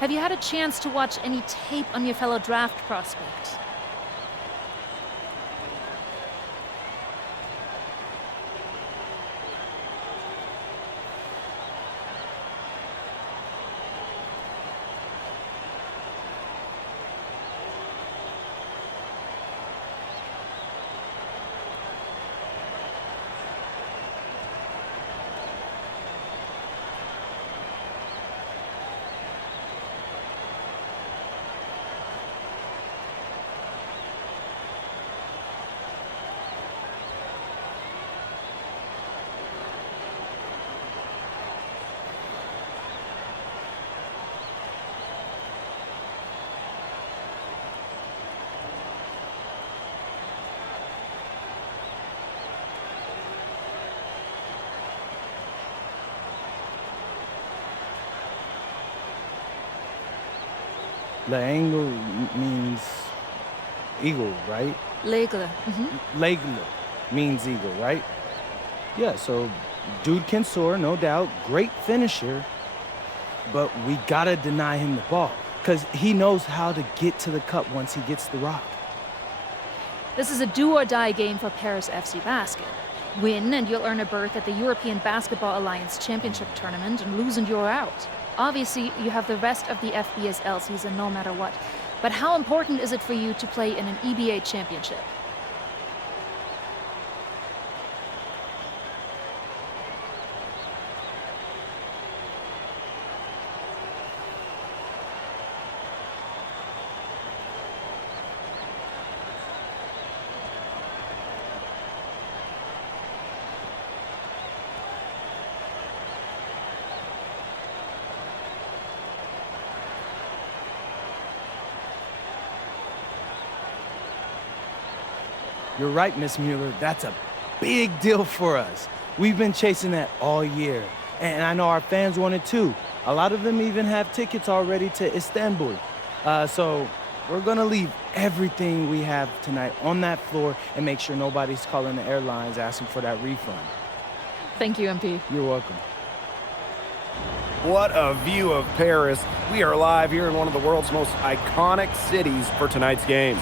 Have you had a chance to watch any tape on your fellow draft prospect? L'Aigle means eagle, right? L'Aigle. L'Aigle means eagle, right? Yeah, so dude can soar, no doubt. Great finisher. But we gotta deny him the ball, because he knows how to get to the cup once he gets the rock. This is a do-or-die game for Paris FC Basket. Win and you'll earn a berth at the European Basketball Alliance Championship Tournament, and lose and you're out. Obviously, you have the rest of the FBSL season no matter what. But how important is it for you to play in an EBA championship? You're right, Miss Mueller. That's a big deal for us. We've been chasing that all year. And I know our fans want it too. A lot of them even have tickets already to Istanbul. So we're gonna leave everything we have tonight on that floor and make sure nobody's calling the airlines asking for that refund. Thank you, MP. You're welcome. What a view of Paris. We are live here in one of the world's most iconic cities for tonight's game.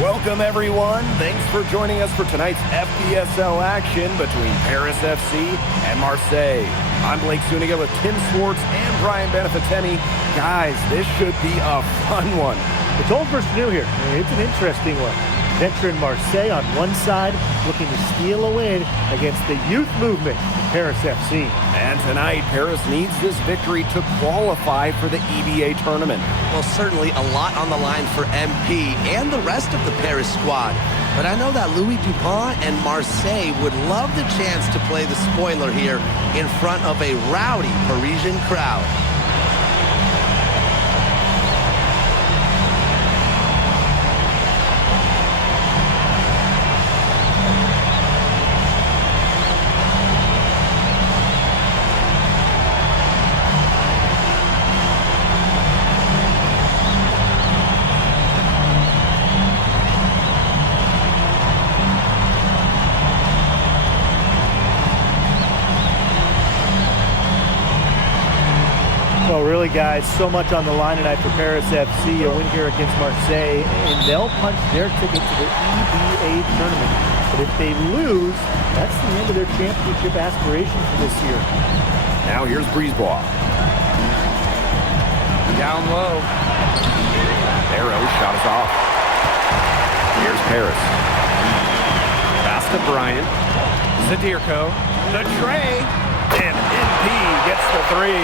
Welcome, everyone. Thanks for joining us for tonight's FPSL action between Paris FC and Marseille. I'm Blake Zuniga with Tim Swartz and Brian Benefitemi. Guys, this should be a fun one. It's old versus new here. It's an interesting one. Veteran Marseille on one side, looking to steal a win against the youth movement, Paris FC. And tonight, Paris needs this victory to qualify for the EBA tournament. Well, certainly a lot on the line for MP and the rest of the Paris squad. But I know that Louis Dupont and Marseille would love the chance to play the spoiler here in front of a rowdy Parisian crowd. Well, really, guys, so much on the line tonight for Paris FC. A win here against Marseille, and they'll punch their ticket to the EBA tournament. But if they lose, that's the end of their championship aspirations for this year. Now here's Brisebois. Down low. Arrow shot us off. Here's Paris. Pass to Bryant. Zadirko. The tray. And MP gets the three.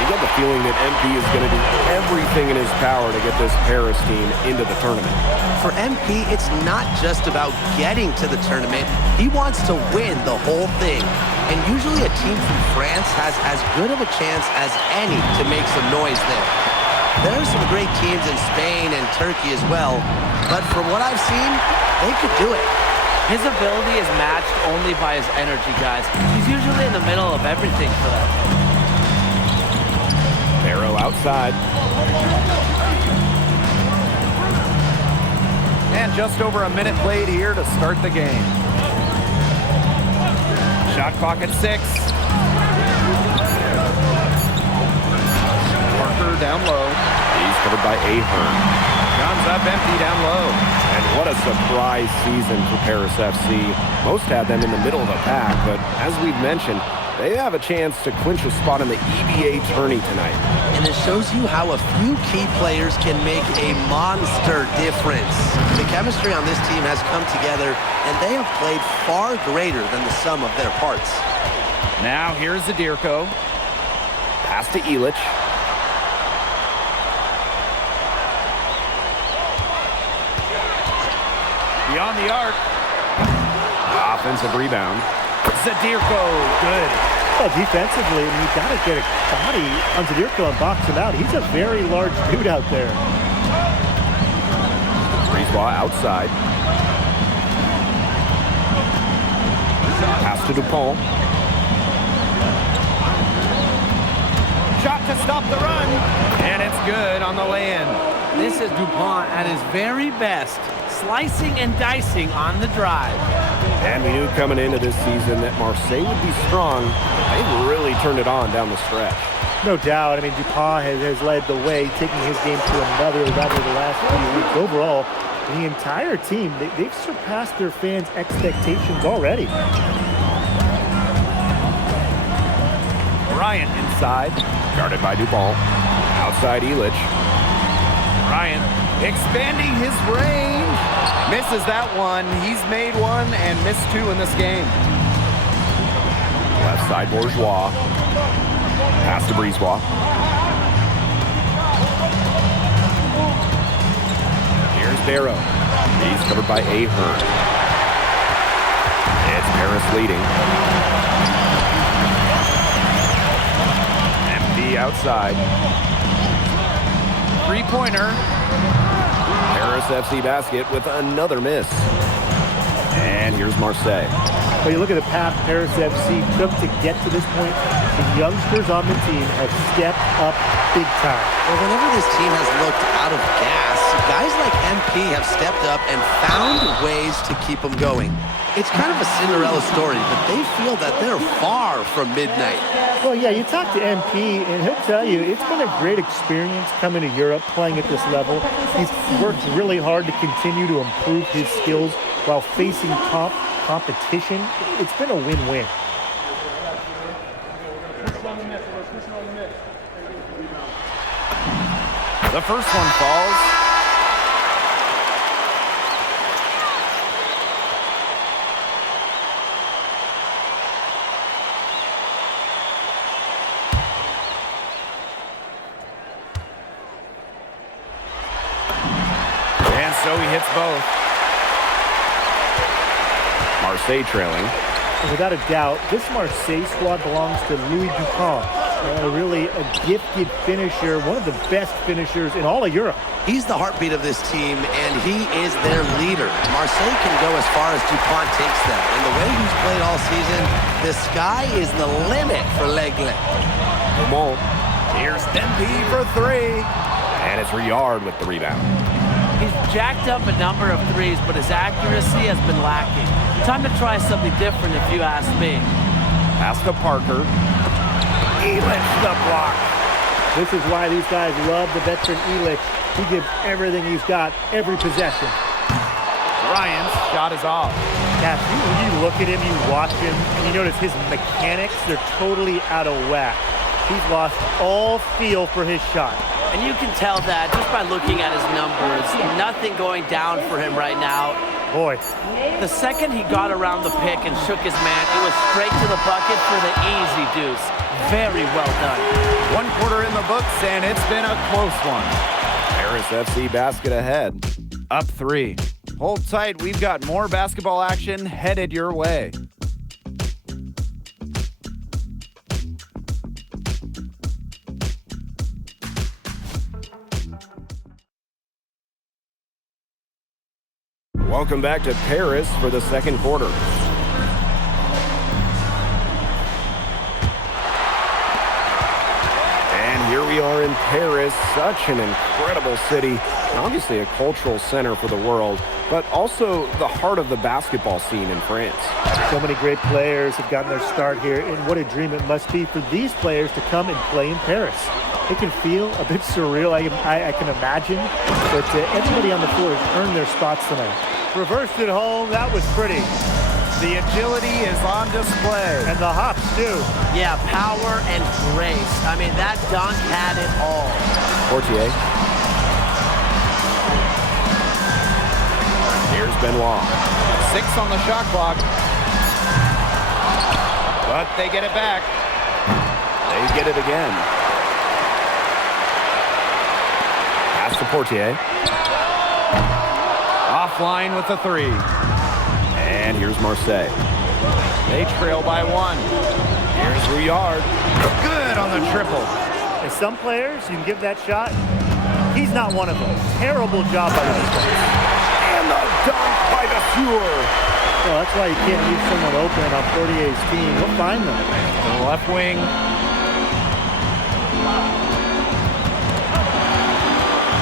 You get the feeling that MP is going to do everything in his power to get this Paris team into the tournament. For MP, it's not just about getting to the tournament. He wants to win the whole thing. And usually a team from France has as good of a chance as any to make some noise there. There are some great teams in Spain and Turkey as well, but from what I've seen, they could do it. His ability is matched only by his energy, guys. He's usually in the middle of everything for them. Arrow outside. And just over a minute played here to start the game. Shot clock at 6. Parker down low. He's covered by Ahern. Guns up empty down low. And what a surprise season for Paris FC. Most had them in the middle of the pack, but as we've mentioned, they have a chance to clinch a spot in the EBA tourney tonight. And it shows you how a few key players can make a monster difference. The chemistry on this team has come together, and they have played far greater than the sum of their parts. Now here's Zadirko. Pass to Illich. Beyond the arc. Offensive rebound. Zadirko, good. Well, defensively, you got to get a body on Zadirko and box him out. He's a very large dude out there. Brisebois outside. Pass to Dupont. Shot to stop the run. And it's good on the land. This is Dupont at his very best, slicing and dicing on the drive. And we knew coming into this season that Marseille would be strong. They really turned it on down the stretch. No doubt. I mean, Dupont has led the way, taking his game to another level the last few weeks. Overall, the entire team, they've surpassed their fans' expectations already. Bryant inside. Guarded by Dupont. Outside Illich. Bryant expanding his range. Misses that one. He's made one and missed 2 in this game. Left side Bourgeois. Pass to Brisebois. Here's Barrow. He's covered by Ahern. It's Paris leading. Empty outside. Three-pointer. Paris FC basket with another miss. And here's Marseille. Well, you look at the path Paris FC took to get to this point. The youngsters on the team have stepped up big time. Well, whenever this team has looked out of gas, guys like MP have stepped up and found ways to keep them going. It's kind of a Cinderella story, but they feel that they're far from midnight. Well, yeah, you talk to MP, and he'll tell you it's been a great experience coming to Europe, playing at this level. He's worked really hard to continue to improve his skills while facing competition. It's been a win-win. The first one falls. And so he hits both. Marseille trailing. Without a doubt, this Marseille squad belongs to Louis Dupont. Really a gifted finisher, one of the best finishers in all of Europe. He's the heartbeat of this team, and he is their leader. Marseille can go as far as Dupont takes them. And the way he's played all season, the sky is the limit for L'Aigle. Dumont. Here's Dempsey for 3. And it's Riard with the rebound. He's jacked up a number of threes, but his accuracy has been lacking. Time to try something different, if you ask me. Pass to Parker. Illich the block. This is why these guys love the veteran Illich. He gives everything he's got, every possession. Ryan's shot is off. Yeah, you look at him, you watch him, and you notice his mechanics, they're totally out of whack. He's lost all feel for his shot. And you can tell that just by looking at his numbers. Nothing going down for him right now. Boy. The second he got around the pick and shook his man, it was straight to the bucket for the easy deuce. Very well done. 1 quarter in the books, and it's been a close one. Paris FC basket ahead. Up 3. Hold tight, we've got more basketball action headed your way. Welcome back to Paris for the second quarter. And here we are in Paris, such an incredible city. Obviously a cultural center for the world, but also the heart of the basketball scene in France. So many great players have gotten their start here, and what a dream it must be for these players to come and play in Paris. It can feel a bit surreal, I can imagine, but everybody on the floor has earned their spots tonight. Reversed it home, that was pretty. The agility is on display. And the hops, too. Yeah, power and grace. I mean, that dunk had it all. Portier. Here's Benoit. 6 on the shot clock. But they get it back. They get it again. Pass to Portier. Offline with the 3. And here's Marseille. They trail by 1. Here's Rouillard. Good on the triple. And some players, you can give that shot. He's not one of them. Terrible job by the defense. And the dunk by the Fuhr. Well, that's why you can't leave someone open on Portier's team. He'll find them. To the left wing.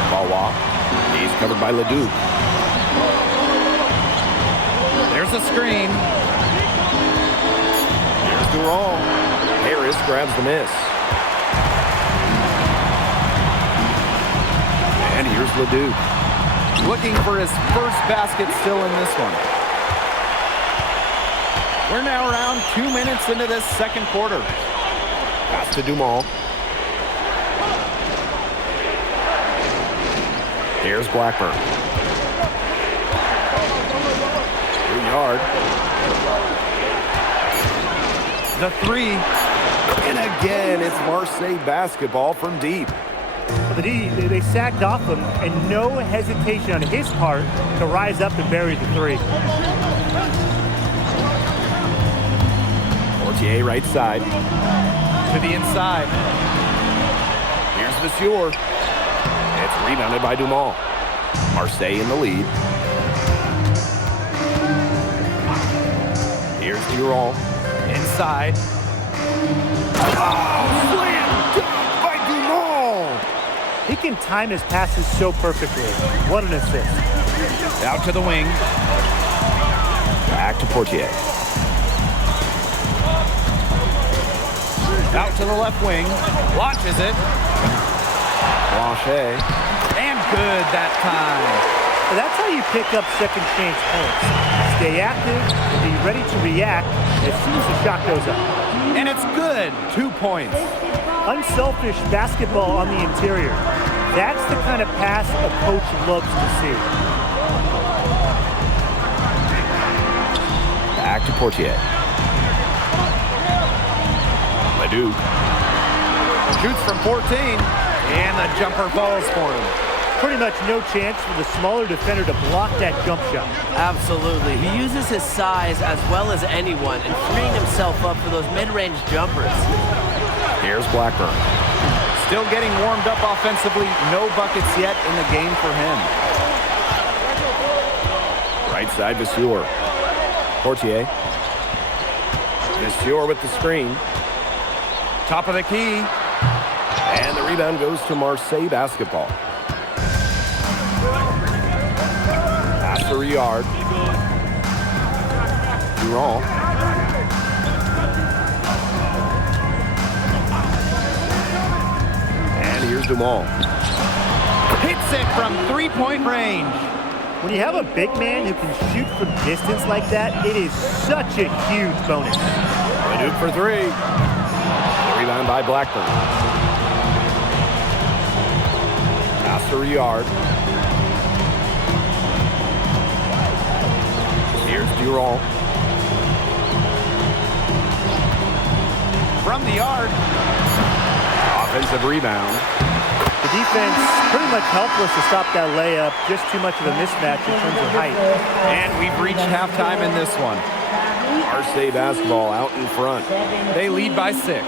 Balois. He's covered by Leduc. There's a screen. Here's Durand. Harris grabs the miss. And here's Leduc. Looking for his first basket still in this one. We're now around 2 minutes into this second quarter. Pass to Dumont. Here's Blackburn. Yard. The 3. And again, it's Marseille basketball from deep. They sacked off him, and no hesitation on his part to rise up and bury the 3. Portier right side. To the inside. Here's the Fuhr. It's rebounded by Dumont. Marseille in the lead. Here's Durand. Inside. Oh, slam dunk by Dumont. He can time his passes so perfectly. What an assist. Out to the wing. Back to Portier. Out to the left wing. Launches it. Blanchet. And good that time. That's how you pick up second chance points. Stay active and be ready to react as soon as the shot goes up. And it's good. 2 points. Unselfish basketball on the interior. That's the kind of pass a coach loves to see. Back to Portier. Leduc. Shoots from 14. And the jumper falls for him. Pretty much no chance for the smaller defender to block that jump shot. Absolutely. He uses his size as well as anyone and freeing himself up for those mid-range jumpers. Here's Blackburn. Still getting warmed up offensively. No buckets yet in the game for him. Right side, Vasseur. Portier. Vasseur with the screen. Top of the key. And the rebound goes to Marseille basketball. Pass to Rouillard. Durand. And here's Dumont. Hits it from three-point range. When you have a big man who can shoot from distance like that, it is such a huge bonus. Leduc for 3. The rebound by Blackburn. Pass to Rouillard. Here's Durand. From the arc. Offensive rebound. The defense pretty much helpless to stop that layup. Just too much of a mismatch in terms of height. And we've reached halftime in this one. Marseille basketball out in front. They lead by 6.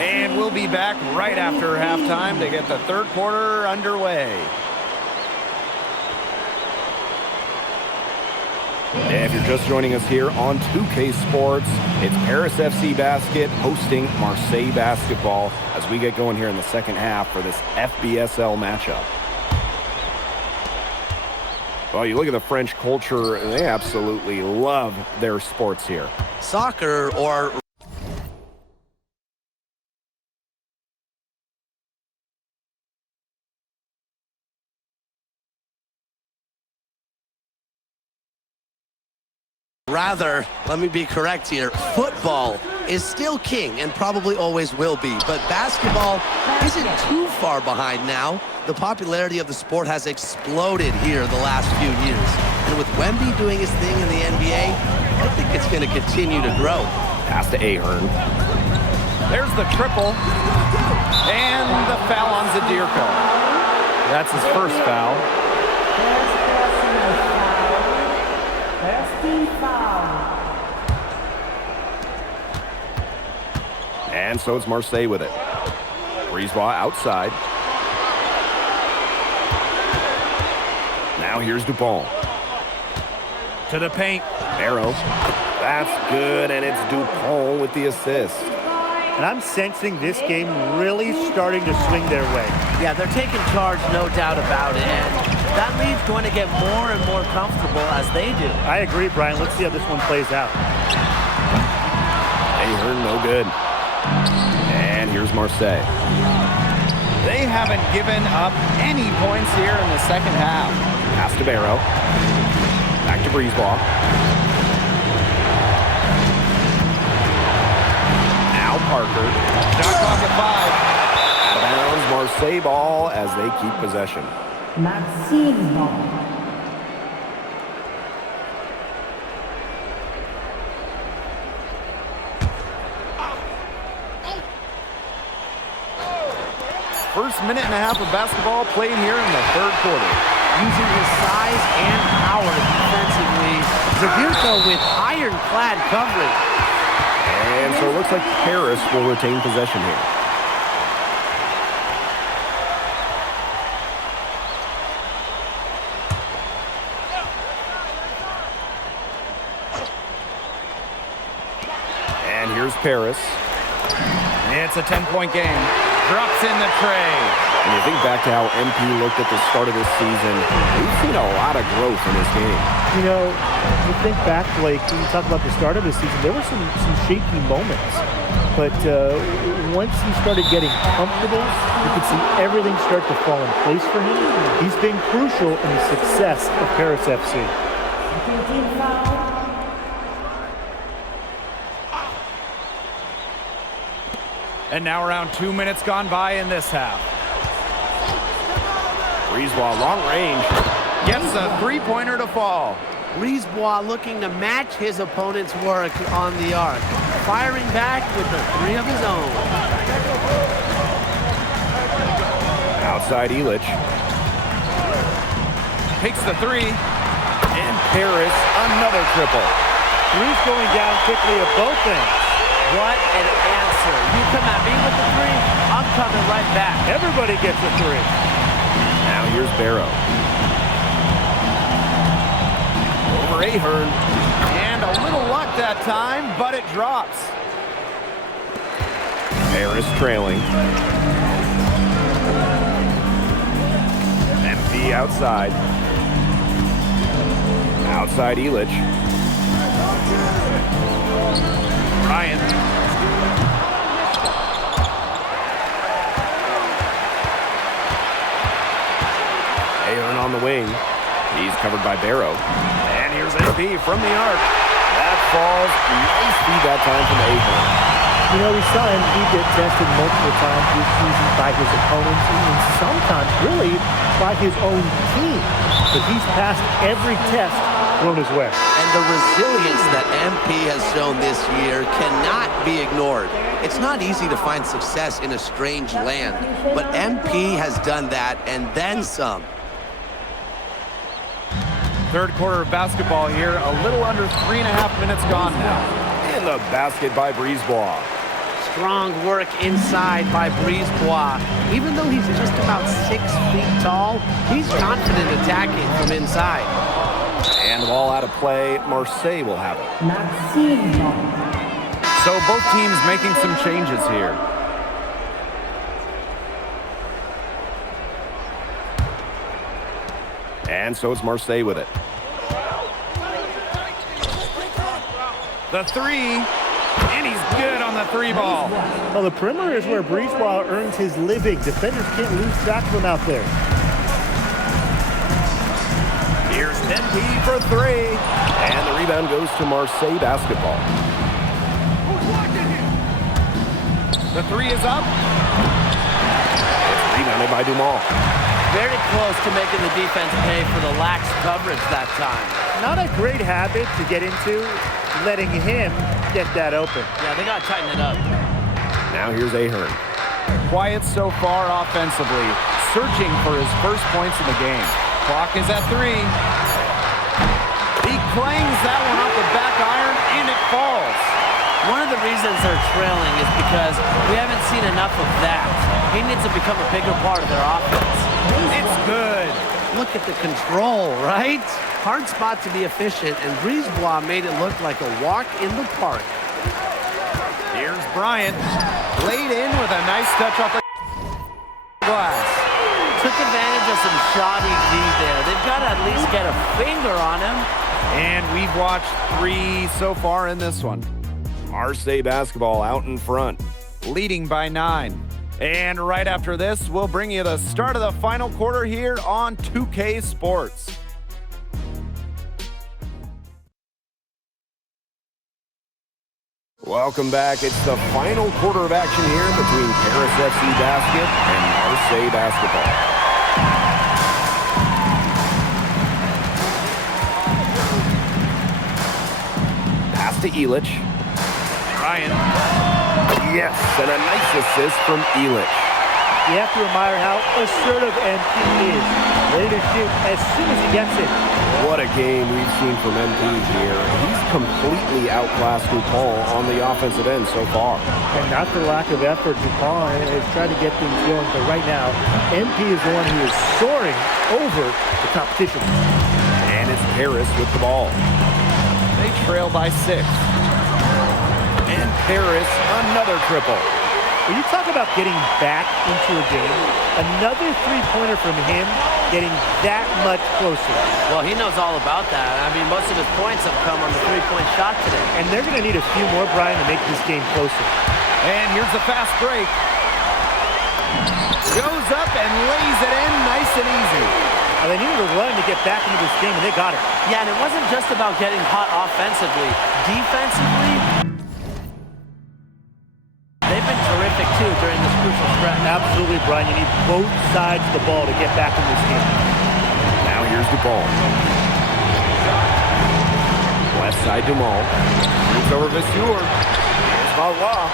And we'll be back right after halftime to get the third quarter underway. If you're just joining us here on 2K Sports, it's Paris FC Basket hosting Marseille Basketball as we get going here in the second half for this FBSL matchup. Well, you look at the French culture, and they absolutely love their sports here. Soccer, or rather, let me be correct here, football is still king and probably always will be, but basketball isn't too far behind now. The popularity of the sport has exploded here the last few years. And with Wemby doing his thing in the NBA, I think it's going to continue to grow. Pass to Ahern. There's the triple. And the foul on Zadirko. That's his first foul. And so it's Marseille with it. Brisebois outside. Now here's Dupont. To the paint. Barrow. That's good, and it's Dupont with the assist. And I'm sensing this game really starting to swing their way. Yeah, they're taking charge, no doubt about it. And that lead's going to get more and more comfortable as they do. I agree, Brian. Let's see how this one plays out. Ahern, no good. And here's Marseille. They haven't given up any points here in the second half. Pass to Barrow. Back to Brisebois. Now Parker. Shot clock at 5. Out of bounds, Marseille ball as they keep possession. Maxime ball. First minute and a half of basketball played here in the third quarter. Using his size and power defensively. Zadirko with ironclad coverage. And so it looks like Paris will retain possession here. And here's Paris. It's a 10-point game. Drops in the tray. And you think back to how MP looked at the start of this season, we've seen a lot of growth in this game. You know, you think back, Blake, when you talk about the start of the season, there were some shaky moments. But once he started getting comfortable, you could see everything start to fall in place for him. He's been crucial in the success of Paris FC. And now around 2 minutes gone by in this half. Brisebois, long range, gets a three-pointer to fall. Brisebois looking to match his opponent's work on the arc. Firing back with the three of his own. Outside Illich. Takes the three. And Paris, another triple. Three's going down quickly at both ends. What an answer. You come at me with the three, I'm coming right back. Everybody gets a three. Now here's Barrow. Over Ahern. And a little luck that time, but it drops. Paris trailing. MP outside. Outside Illich. Ryan. Ahern on the wing. He's covered by Barrow. And here's AP from the arc. That falls. Nice feed that time from Ahern. You know, we saw him get tested multiple times this season by his opponents and sometimes really by his own team. But he's passed every test thrown his way. And the resilience that MP has shown this year cannot be ignored. It's not easy to find success in a strange land, but MP has done that and then some. Third quarter of basketball here, a little under 3.5 minutes gone now. And the basket by Brisebois. Strong work inside by Brisebois. Even though he's just about 6 feet tall, he's confident attacking from inside. And the ball out of play. Marseille will have it. Maxime ball. So both teams making some changes here. And so it's Marseille with it. The three, and he's good on the three ball. Well, the perimeter is where Brisebois earns his living. Defenders can't lose track of him out there. Here's NP for three. And the rebound goes to Marseille basketball. The three is up. It's rebounded by Dumas. Very close to making the defense pay for the lax coverage that time. Not a great habit to get into, letting him get that open. Yeah, they got to tighten it up. Now here's Ahern. Quiet so far offensively, searching for his first points in the game. Clock is at 3. He clangs that one off the back iron, and it falls. One of the reasons they're trailing is because we haven't seen enough of that. He needs to become a bigger part of their offense. It's good. Look at the control, right? Hard spot to be efficient, and Brisebois made it look like a walk in the park. Here's Bryant. Laid in with a nice touch off the glass. Took advantage of some shoddy D there. They've got to at least get a finger on him. And we've watched 3 so far in this one. Marseille basketball out in front, leading by 9. And right after this, we'll bring you the start of the final quarter here on 2K Sports. Welcome back. It's the final quarter of action here between Paris FC Basket and Marseille basketball. Pass to Illich. Ryan. Yes, and a nice assist from Illich. You have to admire how assertive MP is. Ready to shoot as soon as he gets it. What a game we've seen from MP here. He's completely outclassed Dupont on the offensive end so far. And not for lack of effort, Dupont has tried to get things going, but right now, MP is the one who is soaring over the competition. And it's Paris with the ball. They trail by 6. And Paris, another triple. When you talk about getting back into a game, another three-pointer from him getting that much closer. Well, he knows all about that. I mean, most of his points have come on the three-point shot today. And they're going to need a few more, Brian, to make this game closer. And here's the fast break. Goes up and lays it in nice and easy. They needed a run to get back into this game, and they got it. Yeah, and it wasn't just about getting hot offensively. Defensively, they've been terrific, too, during this crucial stretch. Absolutely, Brian. You need both sides of the ball to get back in this game. Now here's the ball. Left side, Dumont. Moves over Vasseur. Here's Valois.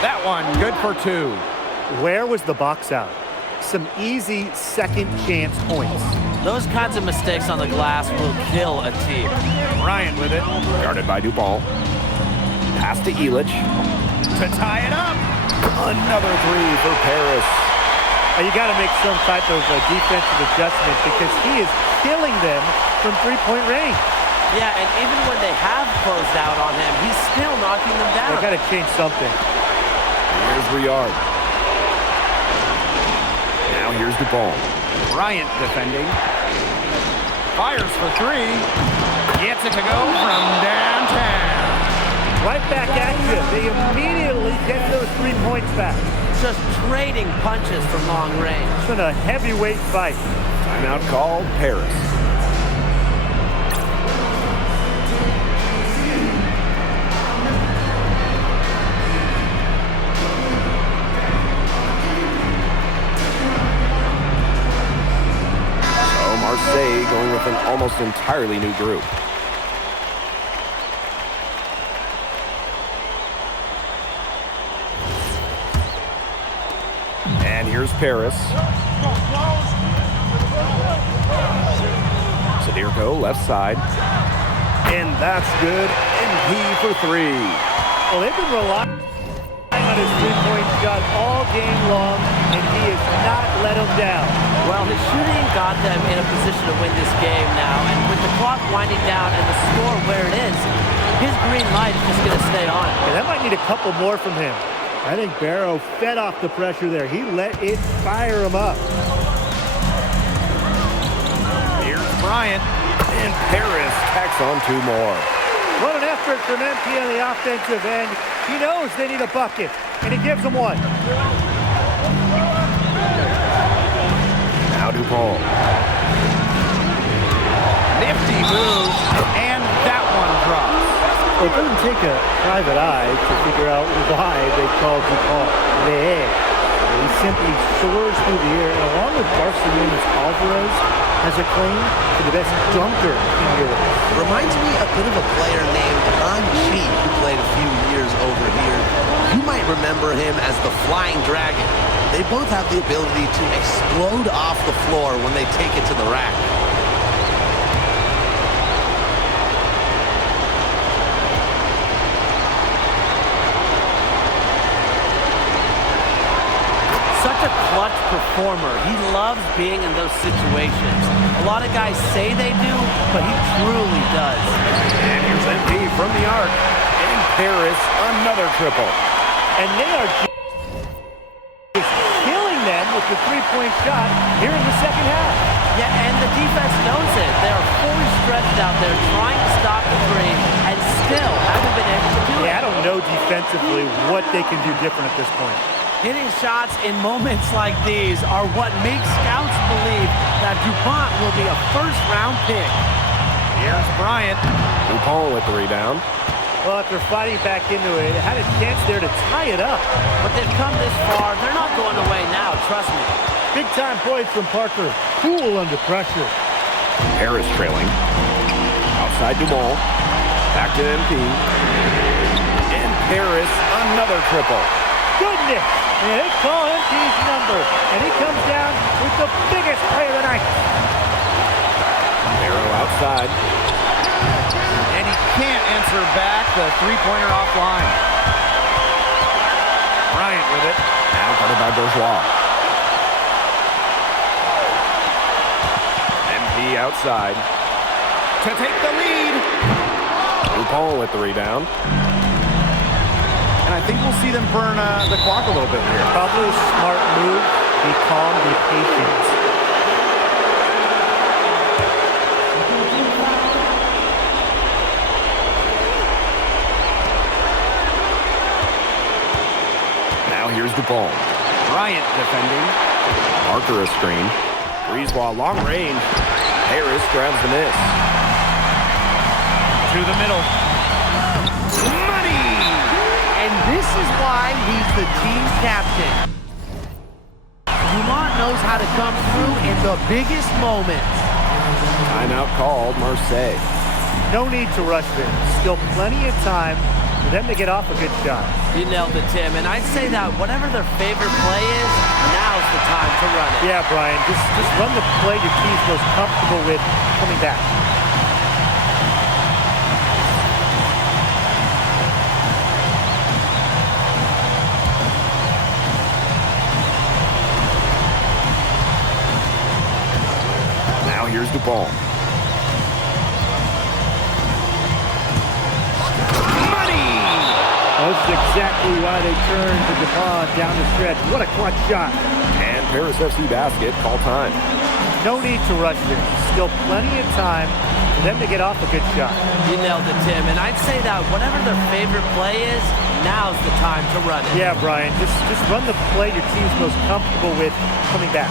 That one, good for 2. Where was the box out? Some easy second chance points. Those kinds of mistakes on the glass will kill a team. Ryan with it. Guarded by Dupont. Pass to Illich. To tie it up. Another 3 for Paris. You got to make some type of defensive adjustment because he is killing them from three-point range. Yeah, and even when they have closed out on him, he's still knocking them down. They got to change something. Here's Riard. Now here's Dupont. Bryant defending. Fires for 3. Gets it to go from downtown. Right back at you. They immediately get those 3 points back. Just trading punches from long range. It's been a heavyweight fight. Timeout called Paris. So Marseille going with an almost entirely new group. And here's Paris. Sadirko, left side. And that's good. NP for 3. Well, they've been relying on his three-point shot all game long, and he has not let him down. Well, his shooting got them in a position to win this game now, and with the clock winding down and the score where it is, his green light is just going to stay on. Yeah, that might need a couple more from him. I think Barrow fed off the pressure there. He let it fire him up. Here's Bryant, and Paris tacks on 2 more. What an effort from MP on the offensive end. He knows they need a bucket, and he gives them one. Now DuPont. Nifty move, and that one drops. Well, it doesn't take a private eye to figure out why they called DuPont there. He simply soars through the air, and along with Barcelona's Alvarez, has a claim to the best dunker in Europe. Reminds me a bit of a player named Anchi who played a few years over here. You might remember him as the Flying Dragon. They both have the ability to explode off the floor when they take it to the rack. Such a clutch performer. He loves being in those situations. A lot of guys say they do, but he truly does. And here's MP from the arc. And Paris, another triple. And they are just killing them with the three-point shot here in the second half. Yeah, and the defense knows it. They are fully stretched out there trying to stop the three and still haven't been able to do it. Yeah, I don't know defensively what they can do different at this point. Hitting shots in moments like these are what makes scouts believe that DuPont will be a first-round pick. Here's Bryant. DuPont with the rebound. Well, after fighting back into it, they had a chance there to tie it up. But they've come this far. They're not going away now, trust me. Big-time points from Parker. Cool under pressure. Harris trailing. Outside Dumont. Back to MP. And Harris, another triple. Goodness! And they call MP's number, and he comes down with the biggest play of the night. Barrow outside. And he can't answer back the three-pointer offline. Bryant with it. Now guarded by Bourgeois. MP outside. To take the lead. DuPont with the rebound. And I think we'll see them burn the clock a little bit here. Probably a smart move. Be calm, be patient. Now here's DuPont. Bryant defending. Parker a screen. Breezeball long range. Harris grabs the miss. To the middle. And this is why he's the team's captain. Dumont knows how to come through in the biggest moments. Timeout called, Marseille. No need to rush this. Still plenty of time for them to get off a good shot. You nailed it, Tim. And I'd say that whatever their favorite play is, now's the time to run it. Yeah, Brian. Just run the play your team's most comfortable with coming back. Here's DuPont. Money! That's exactly why they turned to DuPont down the stretch. What a clutch shot. And Paris FC basket, call time. No need to rush this. Still plenty of time for them to get off a good shot. You nailed it, Tim. And I'd say that whatever their favorite play is, now's the time to run it. Yeah, Brian. Just run the play your team's most comfortable with coming back.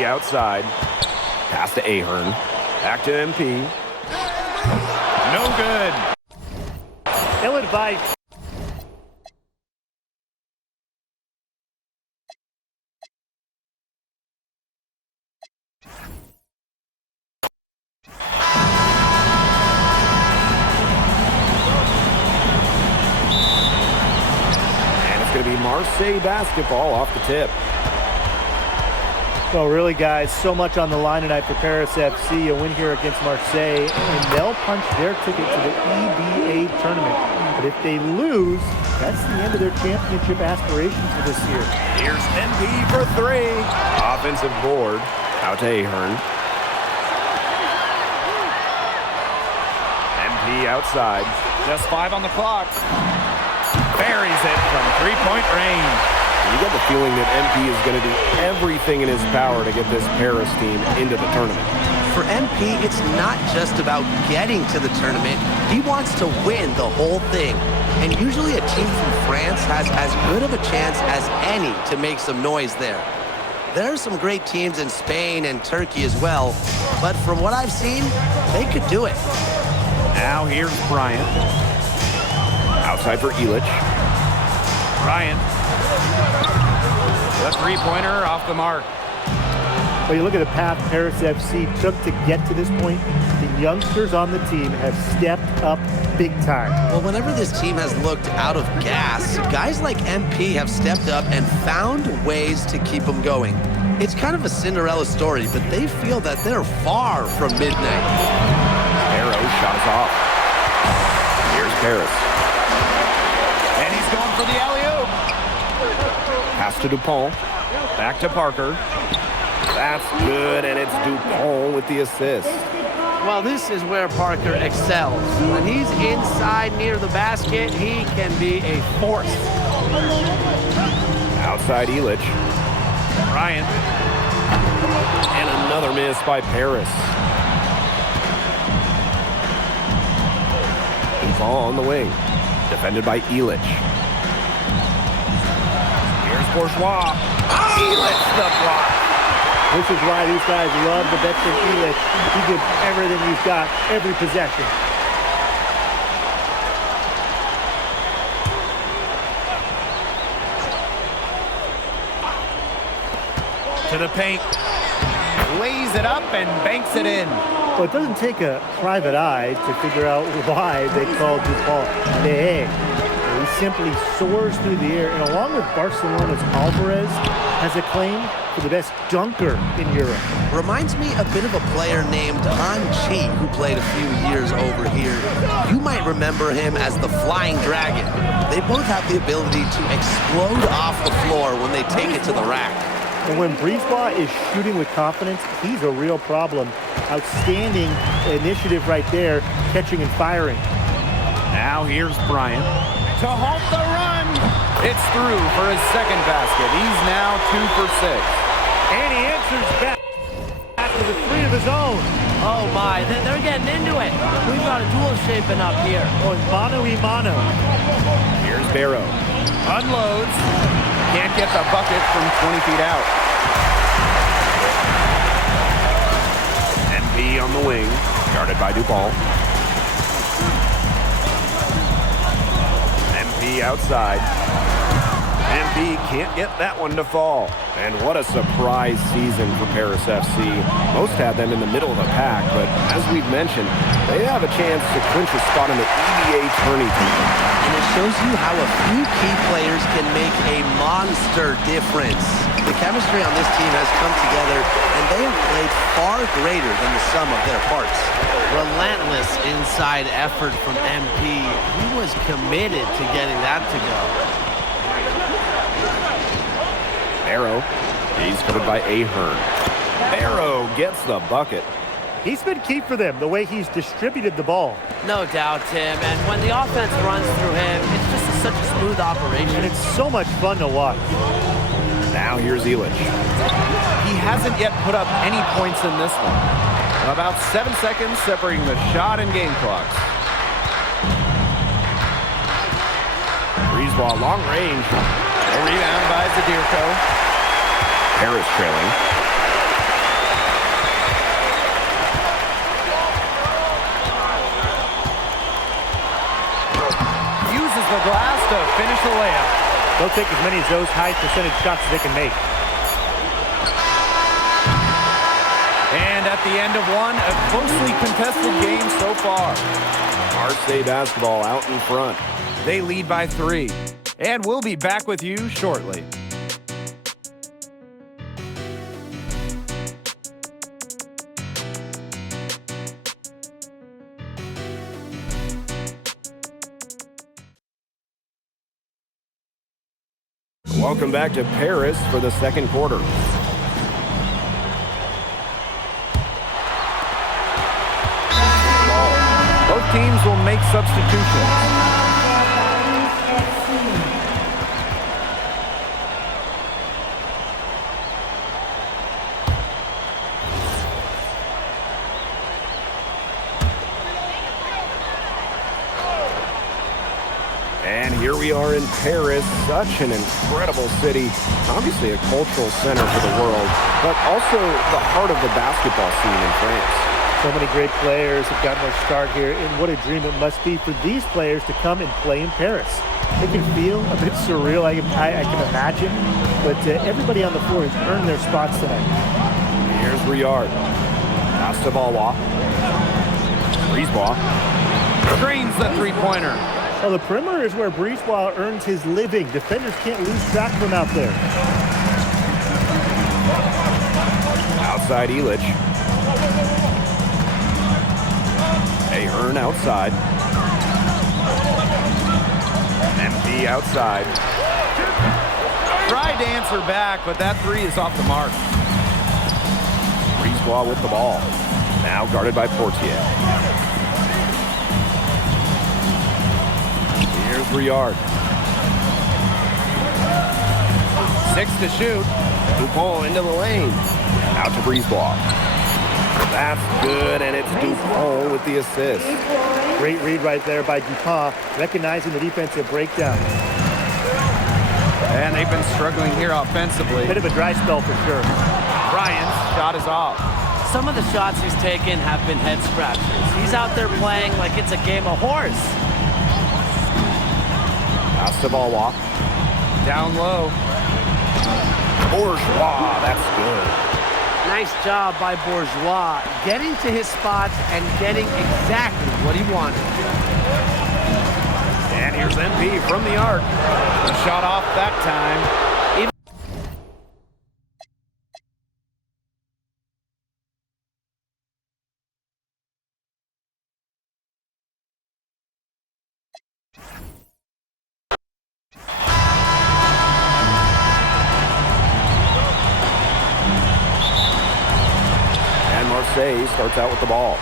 Outside. Pass to Ahern. Back to MP. No good. Ill-advised. And it's going to be Marseille basketball off the tip. Well, really, guys, so much on the line tonight for Paris FC. A win here against Marseille, and they'll punch their ticket to the EBA tournament. But if they lose, that's the end of their championship aspirations for this year. Here's MP for three. Offensive board. Out to Ahern. MP outside. Just 5 on the clock. Buries it from three-point range. You get the feeling that MP is going to do everything in his power to get this Paris team into the tournament. For MP, it's not just about getting to the tournament. He wants to win the whole thing. And usually a team from France has as good of a chance as any to make some noise there. There are some great teams in Spain and Turkey as well, but from what I've seen, they could do it. Now here's Bryant. Outside for Illich. Bryant. The three-pointer off the mark. Well, you look at the path Paris FC took to get to this point. The youngsters on the team have stepped up big time. Well, whenever this team has looked out of gas, guys like MP have stepped up and found ways to keep them going. It's kind of a Cinderella story, but they feel that they're far from midnight. Arrow shot is off. Here's Paris. And he's going for the alley-oop. Pass to Dupont. Back to Parker. That's good, and it's Dupont with the assist. Well, this is where Parker excels. When he's inside near the basket, he can be a force. Outside Illich. Bryant. And another miss by Paris. Dupont on the wing. Defended by Illich. Here's Bourgeois. Illich the block. This is why these guys love the veteran Illich. He gives everything he's got, every possession. To the paint. Lays it up and banks it in. Well, it doesn't take a private eye to figure out why they call Dupont Le Haye. He simply soars through the air, and along with Barcelona's Alvarez, has a claim for the best dunker in Europe. Reminds me a bit of a player named Han Chi, who played a few years over here. You might remember him as the Flying Dragon. They both have the ability to explode off the floor when they take it to the rack. And when Brisebois is shooting with confidence, he's a real problem. Outstanding initiative right there, catching and firing. Now here's Bryant. To halt the run. It's through for his second basket. He's now 2 for 6. And he answers back with a three of his own. Oh my, they're getting into it. We've got a duel shaping up here. Going mano y mano. Here's Barrow. Unloads. Can't get the bucket from 20 feet out. MP on the wing. Guarded by Dupont. MP outside. MP can't get that one to fall. And what a surprise season for Paris FC. Most had them in the middle of the pack, but as we've mentioned, they have a chance to clinch a spot in the EBA tournament. And it shows you how a few key players can make a monster difference. The chemistry on this team has come together, and they have played far greater than the sum of their parts. Relentless inside effort from MP. He was committed to getting that to go. Barrow, he's covered by Ahern. Barrow gets the bucket. He's been key for them, the way he's distributed the ball. No doubt, Tim. And when the offense runs through him, it's just such a smooth operation. And it's so much fun to watch. Now here's Illich. He hasn't yet put up any points in this one. About 7 seconds separating the shot and game clocks. Brisebois long range. A rebound by Zadirko. Paris trailing. to finish the layup. They'll take as many of those high percentage shots as they can make. And at the end of one, a closely contested game so far. Marseille basketball out in front. They lead by 3. And we'll be back with you shortly. Welcome back to Paris for the second quarter. Both teams will make substitutions. And here we are in Paris, such an incredible city. Obviously a cultural center for the world, but also the heart of the basketball scene in France. So many great players have gotten their start here, and what a dream it must be for these players to come and play in Paris. It can feel a bit surreal, I can imagine, but everybody on the floor has earned their spots tonight. Here's Riyard. Pass to Valois. Brisebois screens the three-pointer. Well, the perimeter is where Brisebois earns his living. Defenders can't lose track of him out there. Outside Illich. Ahern outside. MP outside. Tried to answer back, but that three is off the mark. Brisebois with the ball. Now guarded by Portier. Here's Riyard. 6 to shoot. Dupont into the lane. Out to Brisebois. That's good, and it's Dupont with the assist. Great read right there by Dupont, recognizing the defensive breakdown. And they've been struggling here offensively. Bit of a dry spell for sure. Ryan's shot is off. Some of the shots he's taken have been head scratchers. He's out there playing like it's a game of horse. Pass to Valois. Down low. Bourgeois, that's good. Nice job by Bourgeois, getting to his spots and getting exactly what he wanted. And here's MP from the arc. The shot off that time. Marseille starts out with the ball.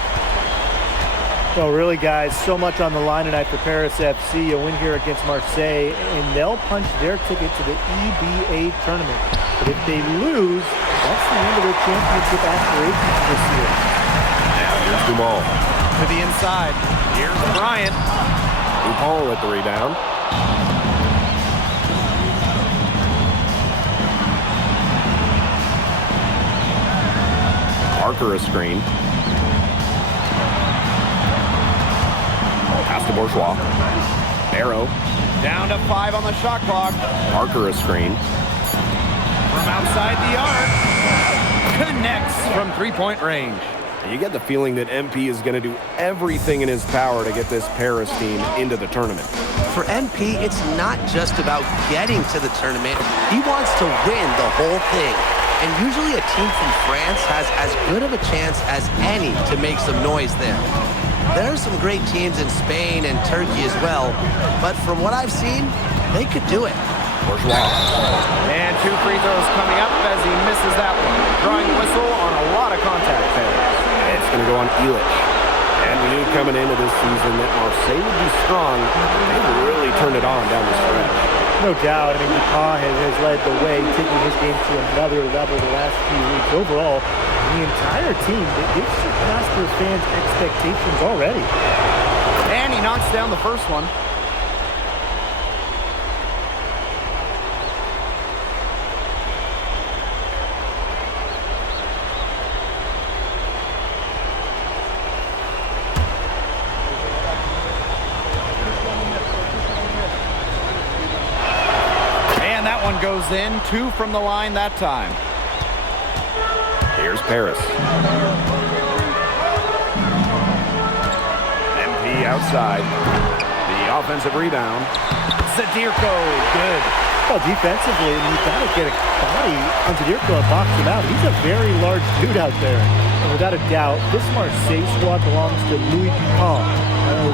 Well, really, guys, so much on the line tonight for Paris FC. A win here against Marseille, and they'll punch their ticket to the EBA tournament. But if they lose, that's the end of their championship aspirations this year. Now here's Dumont. To the inside. Here's Bryant. Dupont with the rebound. Parker a screen. Pass to Bourgeois. Barrow. Down to 5 on the shot clock. Parker a screen. From outside the arc. Connects from three-point range. You get the feeling that MP is going to do everything in his power to get this Paris team into the tournament. For MP, it's not just about getting to the tournament. He wants to win the whole thing. And usually a team from France has as good of a chance as any to make some noise there. There are some great teams in Spain and Turkey as well, but from what I've seen, they could do it. Bourgeois. And 2 free throws coming up as he misses that one. Drawing whistle on a lot of contact there. It's going to go on Illich. And we knew coming into this season that Marseille would be strong. They really turned it on down the stretch. No doubt. I mean, Dupont has led the way, taking his game to another level the last few weeks. Overall, the entire team, they've surpassed their fans' expectations already. And he knocks down the first one. goes in, 2 from the line that time. Here's Paris. MP outside. The offensive rebound. Zadirko, good. Well, defensively, you've got to get a body on Zadirko and box him out. He's a very large dude out there. And without a doubt, this Marseille squad belongs to Louis Dupont.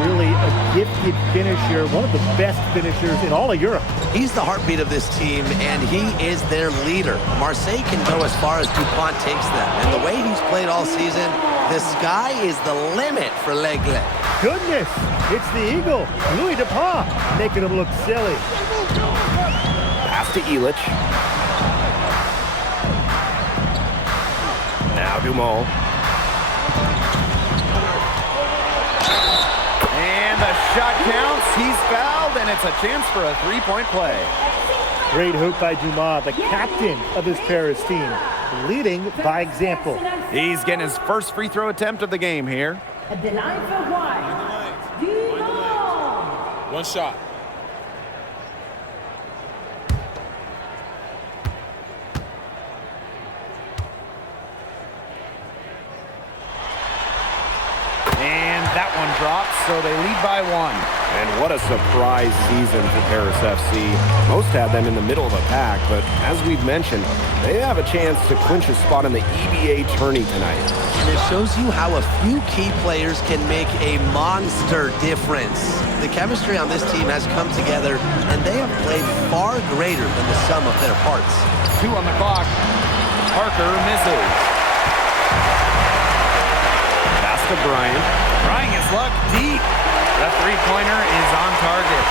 Really a gifted finisher, one of the best finishers in all of Europe. He's the heartbeat of this team, and he is their leader. Marseille can go as far as Dupont takes them. And the way he's played all season, the sky is the limit for L'Aigle. Goodness, it's the Eagle, Louis Dupont, making him look silly. Pass to Illich. Now Dumont. And the shot counts. He's fouled, and it's a chance for a three-point play. Great hoop by Dumas, the captain of this Paris team, leading by example. He's getting his first free throw attempt of the game here. At the line for one, Dumont. One shot. And that one drops, so they lead by 1. And what a surprise season for Paris FC. Most had them in the middle of the pack, but as we've mentioned, they have a chance to clinch a spot in the EBA tourney tonight. And it shows you how a few key players can make a monster difference. The chemistry on this team has come together, and they have played far greater than the sum of their parts. 2 on the clock. Parker misses. Pass to Bryant. Trying his luck deep. The three-pointer is on target.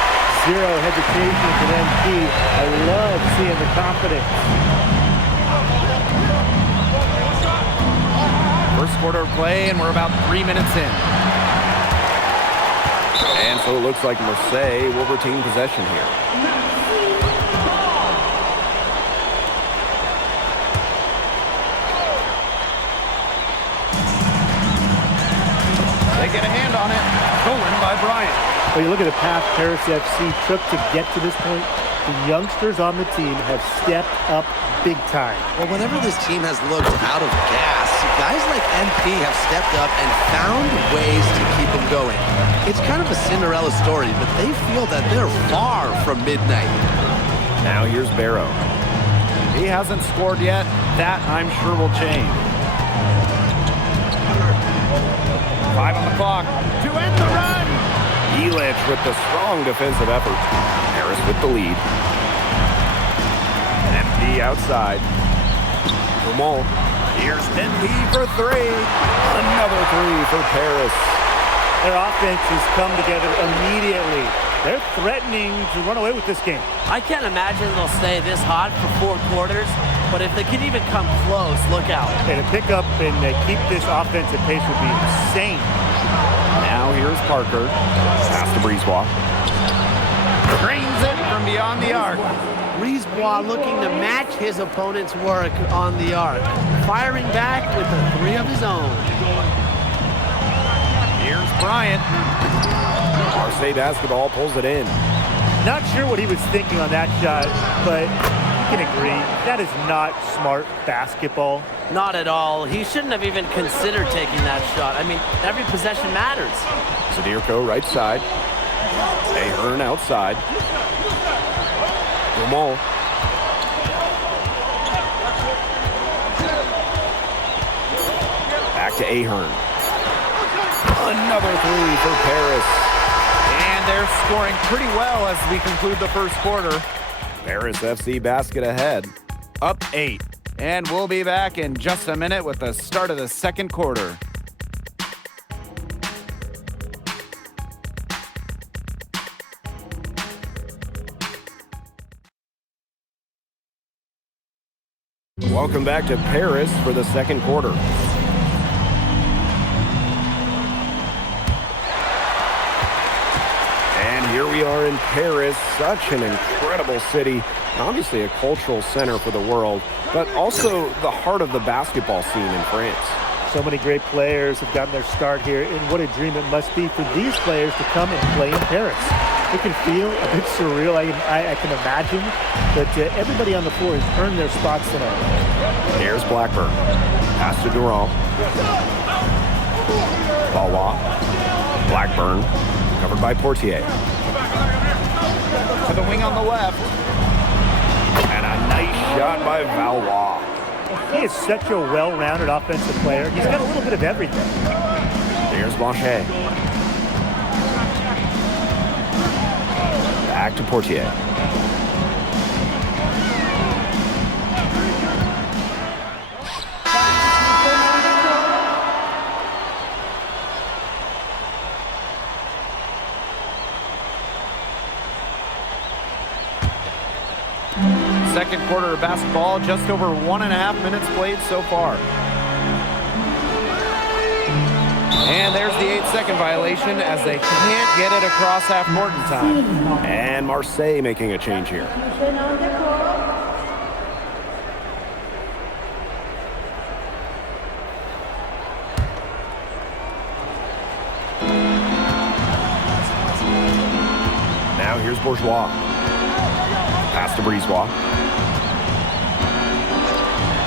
Zero hesitation for MP. I love seeing the confidence. First quarter of play, and we're about 3 minutes in. And so it looks like Marseille will retain possession here. They get a hand on it. Stolen by Bryant. Well, you look at the path Paris FC took to get to this point. The youngsters on the team have stepped up big time. Well, whenever this team has looked out of gas, guys like MP have stepped up and found ways to keep them going. It's kind of a Cinderella story, but they feel that they're far from midnight. Now here's Barrow. He hasn't scored yet. That, I'm sure, will change. 5 on the clock to end the run. Illich with the strong defensive effort. Paris with the lead. MP outside. Dumont. Here's MP for 3. Another 3 for Paris. Their offense has come together immediately. They're threatening to run away with this game. I can't imagine they'll stay this hot for 4 quarters, but if they can even come close, look out. And to pick up and keep this offensive pace would be insane. Now here's Parker. Pass to Brisebois. Drains it from beyond the arc. Brisebois looking to match his opponent's work on the arc. Firing back with a 3 of his own. Here's Bryant. Marseille basketball pulls it in. Not sure what he was thinking on that shot, but you can agree, that is not smart basketball. Not at all. He shouldn't have even considered taking that shot. I mean, every possession matters. Zadirko right side. Ahern outside. Dumont. Back to Ahern. Another 3 for Paris. And they're scoring pretty well as we conclude the first quarter. Paris FC basket ahead. Up 8. And we'll be back in just a minute with the start of the second quarter. Welcome back to Paris for the second quarter. And here we are in Paris, such an incredible city, obviously a cultural center for the world, but also the heart of the basketball scene in France. So many great players have gotten their start here, and what a dream it must be for these players to come and play in Paris. It can feel a bit surreal, I can imagine, but everybody on the floor has earned their spots tonight. Here's Blackburn. Pass to Durant. Valois. Blackburn. Covered by Portier. To the wing on the left. And a nice shot by Valois. He is such a well-rounded offensive player. He's got a little bit of everything. Here's Blanchet. Back to Portier. Second quarter of basketball, just over 1.5 minutes played so far. And there's the 8-second violation as they can't get it across half-court in time. And Marseille making a change here. Now here's Bourgeois. Pass to Brisebois.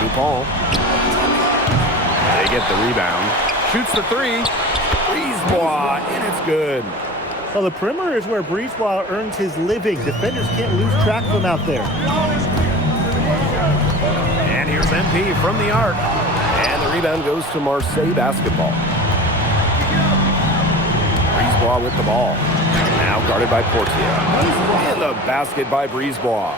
Dupont. They get the rebound. Shoots the three. Brisebois, and it's good. Well, the perimeter is where Brisebois earns his living. Defenders can't lose track of him out there. And here's MP from the arc. And the rebound goes to Marseille basketball. Brisebois with the ball. Now guarded by Portier. And the basket by Brisebois.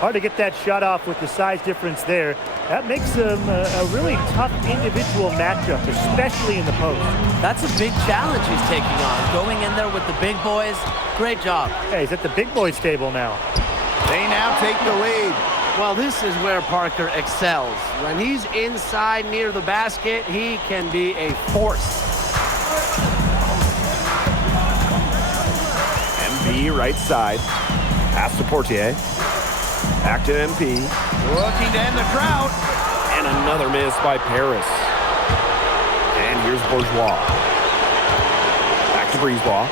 Hard to get that shot off with the size difference there. That makes him a really tough individual matchup, especially in the post. That's a big challenge he's taking on. Going in there with the big boys. Great job. Hey, he's at the big boys table now. They now take the lead. Well, this is where Parker excels. When he's inside near the basket, he can be a force. MP right side. Pass to Portier. Back to MP. Looking to end the drought. And another miss by Paris. And here's Bourgeois. Back to Brisebois.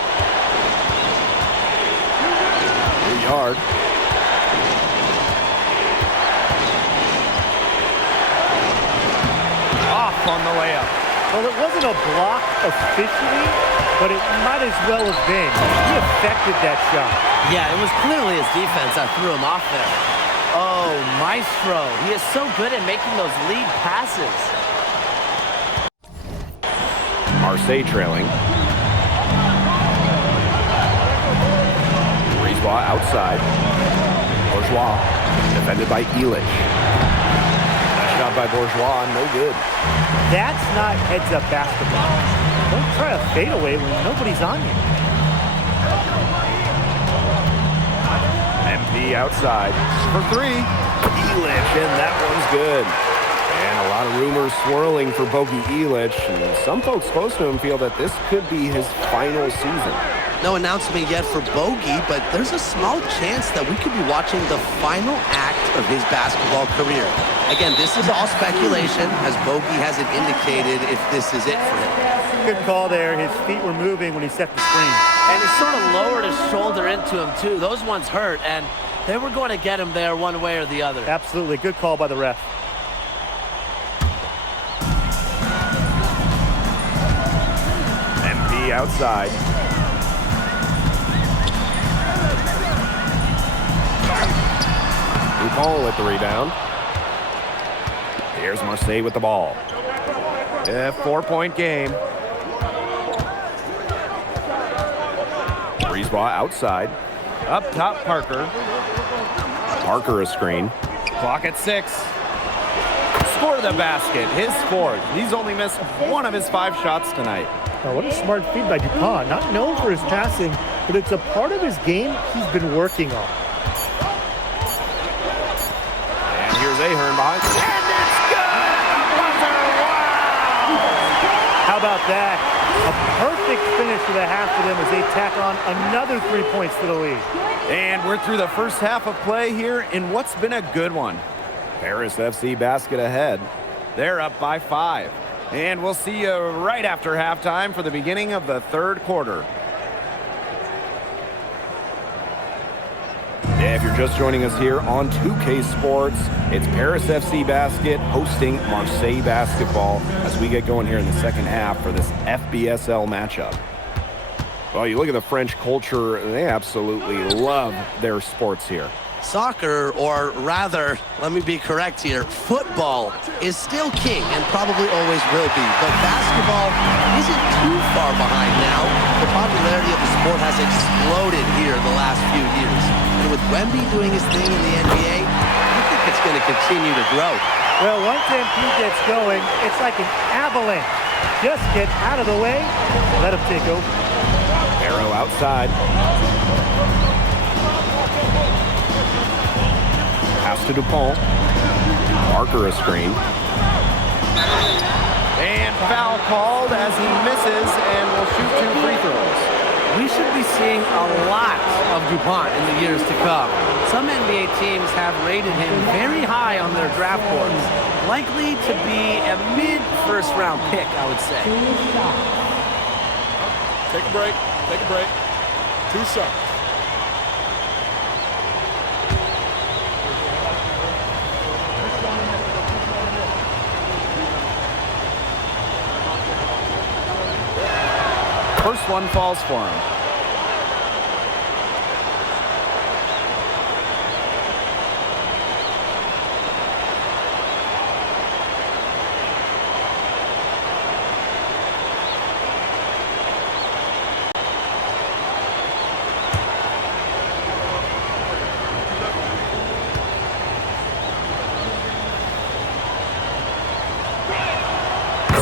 Yard. Off on the layup. Well, it wasn't a block officially, but it might as well have been. He affected that shot. Yeah, it was clearly his defense that threw him off there. Oh, Maestro. He is so good at making those lead passes. Marseille trailing. Brisebois outside. Bourgeois defended by Elish. That shot by Bourgeois, no good. That's not heads-up basketball. Don't try a fadeaway when nobody's on you. MP outside for three. Elish, and that one's good. And a lot of rumors swirling for Bogey Elish. And some folks close to him feel that this could be his final season. No announcement yet for Bogey, but there's a small chance that we could be watching the final act of his basketball career. Again, this is all speculation, as Bogey hasn't indicated if this is it for him. Good call there. His feet were moving when he set the screen. And he sort of lowered his shoulder into him, too. Those ones hurt, and they were going to get him there one way or the other. Absolutely. Good call by the ref. MP outside. Dupont with the rebound. Here's Marseille with the ball. A 4-point game. Brisebois outside. Up top, Parker. Parker a screen. Clock at 6. Score the basket. His fourth. He's only missed one of his 5 shots tonight. Oh, what a smart feed by Dupont. Not known for his passing, but it's a part of his game he's been working on. And here's Ahern behind. And it's good! Buzzer! Wow! How about that? A perfect finish for the half for them as they tack on another 3 points to the lead. And we're through the first half of play here in what's been a good one. Paris FC basket ahead. They're up by 5. And we'll see you right after halftime for the beginning of the third quarter. just joining us here on 2K Sports, it's Paris FC Basket hosting Marseille Basketball as we get going here in the second half for this FBSL matchup. Well, you look at the French culture, they absolutely love their sports here. Soccer, or rather, let me be correct here, football is still king and probably always will be, but basketball isn't too far behind now. The popularity of the sport has exploded here the last few years. And with Wemby doing his thing in the NBA, I think it's going to continue to grow. Well, once MP gets going, it's like an avalanche. Just get out of the way, let him take over. Arrow outside. Pass to Dupont. Parker a screen. And foul called as he misses and will shoot 2 free throws. We should be seeing a lot of DuPont in the years to come. Some NBA teams have rated him very high on their draft boards. Likely to be a mid-first round pick, I would say. Take a break. Take a break. 2 shots. First one falls for him.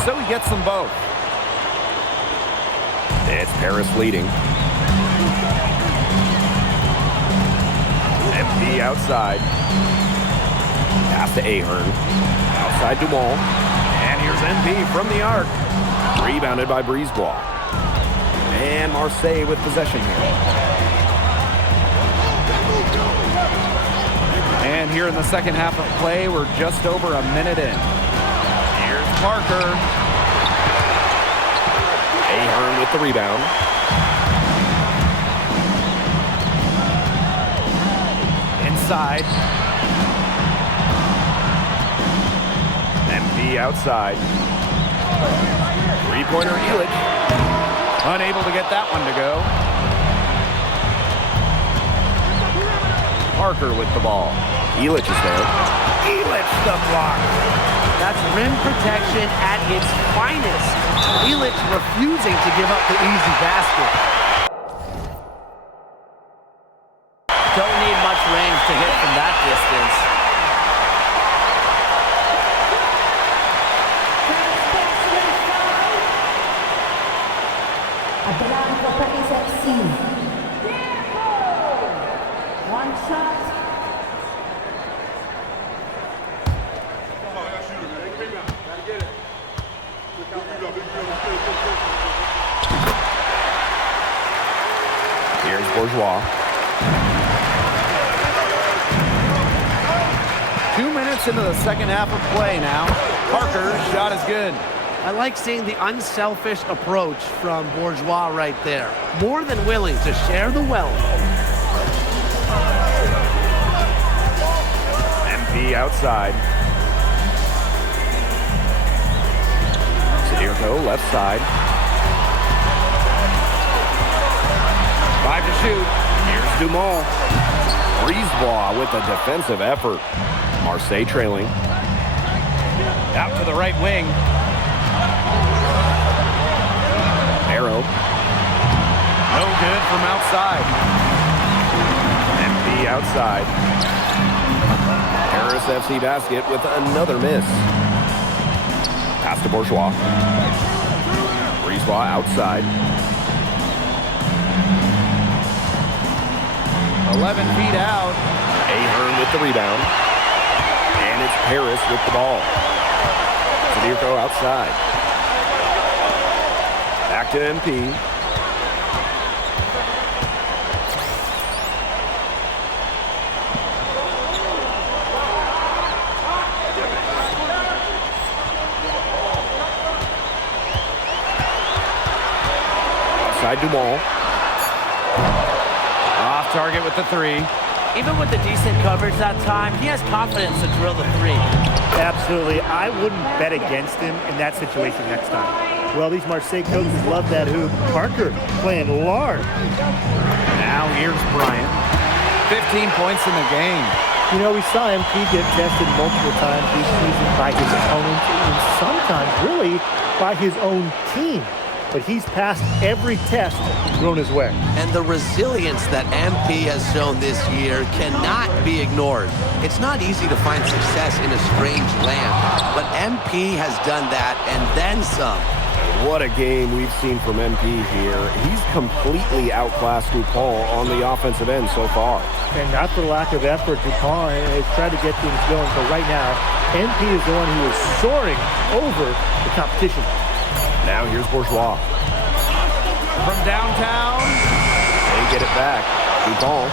So he gets them both. It's Paris leading. MP outside. Pass to Ahern. Outside Dumont. And here's MP from the arc. Rebounded by Brisebois. And Marseille with possession here. And here in the second half of play, we're just over a minute in. Here's Parker. Ahern with the rebound. Inside. MP outside. Three-pointer Elic. Unable to get that one to go. Parker with the ball. Elic is there. Elic the block. That's rim protection at its finest. Elic refusing to give up the easy basket. Don't need much range to hit from that distance. One shot. Here's Bourgeois. 2 minutes into the second half of play now. Parker's shot is good. I like seeing the unselfish approach from Bourgeois right there. More than willing to share the wealth. MP outside. Sadirko left side. 5 to shoot. Here's Dumont. Brisebois with a defensive effort. Marseille trailing. Out to the right wing. Arrow. No good from outside. MP outside. Paris FC Basket with another miss. Pass to Bourgeois. Brisebois outside. 11 feet out. Ahern with the rebound. And it's Paris with the ball. Sadirko outside. Back to MP. Outside Dumont. Off target with the three. Even with the decent coverage that time, he has confidence to drill the three. Absolutely. I wouldn't bet against him in that situation next time. Well, these Marseille coaches love that hoop. Parker playing large. Now here's Bryant. 15 points in the game. You know, we saw MP get tested multiple times this season by his opponents and sometimes really by his own team. But he's passed every test thrown his way. And the resilience that MP has shown this year cannot be ignored. It's not easy to find success in a strange land, but MP has done that and then some. What a game we've seen from MP here. He's completely outclassed Dupont on the offensive end so far. And not for lack of effort, Dupont has tried to get things going, but right now, MP is the one who is soaring over the competition. Now here's Bourgeois. From downtown, they get it back. Dupont.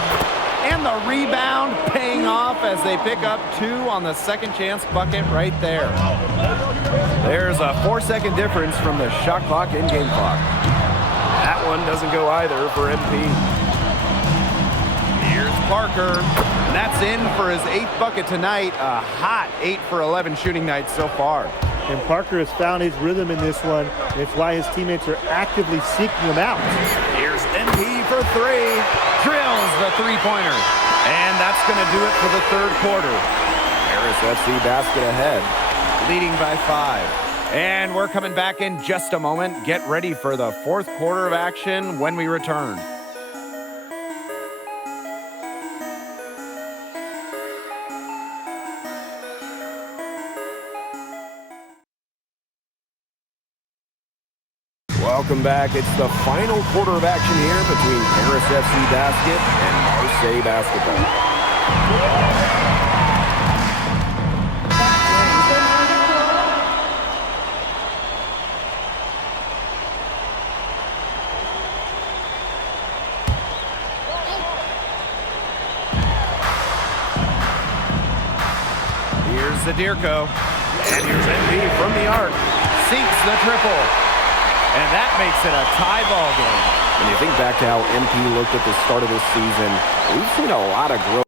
And the rebound paying off as they pick up 2 on the second chance bucket right there. There's a 4-second difference from the shot clock and game clock. That one doesn't go either for MP. Here's Parker. And that's in for his 8th bucket tonight. A hot 8 for 11 shooting night so far. And Parker has found his rhythm in this one, and it's why his teammates are actively seeking him out. Here's MP for 3. Drills the three-pointer. And that's going to do it for the third quarter. Paris FC basket ahead. Leading by 5. And we're coming back in just a moment. Get ready for the fourth quarter of action when we return. Welcome back. It's the final quarter of action here between Paris FC Basket and Marseille Basketball. Here's Zadirko. And here's NB from the arc. Sinks the triple. And that makes it a tie ball game. When you think back to how MP looked at the start of this season, we've seen a lot of growth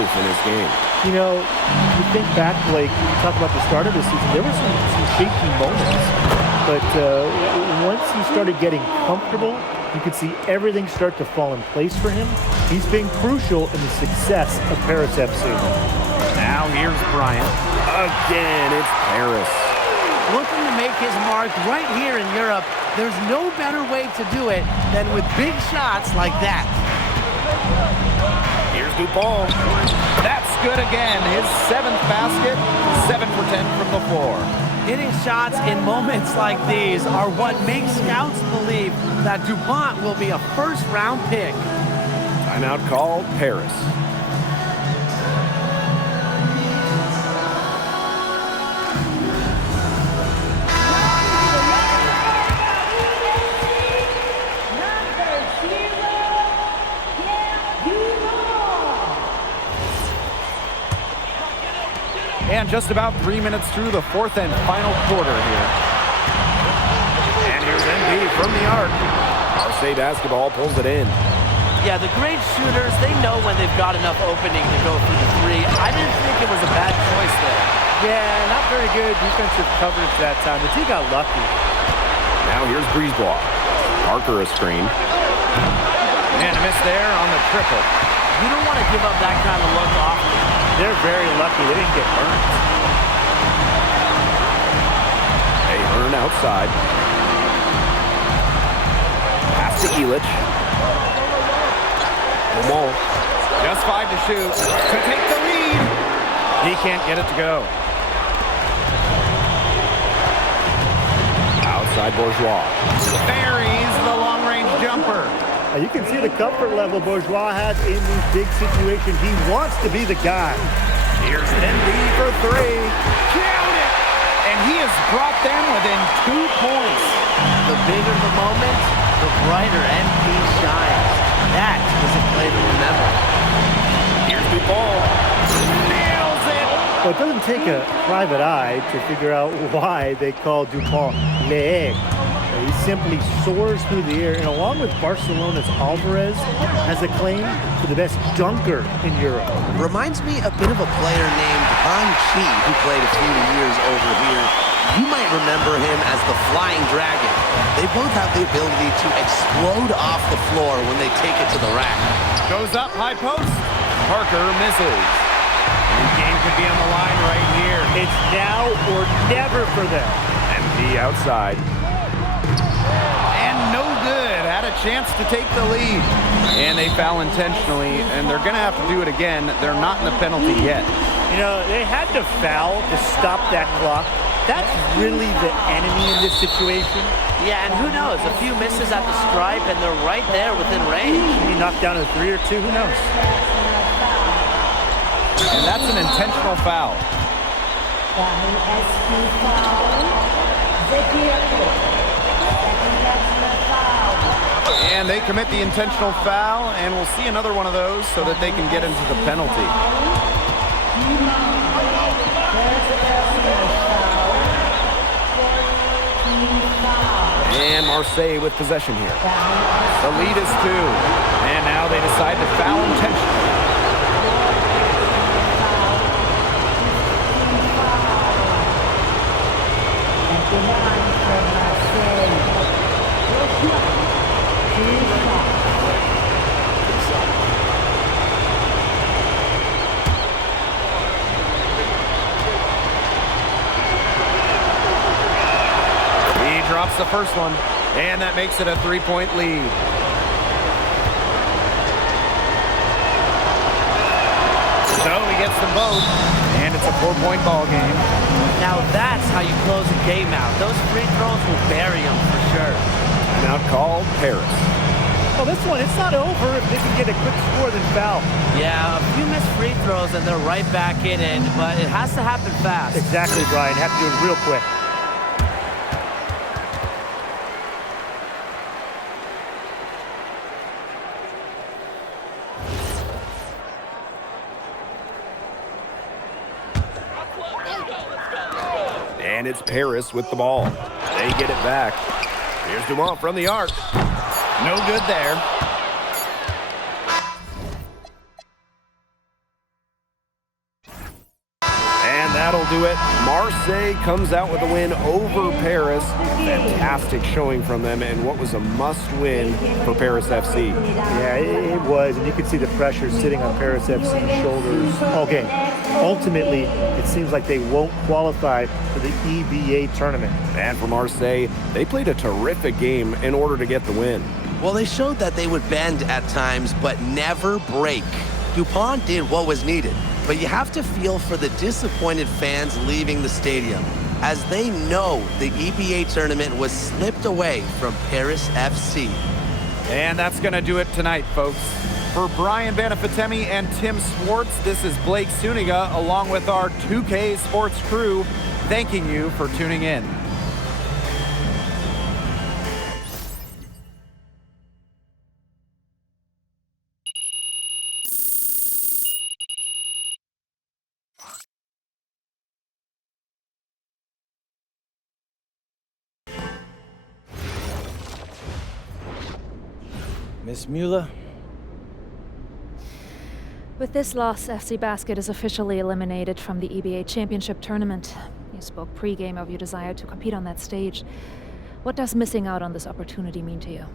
in this game. You know, you think back, Blake, you talk about the start of the season, there were some shaky moments. But once he started getting comfortable, you could see everything start to fall in place for him. He's been crucial in the success of Paris FC. Now here's Bryant. Again, it's Paris. Looking to make his mark right here in Europe, there's no better way to do it than with big shots like that. Here's Dupont. That's good again. His 7th basket, 7 for 10 from the floor. Hitting shots in moments like these are what makes scouts believe that Dupont will be a first-round pick. Timeout called Paris. And just about 3 minutes through the fourth and final quarter here. And here's NB from the arc. Marseille Basketball pulls it in. Yeah, the great shooters, they know when they've got enough opening to go for the three. I didn't think it was a bad choice there. Yeah, not very good defensive coverage that time, but he got lucky. Now here's Brisebois. Parker a screen. And a miss there on the triple. You don't want to give up that kind of look often. They're very lucky they didn't get burned. Ahern outside. Pass to Elich. Lamont. Just 5 to shoot. To take the lead. He can't get it to go. Outside Bourgeois. Buries the long-range jumper. You can see the comfort level Bourgeois has in these big situations. He wants to be the guy. Here's NB for 3. Count it! And he has brought them within 2 points. The bigger the moment, the brighter NB shines. That is a play to remember. Here's Dupont. Nails it! Well, it doesn't take a private eye to figure out why they call Dupont l'aigle. He simply soars through the air, and along with Barcelona's Alvarez, has a claim to the best dunker in Europe. Reminds me a bit of a player named Han Chi, who played a few years over here. You might remember him as the Flying Dragon. They both have the ability to explode off the floor when they take it to the rack. Goes up, high post. Parker misses. And the game could be on the line right here. It's now or never for them. Empty outside. And no good. Had a chance to take the lead. And they foul intentionally, and they're going to have to do it again. They're not in the penalty yet. You know, they had to foul to stop that clock. That's really the enemy in this situation. Yeah, and who knows? A few misses at the stripe, and they're right there within range. He knocked down a 3 or 2, who knows? And that's an intentional foul. And they commit the intentional foul, and we'll see another one of those so that they can get into the penalty. And Marseille with possession here. The lead is 2. And now they decide to foul intentionally. Drops the first one, and that makes it a 3-point lead. So he gets them both, and it's a 4-point ball game. Now that's how you close a game out. Those free throws will bury them for sure. Now called Paris. Well, this one, it's not over if they can get a quick score then foul. Yeah, a few missed free throws and they're right back in it, but it has to happen fast. Exactly, Brian. Have to do it real quick. And it's Paris with the ball. They get it back. Here's Dumont from the arc. No good there. And that'll do it. Marseille comes out with a win over Paris. Fantastic showing from them, and what was a must-win for Paris FC. Yeah, it was, and you could see the pressure sitting on Paris FC's shoulders all game. Ultimately, it seems like they won't qualify for the EBA tournament. And for Marseille, they played a terrific game in order to get the win. Well, they showed that they would bend at times, but never break. Dupont did what was needed, but you have to feel for the disappointed fans leaving the stadium, as they know the EBA tournament was slipped away from Paris FC. And that's going to do it tonight, folks. For Brian Banafitemi and Tim Swartz, this is Blake Suniga, along with our 2K Sports crew, thanking you for tuning in. Miss Mueller? With this loss, FC Basket is officially eliminated from the EBA Championship Tournament. You spoke pre-game of your desire to compete on that stage. What does missing out on this opportunity mean to you?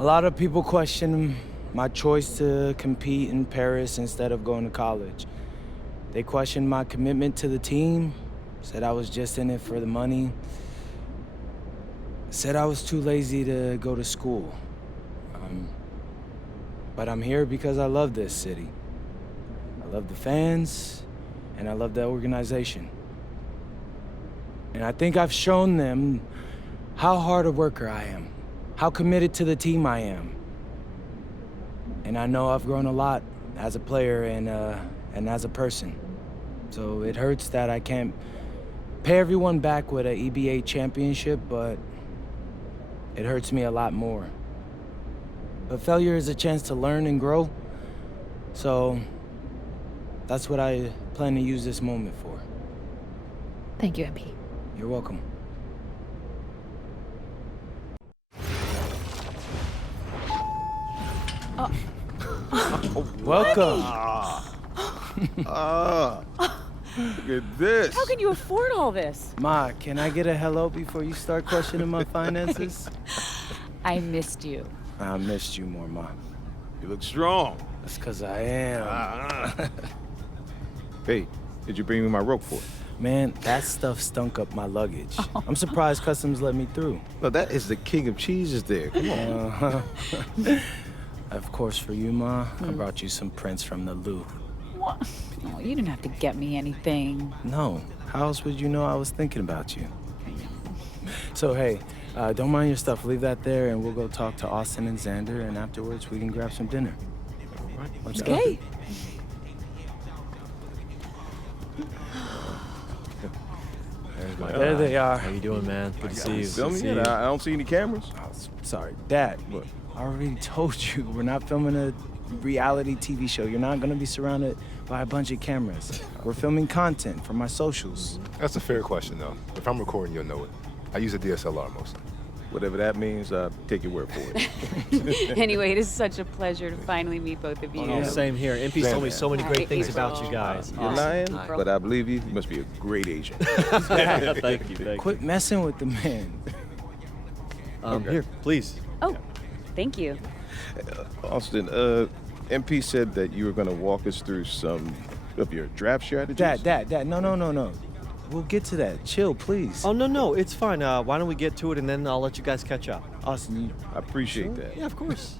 A lot of people question my choice to compete in Paris instead of going to college. They question my commitment to the team, said I was just in it for the money, said I was too lazy to go to school. But I'm here because I love this city. I love the fans, and I love the organization. And I think I've shown them how hard a worker I am, how committed to the team I am. And I know I've grown a lot as a player and as a person. So it hurts that I can't pay everyone back with an EBA championship, but it hurts me a lot more. But failure is a chance to learn and grow. So that's what I plan to use this moment for. Thank you, MP. You're welcome. Welcome. Look at this. How can you afford all this? Ma, can I get a hello before you start questioning my finances? I missed you. I missed you more, Ma. You look strong. That's because I am. Hey, did you bring me my rope for it? Man, that stuff stunk up my luggage. I'm surprised customs let me through. No, that is the king of cheeses there. Come on. Of course, for you, Ma, I brought you some prints from the Louvre. What? Oh, you didn't have to get me anything. No. How else would you know I was thinking about you? So, hey, don't mind your stuff. Leave that there, and we'll go talk to Austin and Xander, and afterwards we can grab some dinner. All right, let's go. Okay. There they are. How you doing, man? Good to see you. Filming it? I don't see any cameras. Oh, sorry, Dad. What? I already told you, we're not filming a reality TV show. You're not gonna be surrounded by a bunch of cameras. We're filming content for my socials. That's a fair question, though. If I'm recording, you'll know it. I use a DSLR mostly. Whatever that means, take your word for it. Anyway, it is such a pleasure to finally meet both of you. Oh, same here. MP's told me so many great things about you guys. You're lying, but I believe you. You must be a great agent. Thank you. Quit messing with the man. Here, please. Oh, thank you. Austin, MP said that you were going to walk us through some of your draft strategies. Dad, no. We'll get to that. Chill, please. Oh, no, it's fine. Why don't we get to it, and then I'll let you guys catch up. Austin, I appreciate that. Yeah, of course.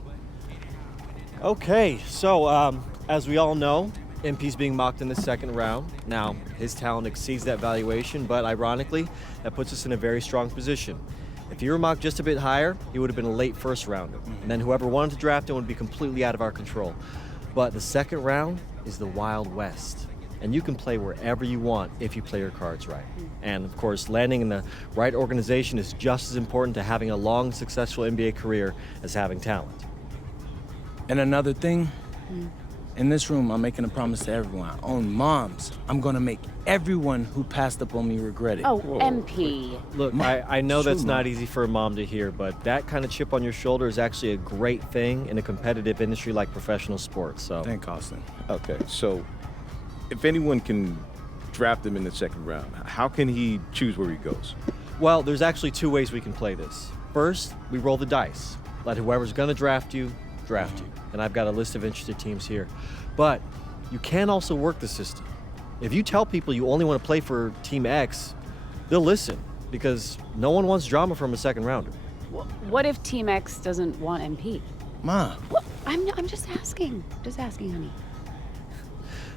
Okay, so as we all know, MP's being mocked in the second round. Now, his talent exceeds that valuation, but ironically, that puts us in a very strong position. If he were mocked just a bit higher, he would have been a late first rounder. And then whoever wanted to draft him would be completely out of our control. But the second round is the Wild West. And you can play wherever you want if you play your cards right. And of course, landing in the right organization is just as important to having a long, successful NBA career as having talent. And another thing, in this room, I'm making a promise to everyone. On moms, I'm gonna make everyone who passed up on me regret it. Oh, MP. Look, I know that's not easy for a mom to hear, but that kind of chip on your shoulder is actually a great thing in a competitive industry like professional sports. So, thank Austin. Okay, so if anyone can draft him in the second round, how can he choose where he goes? Well, there's actually two ways we can play this. First, we roll the dice. Let whoever's gonna draft you, draft you. And I've got a list of interested teams here. But you can also work the system. If you tell people you only want to play for Team X, they'll listen because no one wants drama from a second rounder. What if Team X doesn't want MP? Ma. Well, I'm just asking. Just asking, honey.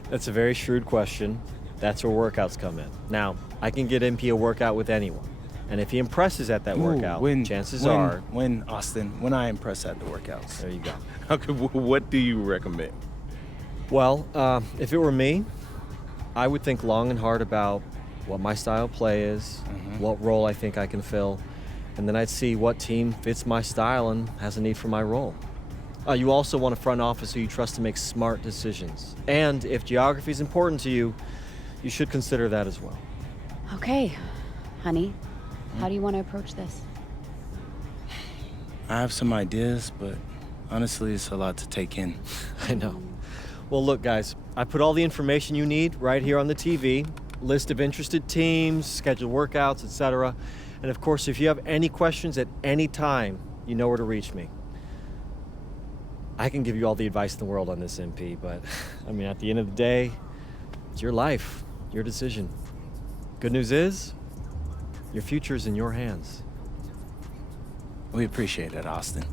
That's a very shrewd question. That's where workouts come in. Now, I can get MP a workout with anyone. And if he impresses at that workout, chances are... When I impress at the workouts. There you go. Okay, what do you recommend? Well, if it were me, I would think long and hard about what my style of play is, what role I think I can fill, and then I'd see what team fits my style and has a need for my role. You also want a front office who you trust to make smart decisions. And if geography is important to you, you should consider that as well. Okay, honey. How do you want to approach this? I have some ideas, but honestly, it's a lot to take in. I know. Well, look, guys, I put all the information you need right here on the TV. List of interested teams, scheduled workouts, etc. And of course, if you have any questions at any time, you know where to reach me. I can give you all the advice in the world on this, MP, but I mean, at the end of the day, it's your life, your decision. Good news is, your future is in your hands. We appreciate it, Austin.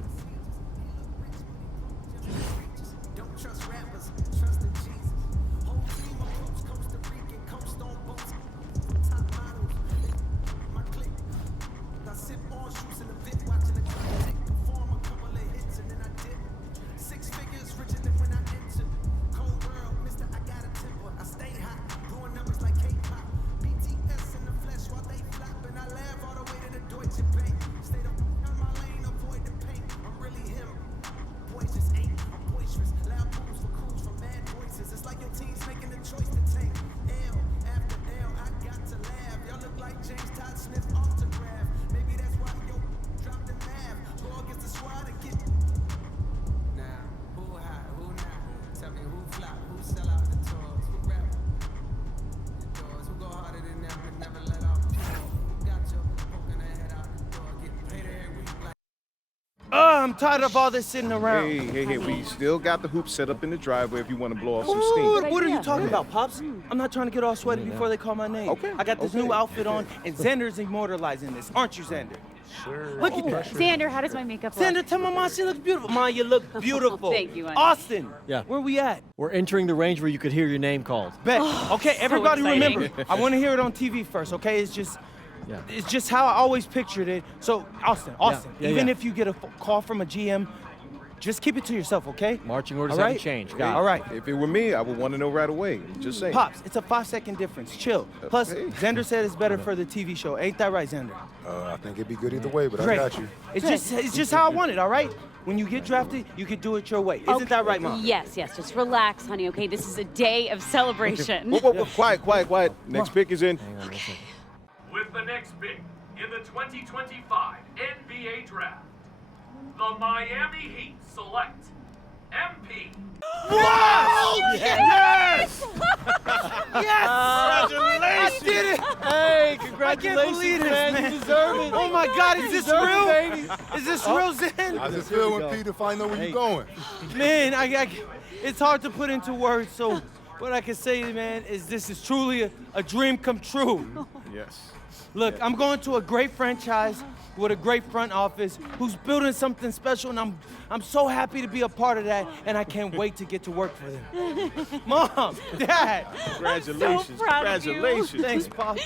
I'm tired of all this sitting around. Hey, we still got the hoop set up in the driveway if you want to blow off some Ooh, steam. what are you talking about, Pops? I'm not trying to get all sweaty before they call my name. Okay. I got this new outfit on, and Xander's immortalizing this. Aren't you, Xander? Sure. Look at that. Xander, how does my makeup look? Xander, tell my mom she looks beautiful. Mom, you look beautiful. Thank you, honey. Austin, Yeah. where we at? We're entering the range where you could hear your name called. Bet. Okay, so everybody exciting. remember, I want to hear it on TV first, okay? It's just how I always pictured it. So, Austin, Yeah, even yeah. if you get a call from a GM, just keep it to yourself, okay? Marching orders All haven't right? changed. All Got it. right. If it were me, I would want to know right away. Just saying. Pops, it's a 5-second difference. Chill. Plus, Hey. Xander said it's better for the TV show. Ain't that right, Xander? I think it'd be good either way, but Great. I got you. It's just how I want it, all right? When you get drafted, you can do it your way. Isn't that right, Mom? Yes. Just relax, honey, okay? This is a day of celebration. Whoa, quiet. Next pick is in. With the next pick in the 2025 NBA Draft, the Miami Heat select MP. Wow! Yes! Congratulations! I did it! Hey, I congratulations, can't believe this, man. You deserve it. Oh my God, is this deserve it, real? baby. Is this real, Zen? How's it feel when Peter finally know where you're going? Man, it's hard to put into words, so what I can say, man, is this is truly a dream come true. Yes. Look, I'm going to a great franchise with a great front office who's building something special, and I'm so happy to be a part of that, and I can't wait to get to work for them. Mom, Dad. Congratulations. I'm so proud of you. Congratulations. Thanks, Pop.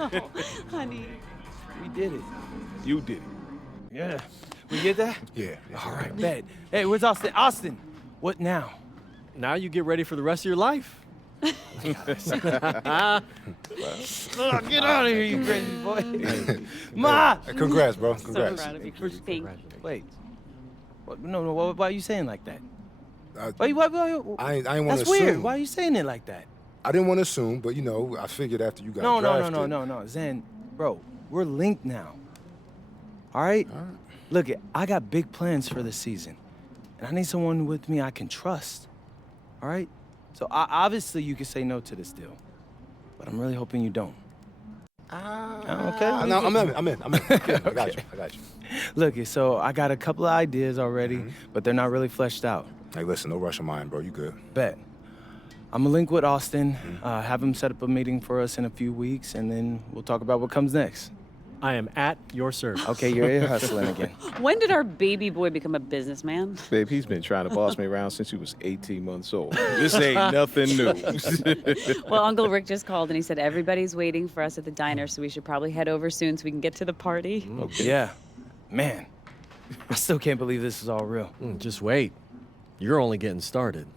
Oh, honey. We did it. You did it. Yeah. We get that? Yeah. All right, bet. Hey, where's Austin? Austin, what now? Now you get ready for the rest of your life. Get out of here, you crazy boy. Ma! Congrats, bro. So Congrats. proud of you. Thank you. Wait. What, no, why are you saying like that? I Why, I ain't want to that's assume. weird. Why are you saying it like that? I didn't want to assume, but I figured after you got drafted. No. Zen, bro, we're linked now. All right? Look, I got big plans for this season. And I need someone with me I can trust. All right? So obviously you can say no to this deal. But I'm really hoping you don't. Okay? No, I'm in. I got you. Look, so I got a couple of ideas already, but they're not really fleshed out. Hey, listen, no rush of mine, bro. You good. Bet. I'm gonna link with Austin, have him set up a meeting for us in a few weeks, and then we'll talk about what comes next. I am at your service. Okay, you're ear hustling again. When did our baby boy become a businessman? Babe, he's been trying to boss me around since he was 18 months old. This ain't nothing new. Well, Uncle Rick just called and he said everybody's waiting for us at the diner, so we should probably head over soon so we can get to the party. Okay. Yeah. Man, I still can't believe this is all real. Just wait. You're only getting started.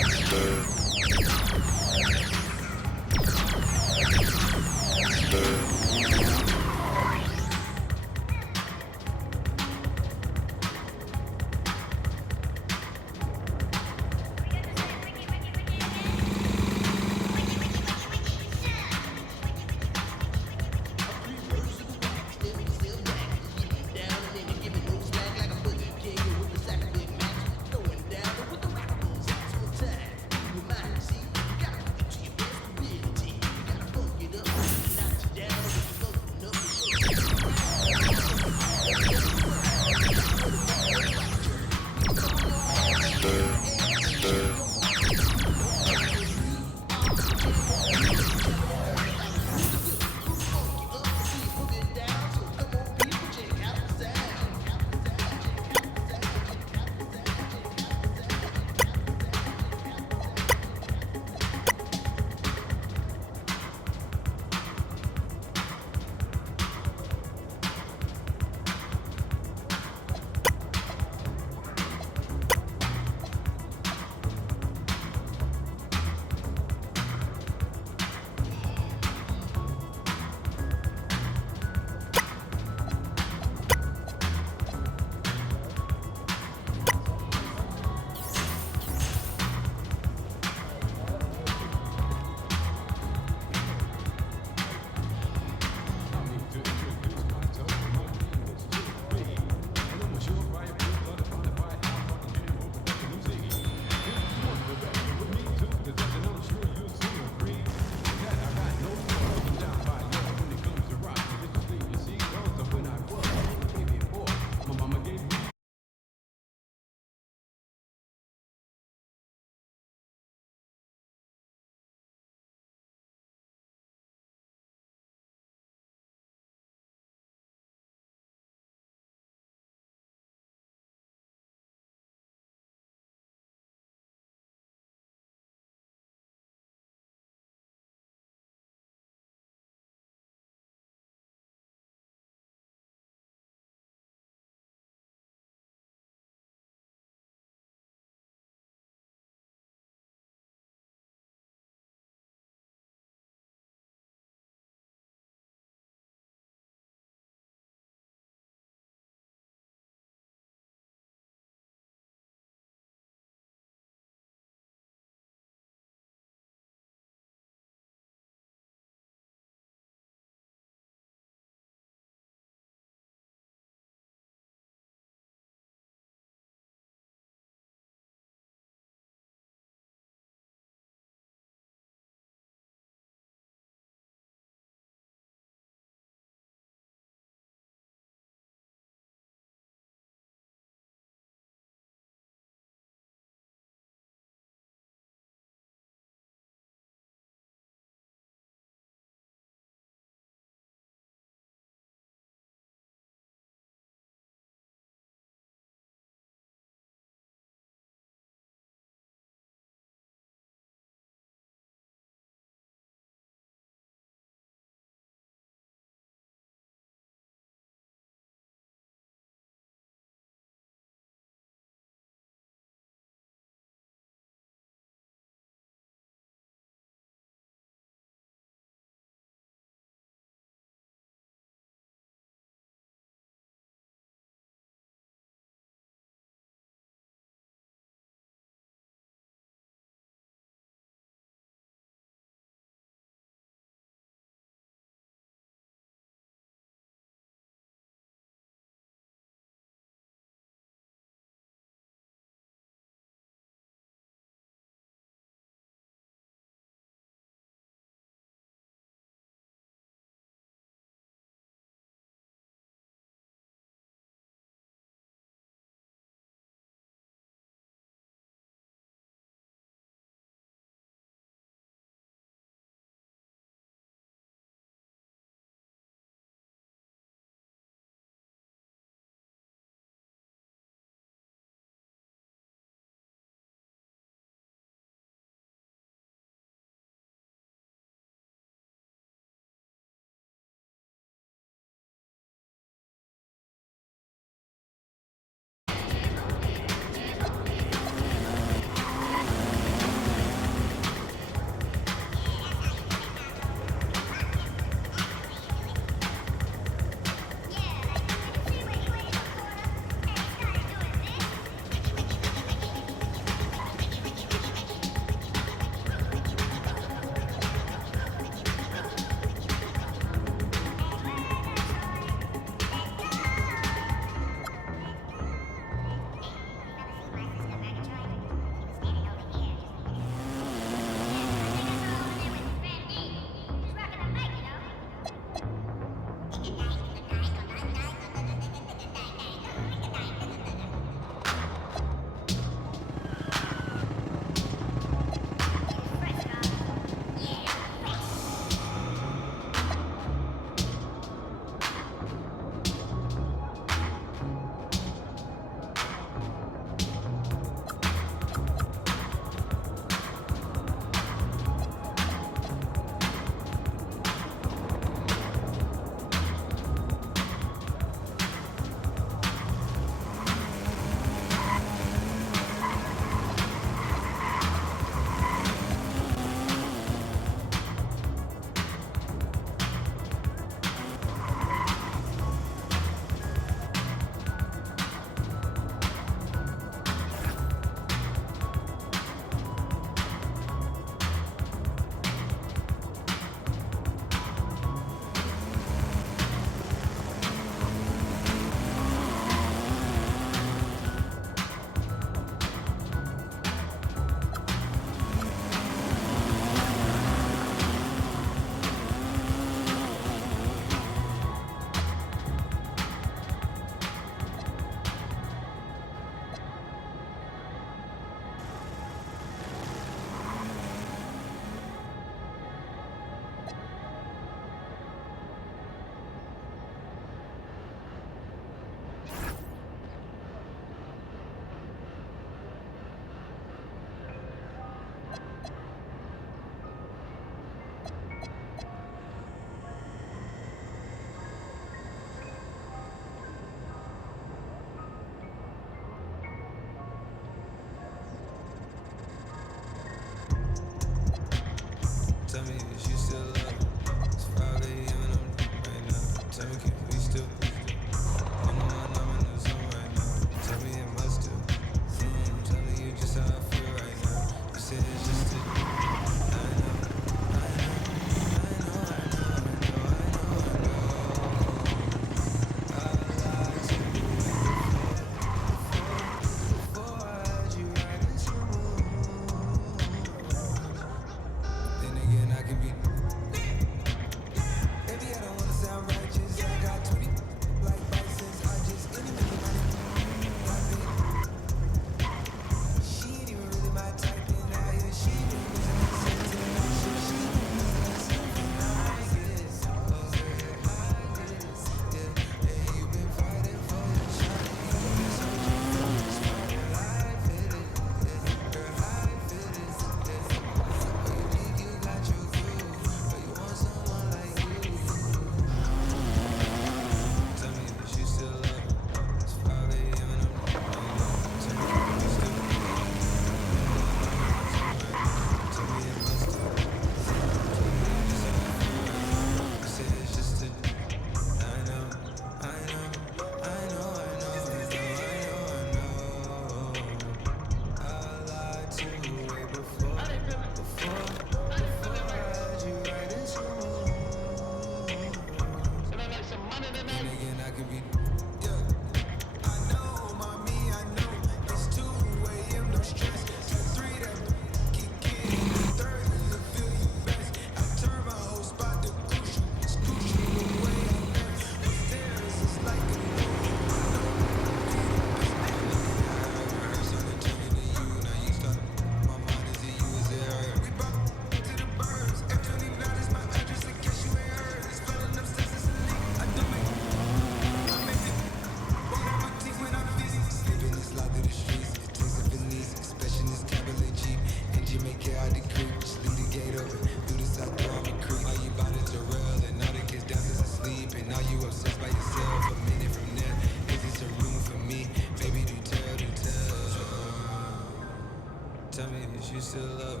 still up.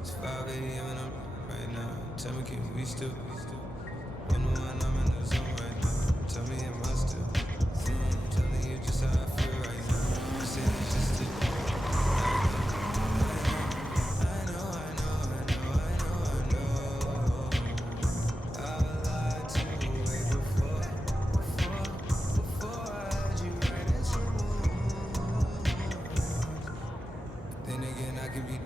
It's 5 a.m. and I'm right now. Tell me, can we still? When I'm in the zone right now. Tell me, am I still? Telling you just how I feel right now. You say it's just a. Then again, I can be.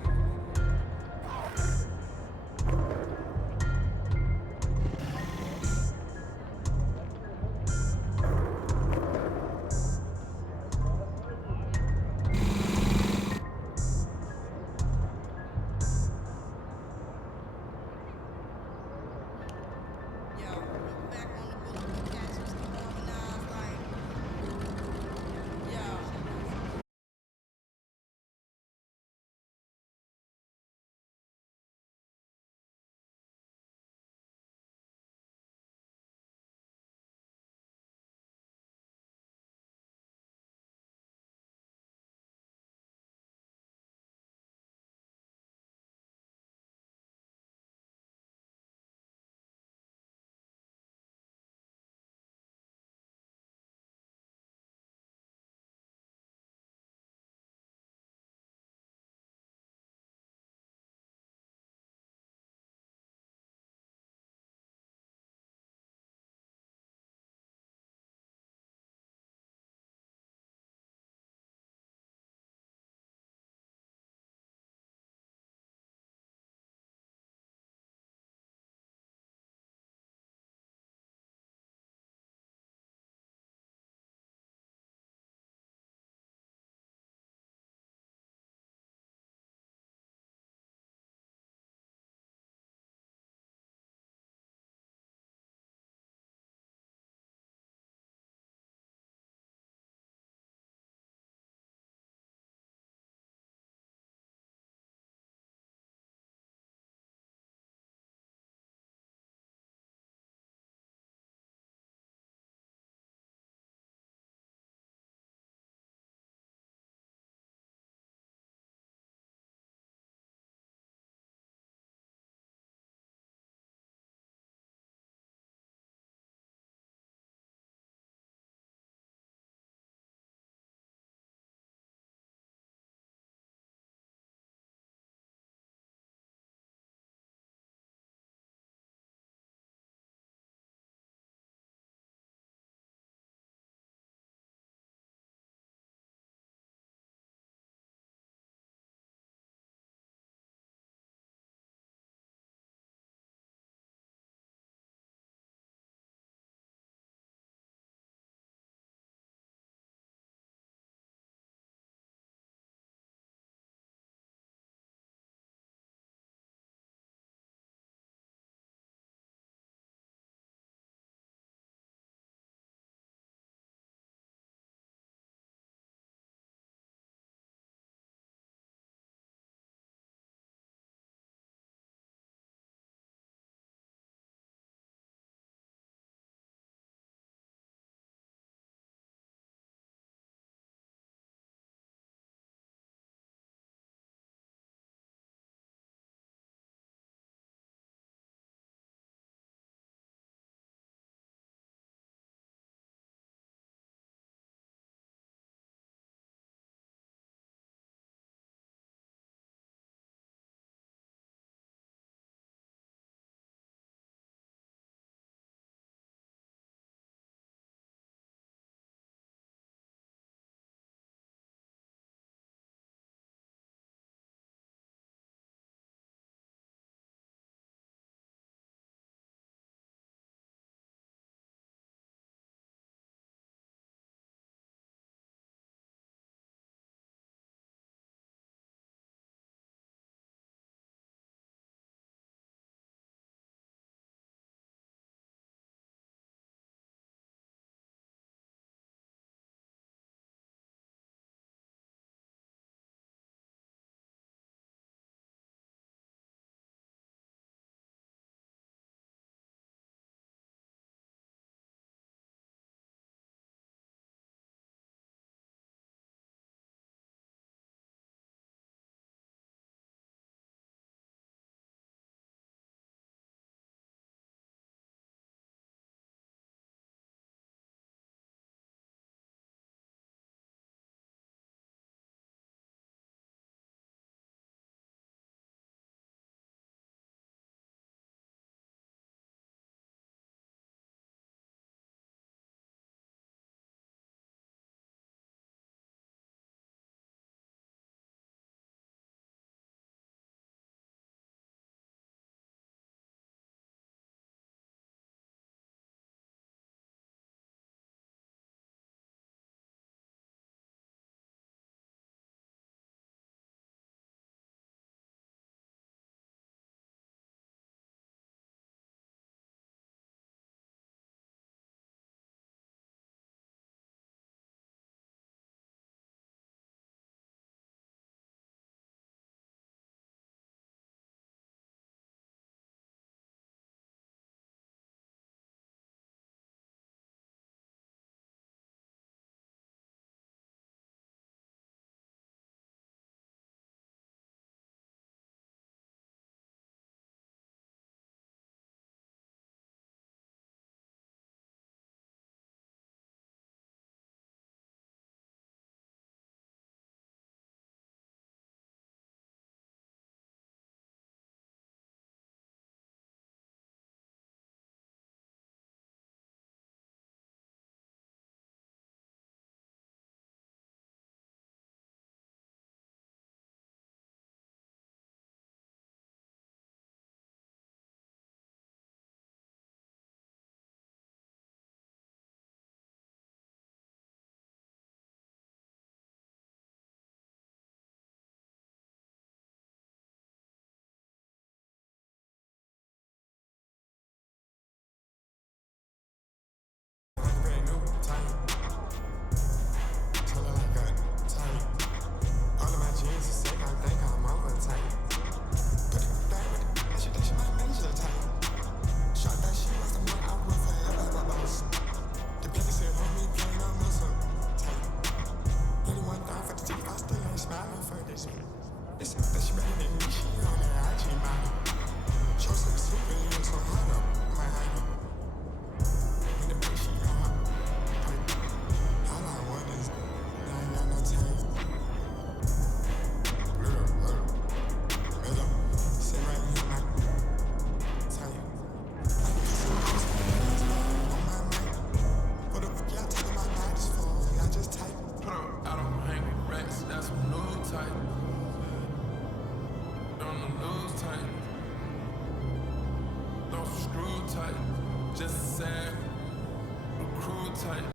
just sad. Recruit type.